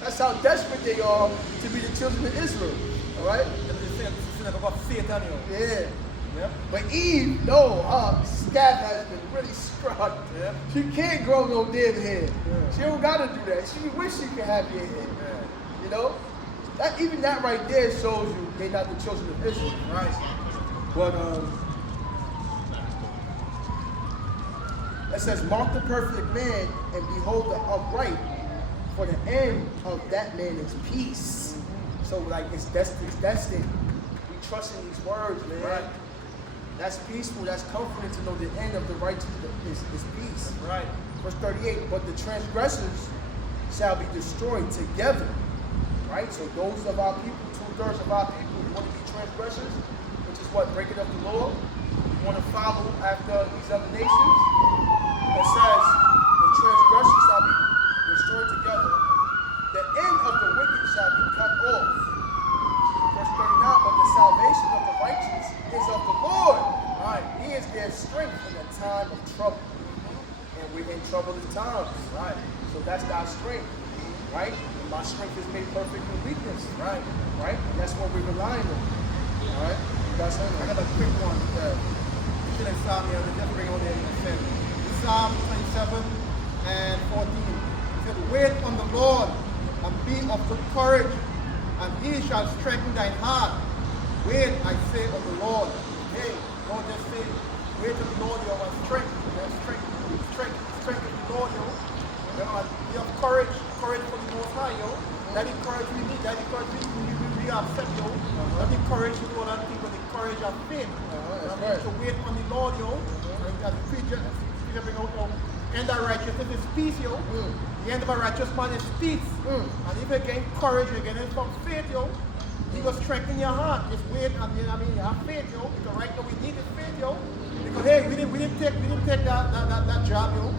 That's how desperate they are to be the children of Israel. All right? Yeah. Yep. But Eve, no, her scalp has been really scrubbed. Yep. She can't grow no damn hair. Yeah. She don't gotta do that. She wish she could have your hair. Yeah. You know? Even that right there shows you they're not the children of Israel. Right. But it says, mark the perfect man and behold the upright, for the end of that man is peace. Mm-hmm. So like it's destined. We trust in these words, man. Right. That's peaceful, that's comforting to know the end of the righteous is peace. Right. Verse 38, but the transgressors shall be destroyed together. Right? So those of our people, 2/3 of our people, who want to be transgressors, which is what? Breaking up the law. We want to follow after these other nations. It says, the transgressors shall be destroyed together. The end of the wicked shall be cut off. Verse 39, but the salvation of the righteous is of the Lord. Right. He is their strength in a time of trouble. And we're in troublous times. Right. So that's our strength. right? And my strength is made perfect in weakness. Right. Right? And that's what we're relying on. All right? You got something? I got a quick one. Still in Psalm here, just bring out there in a second. Psalm 27 and 14. It said, wait on the Lord and be of good courage, and he shall strengthen thine heart. Wait, I say, on the Lord. Hey, don't just say, wait on the Lord, you have strength. You have strength of the Lord, yo. You know, and you have courage for the Most High, yo. That encourage we need, that encourage we have set, yo. That encourage you know that people, the courage of faith. To wait on the Lord, yo. And preacher bring out, yo. End of righteousness is peace, yo. The end of a righteous man is peace. And if you gain courage, you gain it from faith, yo. He will strengthen your heart. Just wait, and you have faith, yo. Because right now we need this faith, yo. Because hey, we didn't take that job, yo.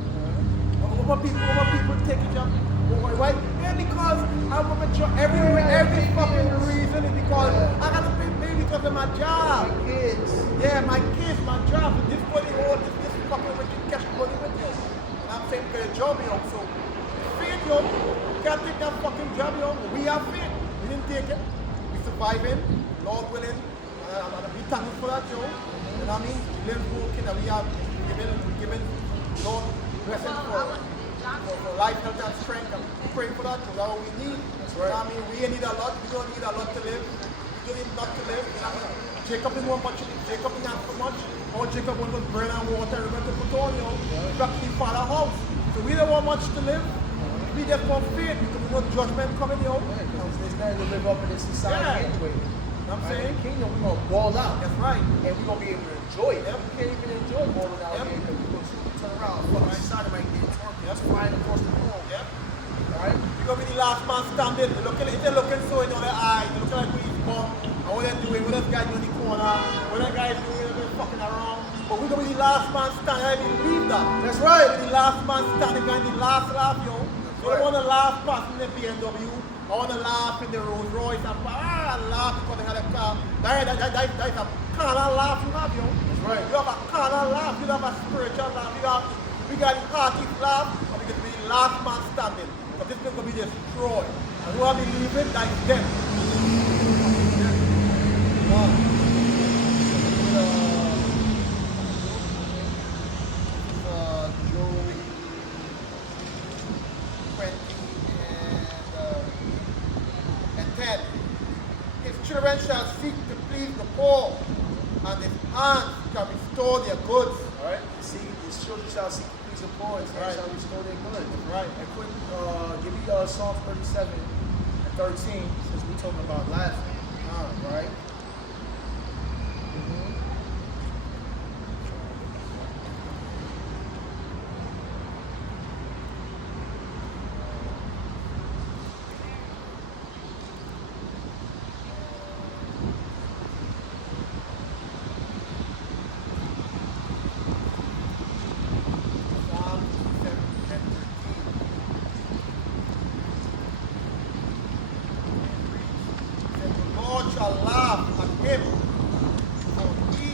What people take a job? Why? Yeah, because I want a job. Every fucking reason is because I gotta pay maybe because of my job. My kids. Yeah, my kids, my job. This money, all this fucking wicked cash money with you. And I'm saying get a job, yo. So faith, yo. You can't take that fucking job, yo. We have faith. We didn't take it. We surviving. Lord willing. We thankful for that, yo. You know what I mean? We live working and we have given Lord blessing for life, health, and strength. And we pray for that because that's what we need. That's right. You know what I mean? We need a lot. We don't need a lot to live. We don't need not to live. You know what I mean? Jacob didn't want much. Jacob didn't have so much. All Jacob wanted was bread and water. We went to put on, yo. Back to his father's house. So we don't want much to live. We just want faith because we want judgment coming, yo. There's nothing to live up in this society anyway. You know what I'm saying? In the kingdom, we're going to ball out. That's right. And we're going to be able to enjoy it. We can't even enjoy balling out here because we're going to turn around. Fucking society might get torn. That's flying across the room. Yep. Alright? You're going to be the last man standing. They're looking so in their eyes. They're looking like he's born. And what they're doing, what that guy doing in the corner, what that guy is doing, they're fucking around. But we're going to be the last man standing. I believe that. That's right. The last man standing, going the last laugh, yo. So I want to laugh past in the BMW. I want to laugh in the Rolls Royce and laugh because they had a car. That is a carnal laugh you have, yo. That's right. You have a carnal laugh, you have a spiritual laugh, we got the hearty laugh, and we get to be the last man standing. But this is going to be destroyed. And who I believe in, that is death. Children shall seek to please the poor, and his hands shall restore their goods. All right. See, his children shall seek to please the poor, his hands shall restore their goods. Right. And quick, give me Psalm 37 and 13, since we're talking about laughing. Right. Shall laugh at him, for he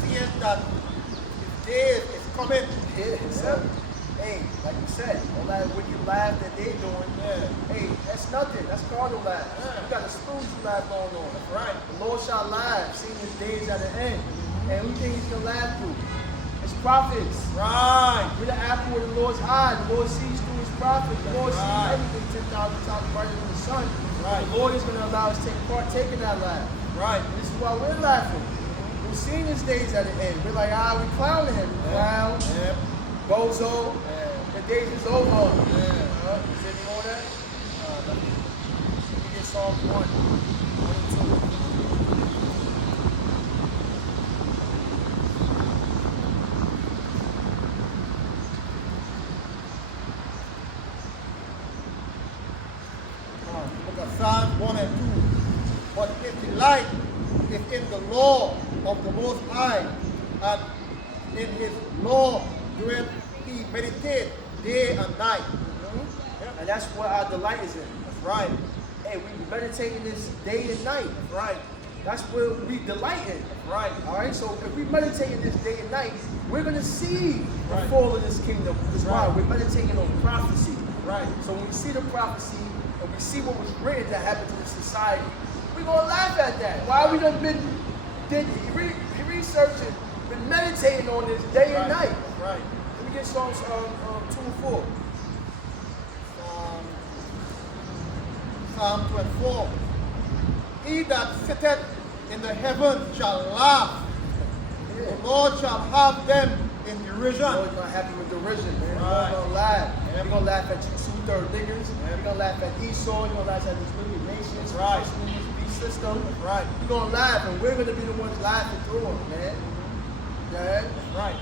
seeth that his day is coming. Hey, like you said, all that wicked laugh that they doing, hey, that's nothing. That's carnal laugh. You got a spiritual laugh going on. That's right. The Lord shall laugh, seeing his days at the end. And who think he's going to laugh through? His prophets. Right. We're the apple of the Lord's eye. The Lord sees through his prophets. The Lord sees everything 10,000 times brighter than the sun. Right. The Lord is going to allow us to take in that laugh. Right. And this is why we're laughing. We're seeing his days at the end. We're like, we clowning him. Clown. Yep. Bozo. The days is over. Yeah. Is any more of that? We get Psalm 1 and 2. Psalms 1 and 2. But his delight is in the law of the Most High, and in his law doeth he meditate day and night. And that's what our delight is in. That's right. Hey, we meditate in this day and night. That's right. That's where we delight in. That's right. All right, so if we meditate in this day and night, we're going to see the Right. fall of this kingdom. Because why? We're meditating on prophecy. Right. So when we see the prophecy and we see what was written that happened to the society, we're gonna laugh at that. Why we done been researching, been meditating on this day and night. Right. Let me get Psalms 2 and 4. Psalm 24. He that sitteth in the heavens shall laugh. Yeah. The Lord shall have them in derision. Lord's not happy with derision, man. Right. We're gonna laugh. Yep. We're gonna laugh at you 2/3 niggas. Yep. We're gonna laugh at Esau. We're gonna laugh at these wicked nations. Right. This beast system. Right. We're gonna laugh, and we're gonna be the ones laughing through them, man. Yeah. Right.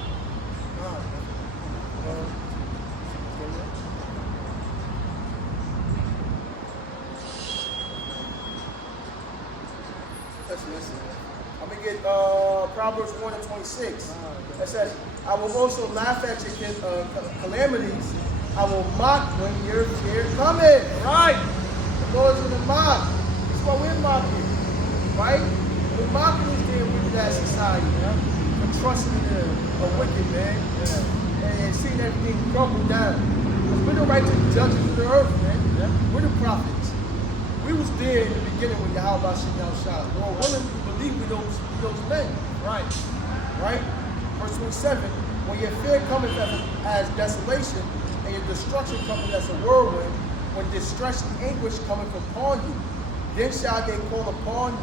Let's listen. I'm gonna get Proverbs 1 and 26. That says, I will also laugh at your calamities. I will mock when you're coming. Right. The Lord's gonna mock. That's why we're mocking. Right? We're mocking this day with that society. For trusting in a wicked man. And seeing everything crumble down. Because we're the righteous judges of the earth, man. We're the prophets. We was there in the beginning when Yahweh Shem shot. We were willing to believe with those men. Right. Right? Verse 27, when your fear cometh as desolation, and your destruction cometh as a whirlwind, when distress and anguish cometh upon you, then shall they call upon you,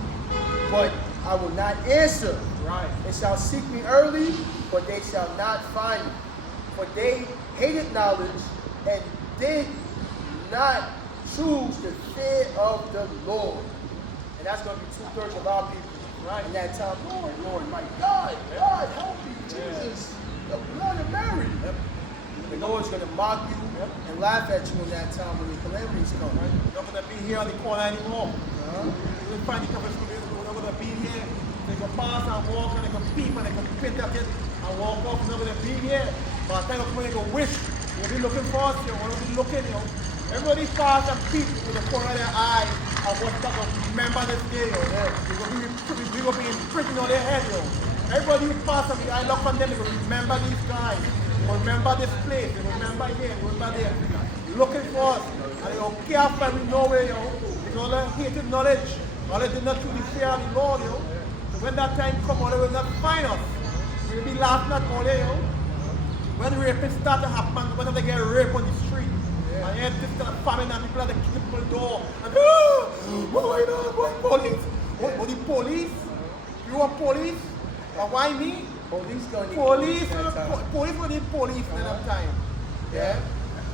but I will not answer. Right. They shall seek me early, but they shall not find me. For they hated knowledge and did not choose the fear of the Lord. And that's going to be 2/3 of our people. Right. In that time, Lord, my God, God, help me, Jesus, the blood of Mary. The Lord's going to mock you and laugh at you in that time when the calamities come. Right. You're not going to be here on the corner anymore. You will find the companies who are going to be here. They can pass and walk and they can peep and they can pit at it and walk off. You're not going to be here. But I think when they go wish, you'll be looking for us. You're going to be looking, Everybody pass and peep with the corner of their eye and what's going to remember this day, We're going to be imprinting on their head, Everybody who pass and I look on them, they will remember these guys. They will remember this place. They will remember here. They will remember there. Looking for us. And they will care for we know where, Because all the hated knowledge. All they did not truly fear the Lord, So when that time comes, they will not find us. We will be laughing at all there, When rapists start to happen, when they get raped on the street. And yet this kind of famine and people at the people door and what do I know? What police? What the police? You want police? Or why me? Police going to Police will need police at that time.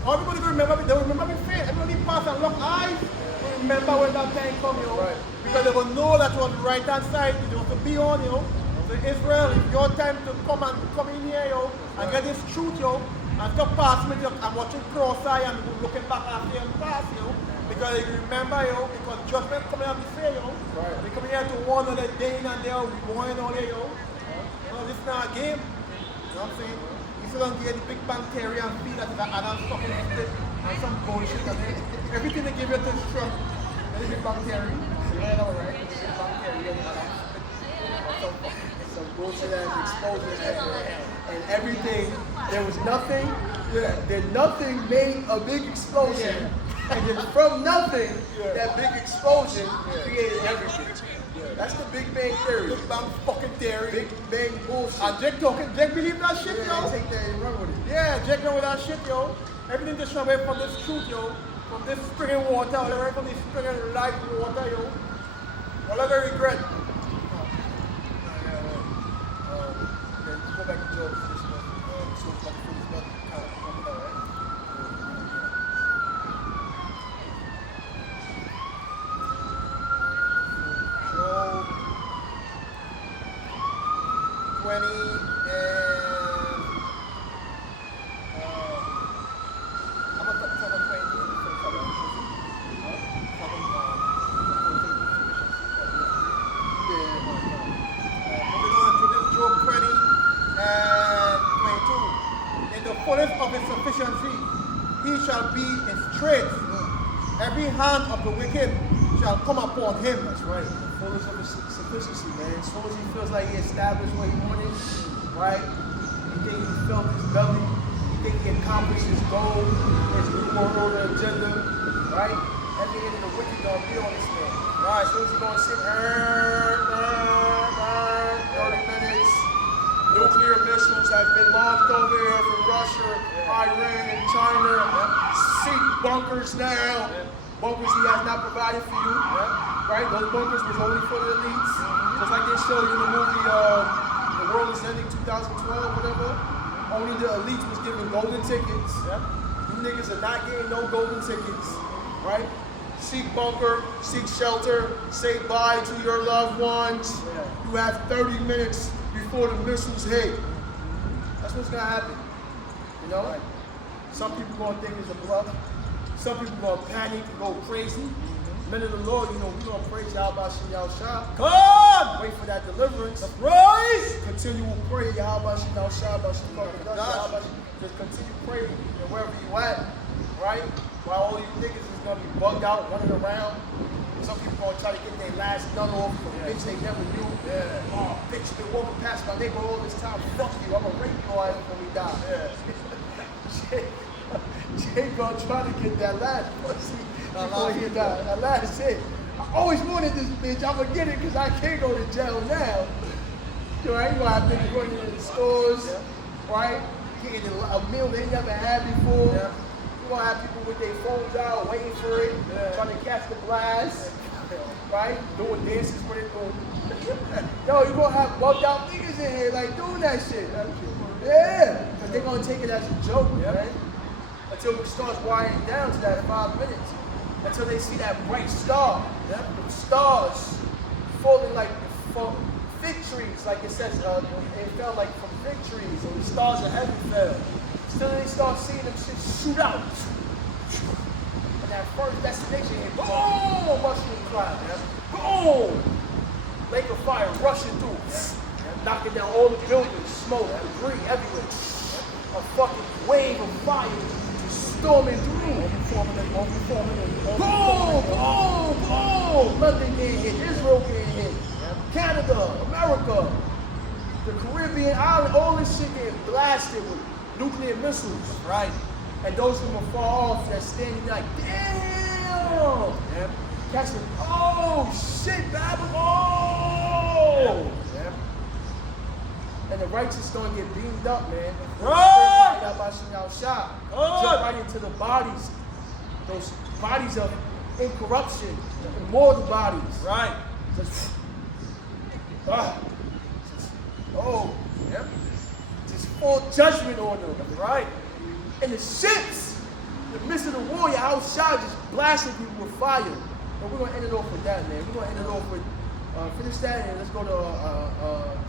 Everybody will remember me, they will remember me face. Everybody pass and look eyes. Will remember when that time come, Right. Because they will know that was the right hand side, they want to be on, So Israel, if your time to come in here, and get this truth, and to pass me, I'm watching cross-eye and looking back after you and pass, because you remember, because judgment coming out this way, Right. We come here to warn on the day and there, we going on here, This is not a game. You know what I'm saying? You still don't get the big bang theory and feel that it's an Adam fucking split and some bullshit. And everything they give you to strong. The big bang theory. You know, right? The big bang theory and Adam split. some bullshit ass exposure and everything. There was nothing. Then nothing made a big explosion. And then from nothing, that big explosion created everything. That's the Big Bang Theory. Big bang fucking theory. Big Bang bullshit. And Jake believe that shit, Take that and run with it. Yeah, Jake run with that shit, Everything just away from this truth, From this springing water, away from this springing life water, All I regret. Then go back to Job. Job 20 and I'm going to talk about moving on to this Job 20 and 22. In the fullness of his sufficiency, he shall be in straits. Every hand of the wicked shall come upon him. That's right. The fullness of his sufficiency, man. As soon as he feels like he established what he wanted, right? He thinks he felt his belly. think he accomplished his goal, his new world order agenda, right? At the end of the wicked gonna be on this man. Right, as soon as he's gonna sit, 30 minutes. Nuclear missiles have been launched over here from Russia, Iran, and China. Seek bunkers now. Bunkers he has not provided for you. Right? Those bunkers was only for the elites. Just like they showed you in the movie The World is Ending 2012, whatever. Only the elites was given golden tickets. You niggas are not getting no golden tickets. Right? Seek bunker, seek shelter, say bye to your loved ones. You have 30 minutes before the missiles hit. That's what's gonna happen. You know? Right. Some people gonna think it's a bluff. Some people gonna panic and go crazy. Men of the Lord, you know, we gonna praise Yahweh Shah. Come! Wait for that deliverance. Rise! Continual prayer, Yahweh Shah. Just continue praying and wherever you at, right? While all you niggas is gonna be bugged out, running around. Some people gonna try to get their last nut off from a bitch they never knew. Oh, bitch, you been walking past my neighbor all this time. Fuck you, I'm gonna rape your ass when we die. Jay gonna try to get that last pussy before he die. That last shit. I always wanted this bitch. I'm gonna get it because I can't go to jail now. Right? You gonna have niggas running in the stores, right? Getting a meal they never had before. You gonna have people with their phones out waiting for it, trying to catch the blast, right? Doing dances with it. Yo, you gonna have bugged out niggas in here like doing that shit. Yeah, because they're gonna take it as a joke, right? Until it starts winding down to that 5 minutes. Until they see that bright star. The stars falling like fig trees, like it says, it fell like from fig trees, and the stars of heaven fell. Still they start seeing them shit shoot out. And that first destination hit, boom, mushroom cloud. Boom! Lake of fire rushing through. Knocking down all the buildings, smoke, debris everywhere. A fucking wave of fire storming through. Boom! Boom! Boom! London getting hit, Israel getting hit, Canada, America, the Caribbean island, all this shit getting blasted with nuclear missiles. Right. And those from afar off that's standing like, damn! Catching, oh shit, Babylon! And the righteous gonna get beamed up, man. Right! Jump right into the bodies. Those bodies of incorruption, immortal bodies. Right. Just full judgment on them. Right. And the ships, in the midst of the war, your house shot just blasting people with fire. But we're gonna end it off with that, man. We're gonna end it off with finish that and let's go to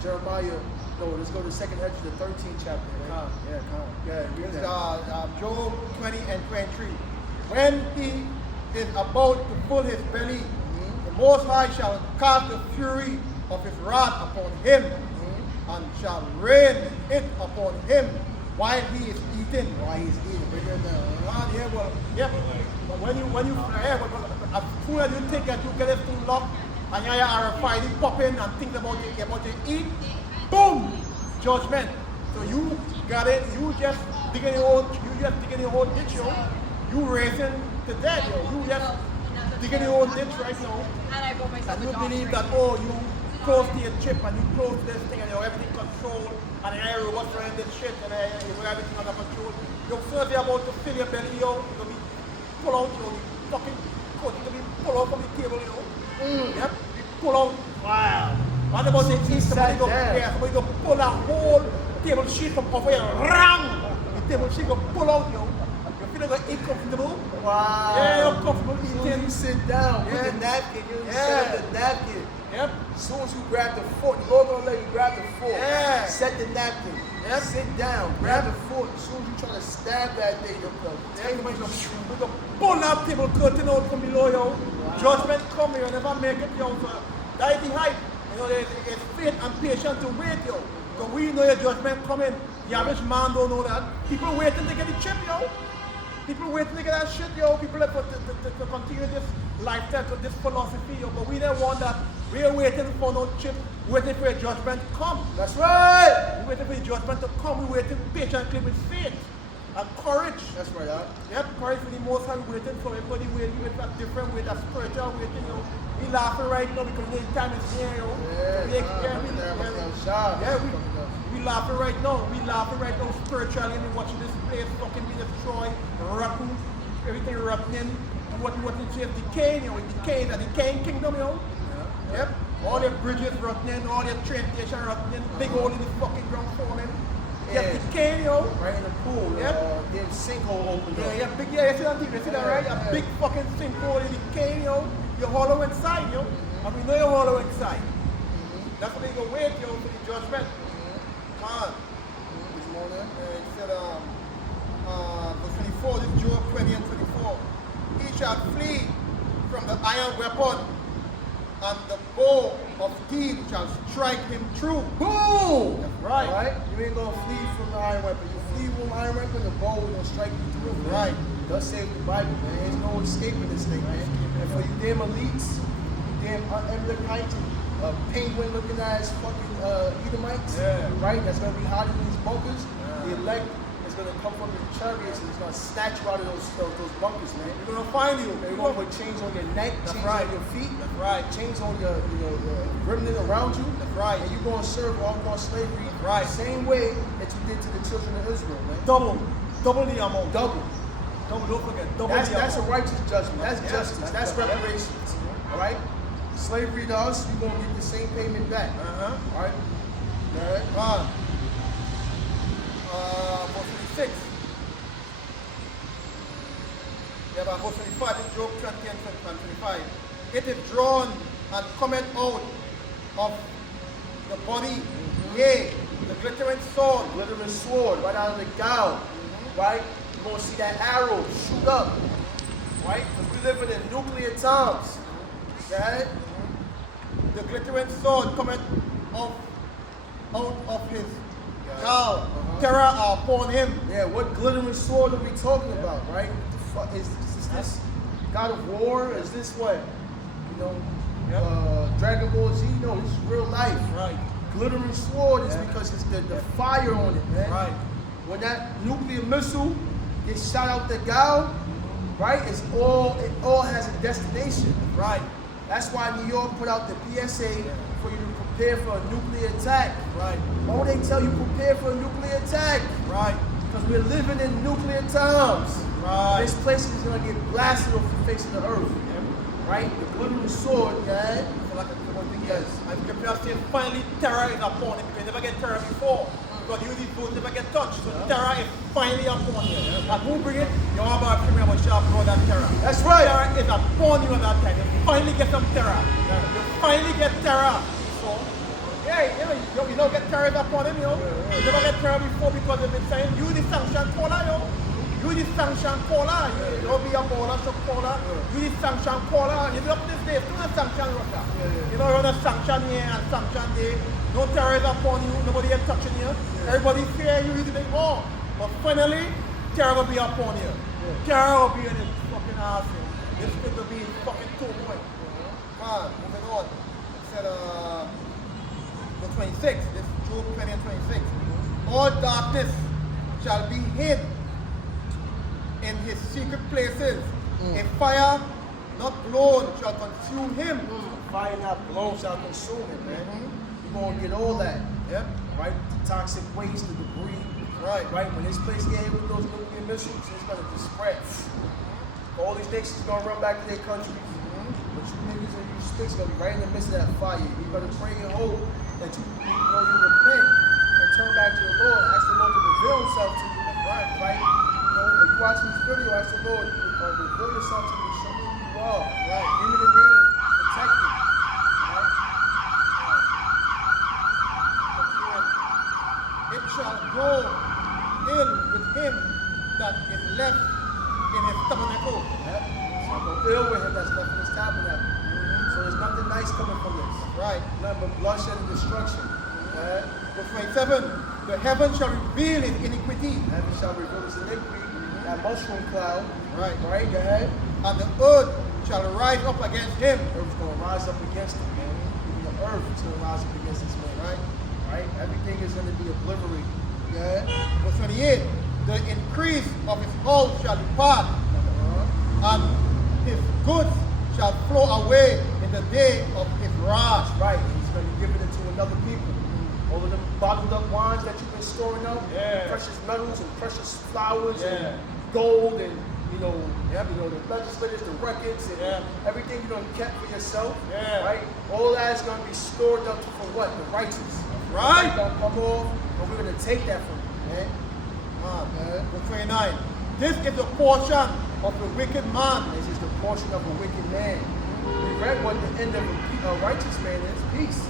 Jeremiah. No, let's go to 2nd Ezra, the 13th chapter. Right? It's Job 20 and 23. When he is about to pull his belly, the Most High shall cast the fury of his wrath upon him, and shall rain it upon him while he is eating. While he is eating. But when you as soon as you think that you get it too long, and you are fighting, popping, and think about it, you're about to eat, boom, judgment. So you got it. You just digging your own ditch, yo. You racing to death, yo. You just digging your own ditch right now. And you believe that, oh, you close to your chip and you close to this thing and you have everything controlled and the robots running this shit and you have everything under control. You're first about to fill your belly, yo. You're going to be pull out, yo. Fucking coat. You're going to be pull out from the table, yo. Yep. Pull out. Wow. What about the east? Somebody go pull a whole table sheet from over here. Rang! The table sheet go pull out, yo. You feel like uncomfortable? Wow. Yeah, you're comfortable eating. You sit down with the napkin. You set up the napkin. Yep. As soon as you grab the fork, the Lord gonna let you grab the fork. Yeah. Set the napkin. Yep. Sit down. Grab the fork. As soon as you try to stab that thing, you're gonna pull that table curtain out from below, yo. Wow. Judgment come, you never make it, yo. That is the hype. You know, there's faith and patience to wait, yo. Because we know your judgment coming. The average man don't know that. People waiting to get the chip, yo. People waiting to get that shit, yo. People that to continue this lifestyle, this philosophy, yo. But we don't want that. We are waiting for no chip, waiting for a judgment to come. That's right. We're waiting for the judgment to come. We're waiting patiently with faith. And courage. That's right, huh? Yep, courage for the most high waiting for everybody waiting with a different way, that spiritual waiting, you know. We laughing right now because the time is here, you know. We laughing right now. We laughing right now spiritually and watching this place fucking be destroyed, rotten, everything rotten. What it says decaying, you know, decaying, a decaying kingdom, you know. Yep. All their bridges rotten, all their train station rotten, big hole in the fucking ground falling. Yeah, decaying, you know. Right in the pool. Yep. Then sinkhole opened up. Yeah, big, yeah, you see that TV, you see that, right? A big fucking sinkhole in the decaying, you know. You're hollow inside, you know. And we know you're hollow inside. That's what they go wait, you know, for the judgment. Come on. It said, verse 24, this Job 20 and 24. He shall flee from the iron weapon, and the bow of steel shall strike him true. Boom! That's right. Right? You ain't gonna flee from the iron weapon. You flee from the iron weapon, the bow is gonna strike you through. Man. Right. Thus save the Bible, man. There's no escaping this thing, man. And for you damn elites, you damn Amalekites, penguin looking ass fucking Edomites, right? That's gonna be hiding in these bunkers. The elect is gonna come from the chariots and it's gonna snatch you out of those bunkers, man. We're gonna find you. They're gonna put chains on your neck, chains on your feet, chains on your remnant around you. That's right. And you're gonna serve all slavery right. the same way that you did to the children of Israel, man. Double the amount. Double. Don't forget. Double That's a righteous judgment. That's justice. That's reparations. All right. Slavery to us, you're gonna get the same payment back. All right. Verse 26. Yeah, but verse 25 in Job 20 and 25. It is drawn and cometh out of the body, yea, the glittering sword. Glittering sword, right out of the gown. Right? You're gonna see that arrow shoot up. Right? Because we live in nuclear times. Okay? The glittering sword cometh out of his gown. Terror are upon him. Yeah, what glittering sword are we talking about, right? What the fuck is this God of War? Is this what? You know, Dragon Ball Z? No, this is real life. Right. Glittering sword is because it's the fire on it, man. Right. When that nuclear missile gets shot out the gown, right? It all has a destination. Right. That's why New York put out the PSA for you to prepare for a nuclear attack. Right. Why would they tell you prepare for a nuclear attack? Right. Because we're living in nuclear times. Right. This place is going to get blasted off the face of the earth. Right? The glittering sword, yeah. So like yes. And Scripture says finally terror is upon him. You never get terror before. Because you these fools never get touched. So terror is finally upon you. And who bring it? Your Abba Premier will shall brought that terror. That's right. Terror is upon you at that time. You finally get some terror. You finally get terror. So, you don't get terror upon him, you know. You never get terror before because they've been saying, you the sanction caller, you know. You the sanction caller. You don't be a baller, so caller. You the sanction caller. You up this day, do not sanction Russia. You know, you're on a sanction here and sanction there. No terror is upon you. Nobody is touching you. Everybody fear you even more. But finally, terror will be upon you. Terror will be in this fucking ass. This could be fucking 2 points. Come on, moving on. It said, verse 26. This is Job 20 and 26. All darkness shall be hid in his secret places. A fire not blown shall consume him. Fire not blown shall consume him, man. You're going to get all that. Yep. Right? The toxic waste, the debris. Right. Right? When this place get hit with those nuclear missiles, it's going to just spread. All these nations are going to run back to their countries. But you niggas and you sticks going to be right in the midst of that fire. You better pray and hope that you repent and turn back to the Lord. Ask the Lord to reveal himself to you. Right? Right? You know, if you're watching this video, ask the Lord, reveal yourself to me. Show me who you are. Right? Give me the name. Protect me. It shall go ill with him that is left in his tabernacle. Yep. It shall go ill with him that's left in his tabernacle. So there's nothing nice coming from this. Right. Nothing but bloodshed and destruction. Verse 27. The heaven shall reveal his iniquity. Heaven shall reveal his iniquity. That mushroom cloud. Right. Right, go ahead. And the earth shall rise up against him. The earth is going to rise up against him, man. Even the earth is going to rise up against this man. Right. Right? Everything is going to be obliterated. Yeah. Verse 28. the increase of his house shall depart, and his goods shall flow away in the day of his wrath. That's right. He's going to give it to another people. All of them bottled up wines that you've been storing up, precious metals and precious flowers and gold and the legislators, the records, and everything you done kept for yourself, right? All that is going to be stored up for what? The righteous. Right. It's going to come off, and we're going to take that from you, man. Verse 29. This is the portion of the wicked man. This is the portion of a wicked man. We read what the end of a righteous man is, peace.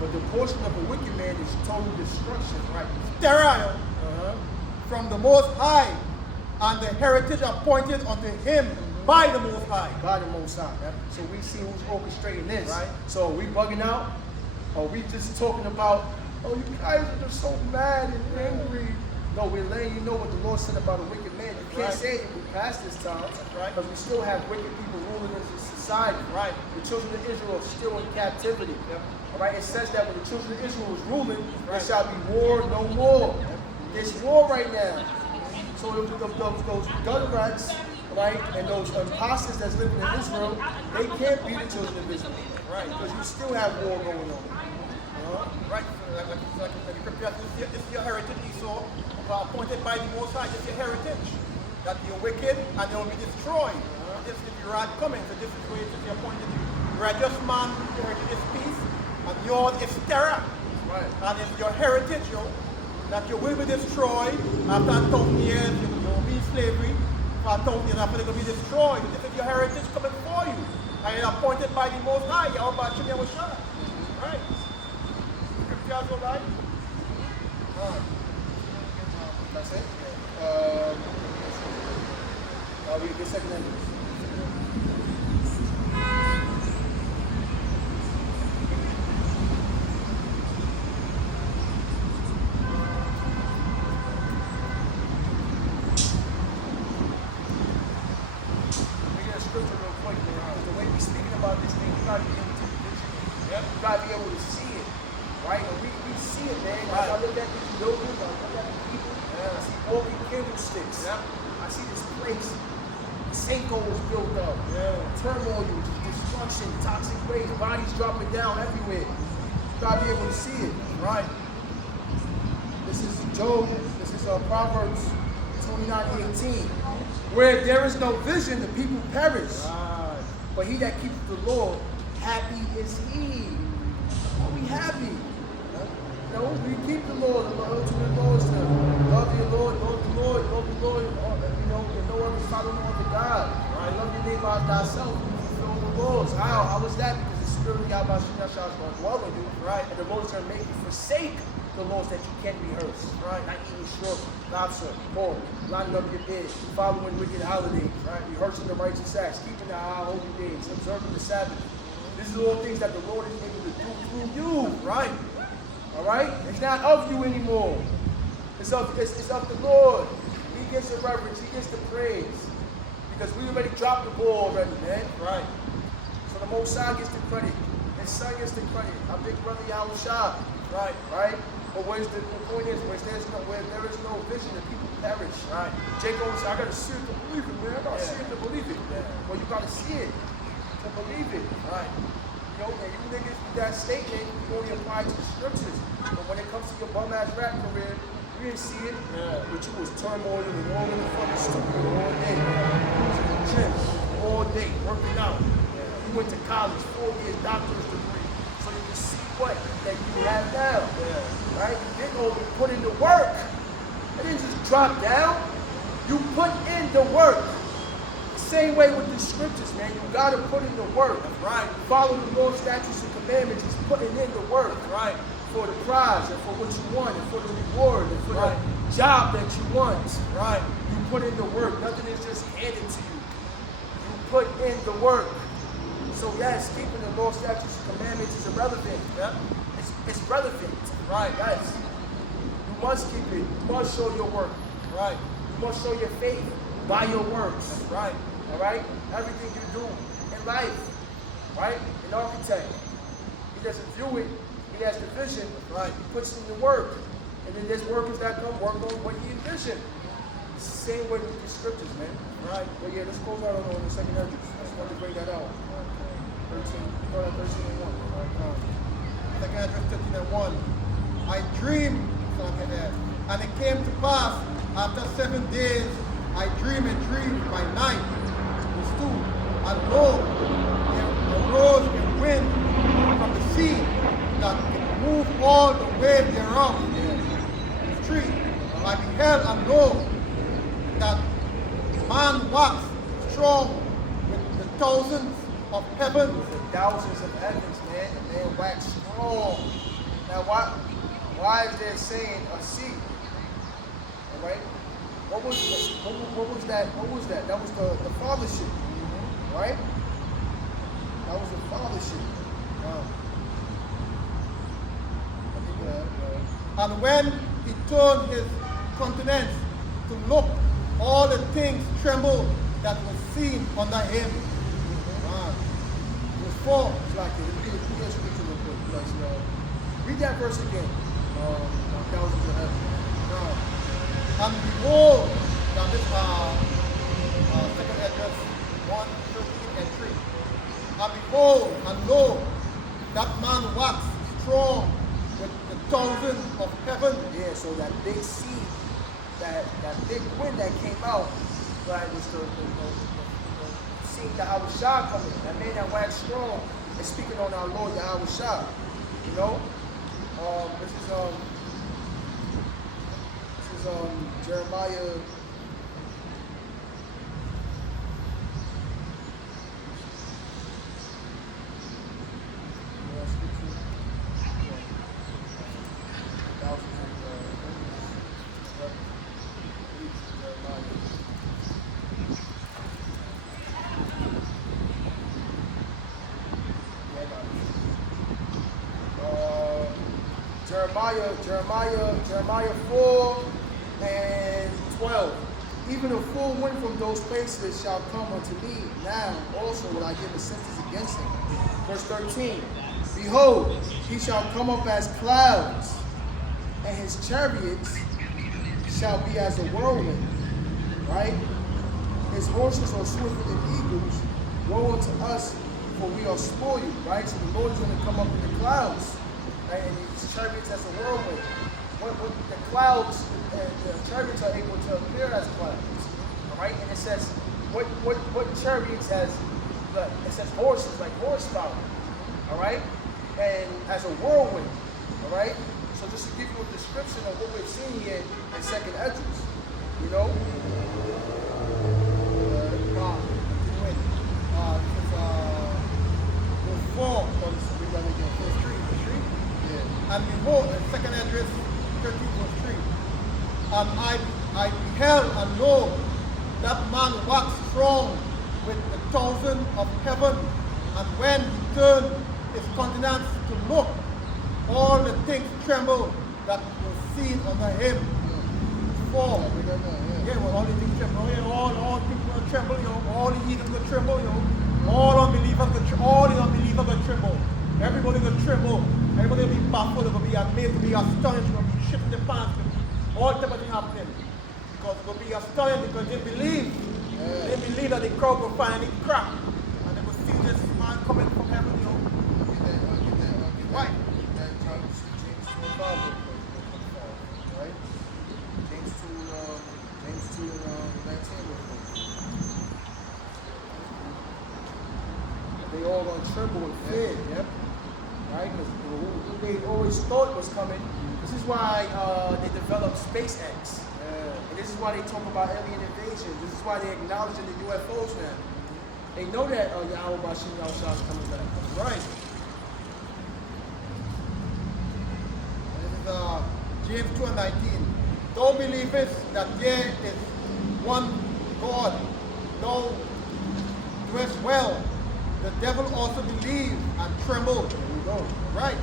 But the portion of a wicked man is total destruction, right? Sterile from the Most High, and the heritage appointed unto him by the Most High. By the Most High. So we see who's orchestrating this. Right. So are we bugging out? Or we just talking about, oh, you guys are just so mad and angry? No, we're letting you know what the Lord said about a wicked man. You can't say it we passed this time, right? Because we still have wicked people ruling in society. Right. The children of Israel are still in captivity. All right. It says that when the children of Israel is ruling, there shall be war no more. There's war right now. So those gun rats, right, and those imposters that's living in Israel, they can't be the children of Israel, right? Because you still have war going on. Right. Like the scripture, this is your heritage, Esau, appointed by the Most High. This is your heritage. That you're wicked and they will be destroyed. This is the wrath coming. So this is where it is appointed. Righteous man, your heritage is peace, and yours is terror. Right. And it's your heritage, that you will be destroyed after 1,000 years. You will be in slavery for 1,000 years after they're going to be destroyed. This is your heritage coming for you. And you're appointed by the Most High. You're about to be able to shine. Right. Scriptures all right? That's it? I'll read the second language. You gotta be able to see it, right? And we see it, man. Right. I look at these buildings, I look at the people, I see broken candlesticks. I see this place. Sinkholes built up, turmoil, destruction, toxic waste, bodies dropping down everywhere. You gotta be able to see it, right? This is Job. This is Proverbs 29:18. Where there is no vision, the people perish. But he that keeps the law, happy is he. Are we happy? No, we keep the law. The ultimate law is to love your Lord, love the Lord, love the Lord. And no other follow no other God. Right? Love your neighbor as thyself. Fulfill the laws. How was that? Because the Spirit of Yahweh is going to dwell in you. Right? And the Lord is going to make you forsake the laws that you can't rehearse. Right? Not eating short, lobster, pork, lining up your bed, following wicked holidays, right? Rehearsing the righteous acts, keeping the high holy days, observing the Sabbath. These are all things that the Lord is able to do through you. Right? All right? It's not of you anymore. It's of the Lord. He gets the reverence. He gets the praise. Because we already dropped the ball already, man. Right? So the Most High gets the credit. His Son gets the credit. Our big brother Yahushua. Right? Right? But the point is, where there is no vision, the people perish. Right? Jacob said, I got to see it to believe it, man. I got to see it to believe it. Well, you got to see it to believe it. Right? You know, and you niggas with that statement, you only apply to the scriptures. But when it comes to your bum-ass rap career, you didn't see it. But you was turmoil and all in the fucking studio all day. To the gym all day, working out. You went to college, 4 years, doctor's degree. So you can see what that you have now. Right? You didn't only put in the work. It didn't just drop down. You put in the work. Same way with the scriptures, man. You gotta put in the work. Right. Follow the Lord's statutes and commandments. Just putting in the work. Right. For the prize and for what you want and for the reward and for the job that you want. Right. You put in the work. Nothing is just handed to you. You put in the work. So yes, keeping the Lord's statutes and commandments is irrelevant. Yep. It's relevant. Right. Yes. You must keep it. You must show your work. Right. You must show your faith by your works. That's right. All right? Everything you do in life. Right? An architect. He doesn't view it. He has the vision. Right. He puts in the work. And then there's workers that come work on what he envisioned. Same way with the scriptures, man. Right. But yeah, let's close out on the second entrance. I just wanted to bring that out. 13, start at 13 and 1. Second address 13 and 1. I dreamed, something there, and it came to pass after 7 days, I dreamed a dream by night. Verse 2. And lo, there arose a wind from the sea that it moved all the way thereof. Verse 3. I beheld and lo, that man waxed strong with the thousands of heavens. The thousands of heavens, man. The man waxed strong. Now, why is there saying a sea? All right. What was that? What was that? That was the fathership, right? That was the fathership. And when he turned his countenance to look, all the things trembled that was seen under him. Verse 4. It's like it. Let me get scripture real quick. Because, read that verse again. Thousands of heavens. And behold, now this second address 1, 13 and 3. And behold, and lo, that man waxed strong with the thousands of heaven. Yeah, so that big sea, that big wind that came out, right, was the sea that Yahweh Shah coming. That man that waxed strong is speaking on our Lord Yahweh Shah. You know? This is Jeremiah. Jeremiah 4 and 12. Even a full wind from those places shall come unto me. Now also will I give a sentence against him. Verse 13. Behold, he shall come up as clouds, and his chariots shall be as a whirlwind. Right? His horses are swifter than eagles. Woe unto us, for we are spoiled. Right? So the Lord is going to come up in the clouds. Right? And his chariots as a whirlwind. What the clouds and the chariots are able to appear as clouds. All right? And it says, what chariots has, it says horses, like horsepower. All right? And as a whirlwind. All right? So just to give you a description of what we're seeing here in second entrance. You know? Verse 4. Verse 3. Yeah. And behold, the second address 13 verse 3. And I beheld and lo, that man waxed strong with the thousand of heaven, and when he turned his countenance to look, all the things trembled that were seen under him. 4. Yeah, well, all the things tremble. Yeah, all people will tremble, you know, all the heathens will tremble, you know, all the unbelievers will tremble. Everybody will tremble. Everybody will be baffled, will be amazed, will be astonished, will be shit in the pants, all type of things happening. Because it will be astonished because they believe. Yeah. They believe that the crowd will finally crack. And they will see this man coming from heaven, you know. Right. Right? James 2 19. They all gonna tremble in fear. Yep. Right? Because who they always thought was coming. This is why they developed SpaceX. And this is why they talk about alien invasion. This is why they're acknowledging the UFOs now. They know that Yahweh Bashim Yahushua is coming back. Right. This is James 2 and 19. Thou believest that there is one God. Thou doest well. The devil also believe and tremble. There we go. Right.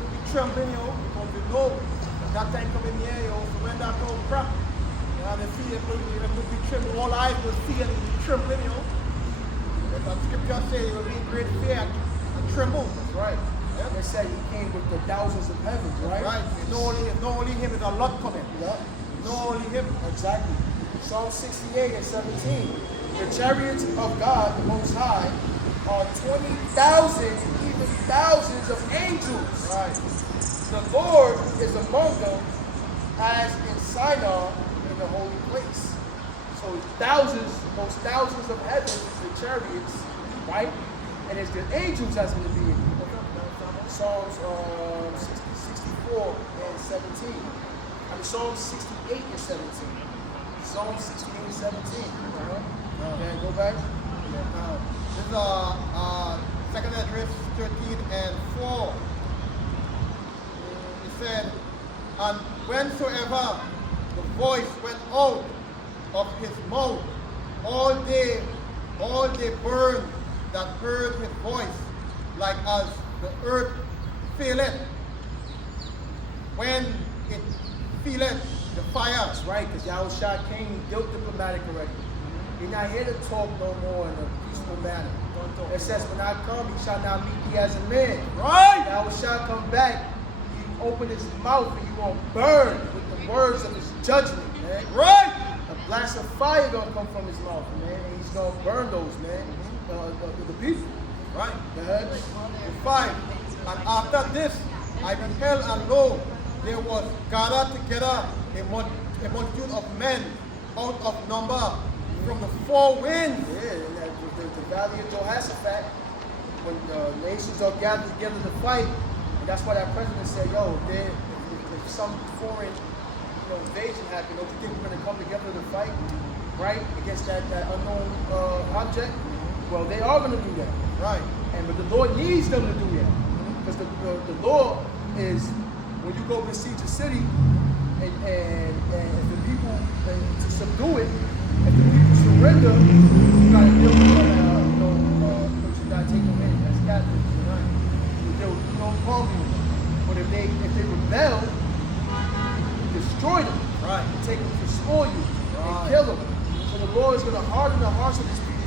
You'll be trembling, you know, because you know that time coming here, you know, so when that go crap, you know, they see it, will be trembling, all eyes will see and you'll be trembling, you know. But the scripture says you will be in great fear and tremble. That's right. Yep. They said he came with the thousands of heavens, right? Right. Not only him, there's a lot coming. Yep. Not only him. Exactly. Psalm 68 and 17. The chariots of God, the Most High, are 20,000, even thousands of angels. Right. The Lord is among them, as in Sinai in the holy place. So thousands, those thousands of heavens is the chariots, right? And it's the angels that's going to be in it. Psalms 64 and 17. I mean, Psalms 68 and 17. Psalms 68 and 17. Okay, go back. This is second address 13 and 4. It said, and whensoever the voice went out of his mouth, all they burned that heard his voice, like as the earth faileth when it feeleth the fire. That's right, because Yahushua came, he dealt diplomatic already. He's not here to talk no more in a peaceful manner. It says, when I come, he shall not meet thee as a man. Right. Yahushua come back, he open his mouth and he gonna burn with the words of his judgment, man. Right. A blast of fire gonna come from his mouth, man, and he's gonna burn those, man, the people. Right. Go ahead. 5. And after this I beheld, and lo, there was gathered together a multitude of men out of number from the four winds. Yeah, and the valley of Jehoshaphat, when the nations are gathered together to fight, and that's why that president said, yo, if some foreign invasion happened, don't you think we're going to come together to fight, right, against that unknown object? Well, they are going to do that. Right. But the Lord needs them to do that. Because the law is when you go besiege a city and the people, to subdue it, if the people surrender, you got to deal with them, you got to take them in as captives. Right? You deal with no problem with them. But if they rebel, you destroy them. Right. You take them to spoil you and kill them. So the Lord is going to harden the hearts of his people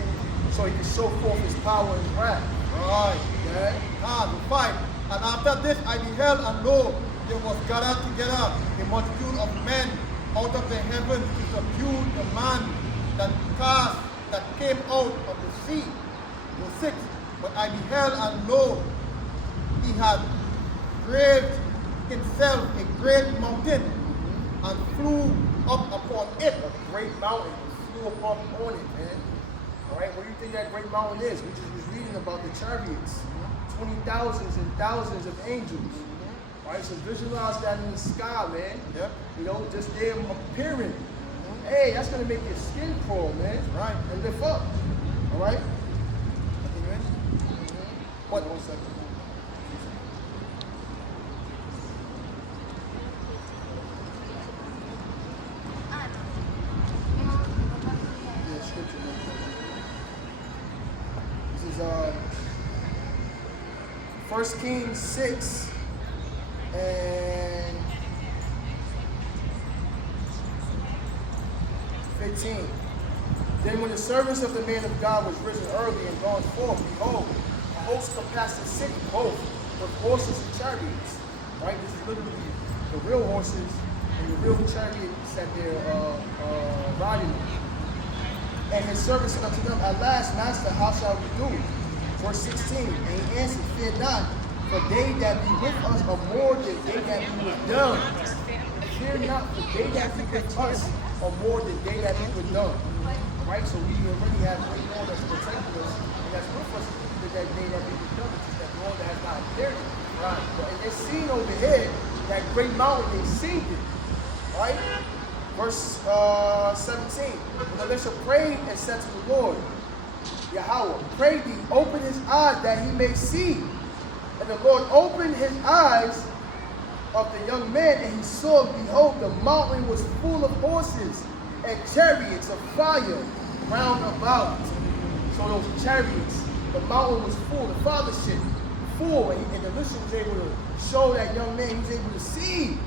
so he can show forth his power and wrath. Right. Okay? 5. And after this I beheld, and lo, there was gathered together a multitude of men out of the heavens to subdue the man that came out of the sea. Verse 6. But I beheld, and lo, he had graved himself a great mountain, and flew up upon it. A great mountain, flew up on it, man. All right, what do you think that great mountain is? We just was reading about the chariots, 20,000s and thousands of angels. All right, so visualize that in the sky, man. Yep. You know, just them appearing. Hey, that's gonna make your skin crawl, man. Right. And lift up. All right. What? 1 second. Yeah, scripture. This is 1 Kings 6 and 15. Then when the servants of the man of God was risen early and gone forth, behold, a host compassed the city, both with horses and chariots. Right? This is literally the real horses and the real chariots that they're riding on. And his servants said unto them, at last, master, how shall we do? Verse 16, and he answered, fear not, for they that be with us are more than they that be with them. Fear not, for they that be with us are more than they that be with them. Right? So we already have great Lord that's protecting us, and that's with us than that they that be with them, which is that Lord that has not appeared. Right? But in this scene over here, that great mountain, they seen it. Right? Verse 17. When Elisha prayed and said to the Lord, Yahweh, pray thee, open his eyes that he may see. And the Lord opened his eyes of the young man, and he saw, behold, the mountain was full of horses and chariots of fire round about. So those chariots, the mountain was full, the fathership full, and Elisha was able to show that young man, he was able to see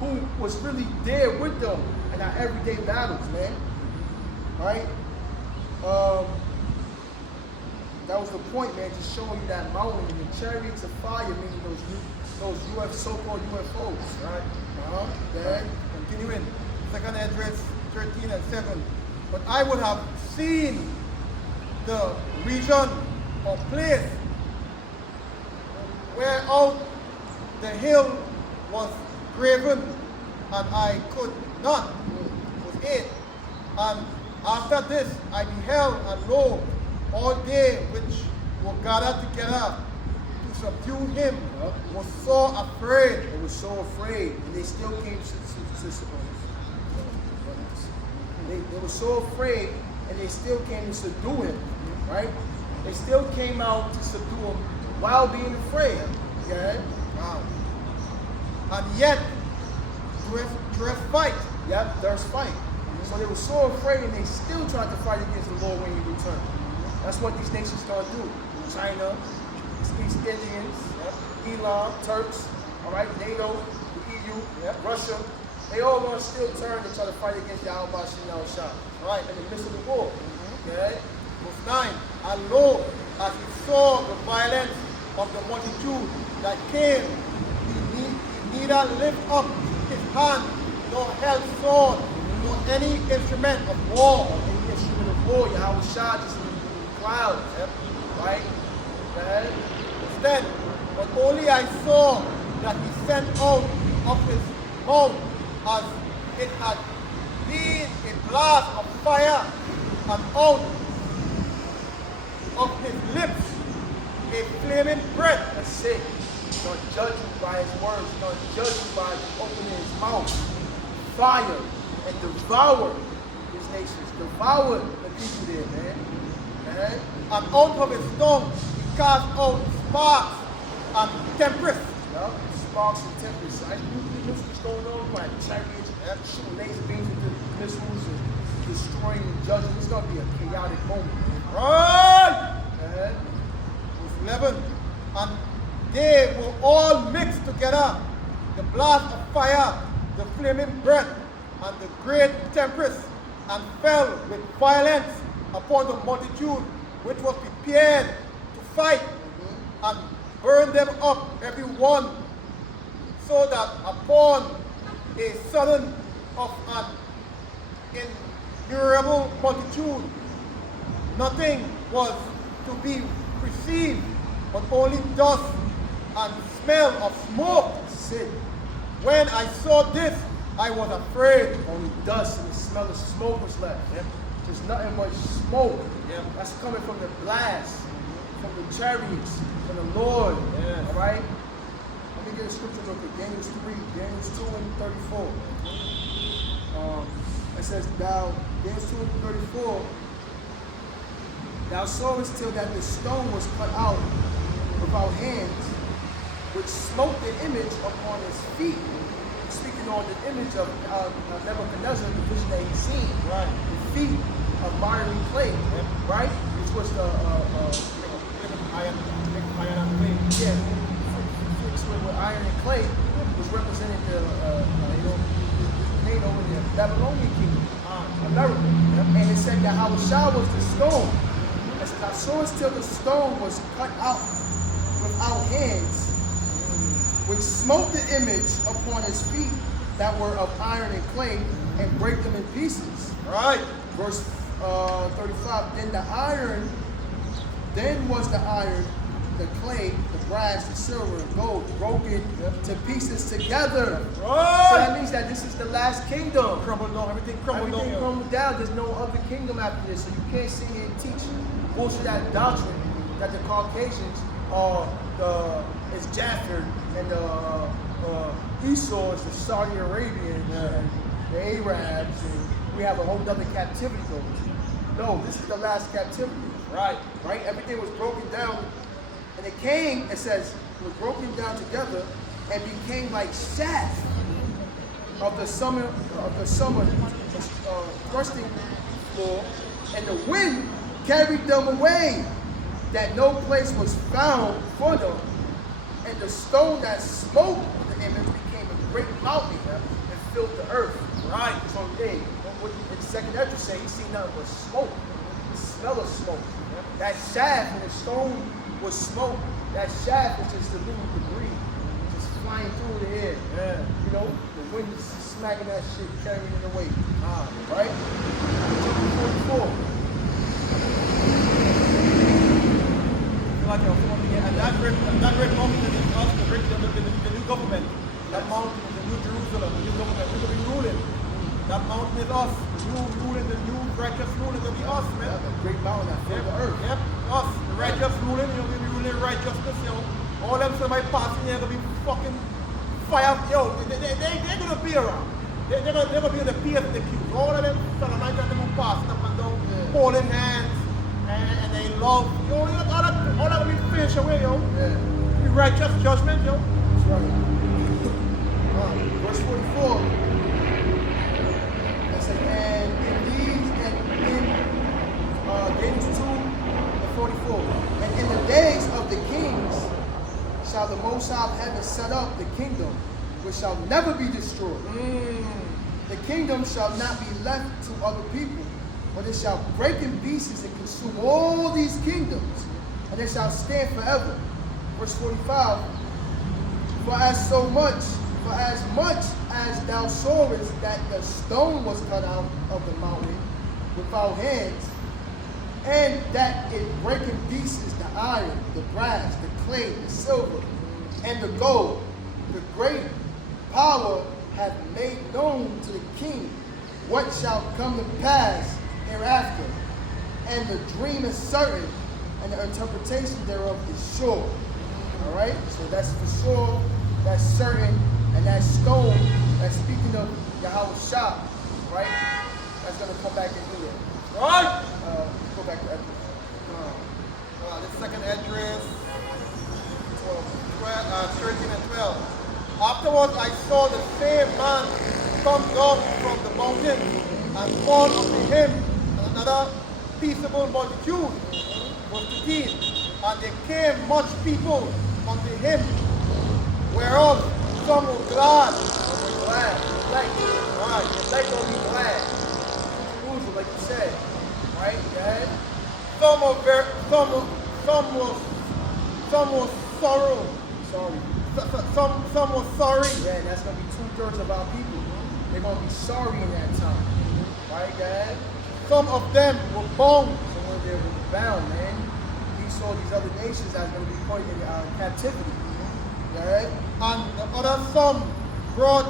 who was really there with them in our everyday battles, man. Right? That was the point, man, just showing you that mountain and the chariots of fire, meaning those so-called UFOs, right? Then Continuing, second address 13 and 7. But I would have seen the region or place where out the hill was graven, and I could not. Verse 8. And after this I beheld, and lo, all they which were gathered together to subdue him was so afraid. They were so afraid, and they still came they were so afraid, and they still came to subdue him, right? They still came out to subdue him while being afraid. Okay? Wow. And yet, there's fight. Yep, there's fight. So they were so afraid, and they still tried to fight against the Lord when he returned. That's what these nations start doing. China, East Indians, Elam, Turks, all right, NATO, the EU, Russia. They all going to still turn and try to fight against Yahweh Shem Shah, right, in the midst of the war. Okay? Verse 9. And lo, as he saw the violence of the multitude that came, he neither lift up his hand, nor held sword, nor any instrument of war. Any instrument of war, Yahweh Shah just in the clouds, right? Okay? Instead, but only I saw that he sent out of his mouth as it had been a blast of fire, and out of his lips a flaming breath. That's it. He's going to judge you by his words. He's going to judge you by opening his mouth. Fire and devour these nations. Devour the people there, man. And out of his tongue he cast out sparks and tempest. Yep. Sparks and tempests. I knew this was going on. Like chariots, shooting laser beams with the missiles and destroying and judging. It's going to be a chaotic moment. Right! Verse 11. And they were all mixed together, the blast of fire, the flaming breath, and the great tempest, and fell with violence upon the multitude which was prepared to fight, and burned them up every one, so that upon a sudden of an innumerable multitude nothing was to be perceived, but only dust and smell of smoke. Sit. When I saw this, I was afraid. Only dust and the smell of smoke was left. There's nothing but smoke. That's coming from the blast, from the chariots, from the Lord. All right? Let me get a scripture real quick. Daniel 3, Daniel 2 and 34. It says, Daniel 2 and 34, thou sawest till that the stone was cut out without hands, which smote the image upon his feet. Speaking on the image of Nebuchadnezzar, the vision that he's seen, the feet of miry clay, right? Which was the Iron and clay. yeah, fixed with iron and clay, was representing the NATO in the Babylonian kingdom, America. And it said that Yahushua was the stone. It said, I saw it till the stone was cut out without hands, which smote the image upon his feet that were of iron and clay, and break them in pieces. Right. Verse 35, then was the iron, the clay, the brass, the silver, and gold broken to pieces together. Right. So that means that this is the last kingdom. Crumbled down, everything crumbled Everything down. crumbled down. There's no other kingdom after this. So you can't sit here and teach bullshit that doctrine that the Caucasians are it's Jaffer and Esau is the Saudi Arabians and the Arabs, and we have a whole other captivity going. No, this is the last captivity. Right. Everything was broken down, and it came. It says it was broken down together and became like chaff of the summer thrusting floor, and the wind carried them away, that no place was found for them. And the stone that smote the image became a great mountain and filled the earth. Right. So what in second Ezra say, he seen nothing but smoke. The smell of smoke. That shaft, when the stone was smoke, that shaft is just a little debris, just flying through the air. Yeah. You know, the wind is smacking that shit, carrying it away. Ah. Right? PT 44. Like and that red mountain is us, the new government. That mountain is the new Jerusalem, the new government. We're going to be ruling. That mountain is us. The new ruling, the new righteous ruling will be us, man. That's a great mountain that filled the earth. Yep, us. The righteous ruling, we'll be ruling righteousness, yo. All them somebody passing here going to be fucking fire. Yo, they're going to be around. They're going to be in the peers and the queues. All of them Salamanca, them who passing up and down, holding hands. And they love, yo, all that will be finished away, yo. Yeah. Be righteous judgment, yo. That's right. Verse 44. It says, and in James 2 and 44. And in the days of the kings shall the Most High of heaven set up the kingdom, which shall never be destroyed. The kingdom shall not be left to other people, but it shall break in pieces and consume all these kingdoms, and it shall stand forever. Verse 45, for as much as thou sawest that the stone was cut out of the mountain without hands, and that it break in pieces the iron, the brass, the clay, the silver, and the gold, the great power hath made known to the king what shall come to pass hereafter, and the dream is certain, and the interpretation thereof is sure. All right, so that's for sure, that's certain, and that stone that's speaking of Yahweh Shah, right? That's gonna come back and do that. Right? Go back to Ezra. The second address, 13 and 12. Afterwards I saw the same man come down from the mountain and fall unto him another peaceable multitude. Verse 15. And there came much people unto him, whereof some were glad. Glad. Right. The light gonna be glad. Jerusalem, like you said. Right? Yeah. Some were sorrow. Sorry. Some were sorry. Yeah, that's gonna be 2/3 of our people. They're gonna be sorry in that time. Right, Dad? Some of them were bound. Someone there was bound, man. He saw these other nations that was gonna be put in captivity. Right? And the other some brought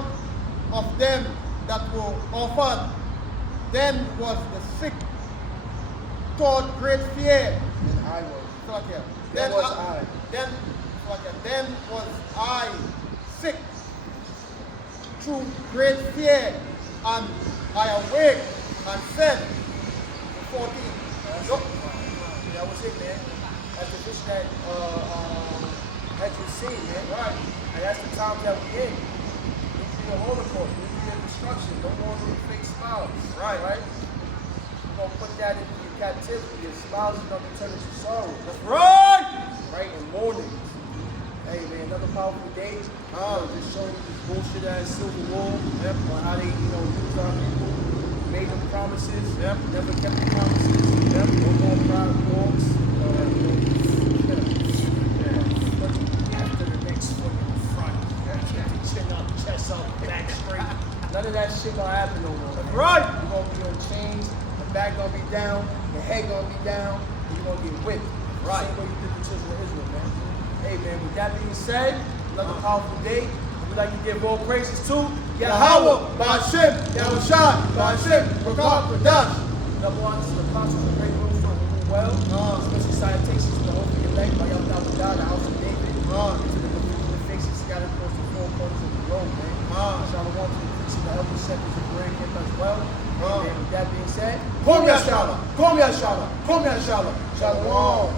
of them that were offered. Then was the sick taught great fear. And I was. Then was I. Then was I sick through great fear, and I awake and said, 14. That was it, man. That's the vision that you seen, man. Right. And that's the times that we in. We need to be a holocaust. We need to be a destruction. Don't want to fake smiles. Right. Right? We're going to put that into your captivity. Your smiles are going to turn into sorrow. That's right. Right? And mourning. Hey, man, another powerful day. Just showing you this bullshit ass civil war. Yep. On how they, use our people. Made them promises. Yep. Never kept the promises. Yep. No more private walks. After the next fucking front. Keep the chin up, chest up, back straight. None of that shit gonna happen no more. That's right. You're gonna be on chains, the back gonna be down, the head gonna be down, and you're gonna get whipped. Right. Same way you did the children of Israel, man. Hey, man, with that being said, another powerful day. We'd like to give all praises to Yahweh, Ba'ashem, Yahushua, Ba'ashem, Rakah, Kadash. Number one, this is the apostles of great rooms for who well. Special salutations to the hope of elect by Yahweh, the house of David. To the faces scattered across the four corners of the globe, man. Shalom to the priests and the elder shepherds of Grand Camp as well. And with that being said, Kom Yashala, Kom Yashala, Kom Yashala. Shalom.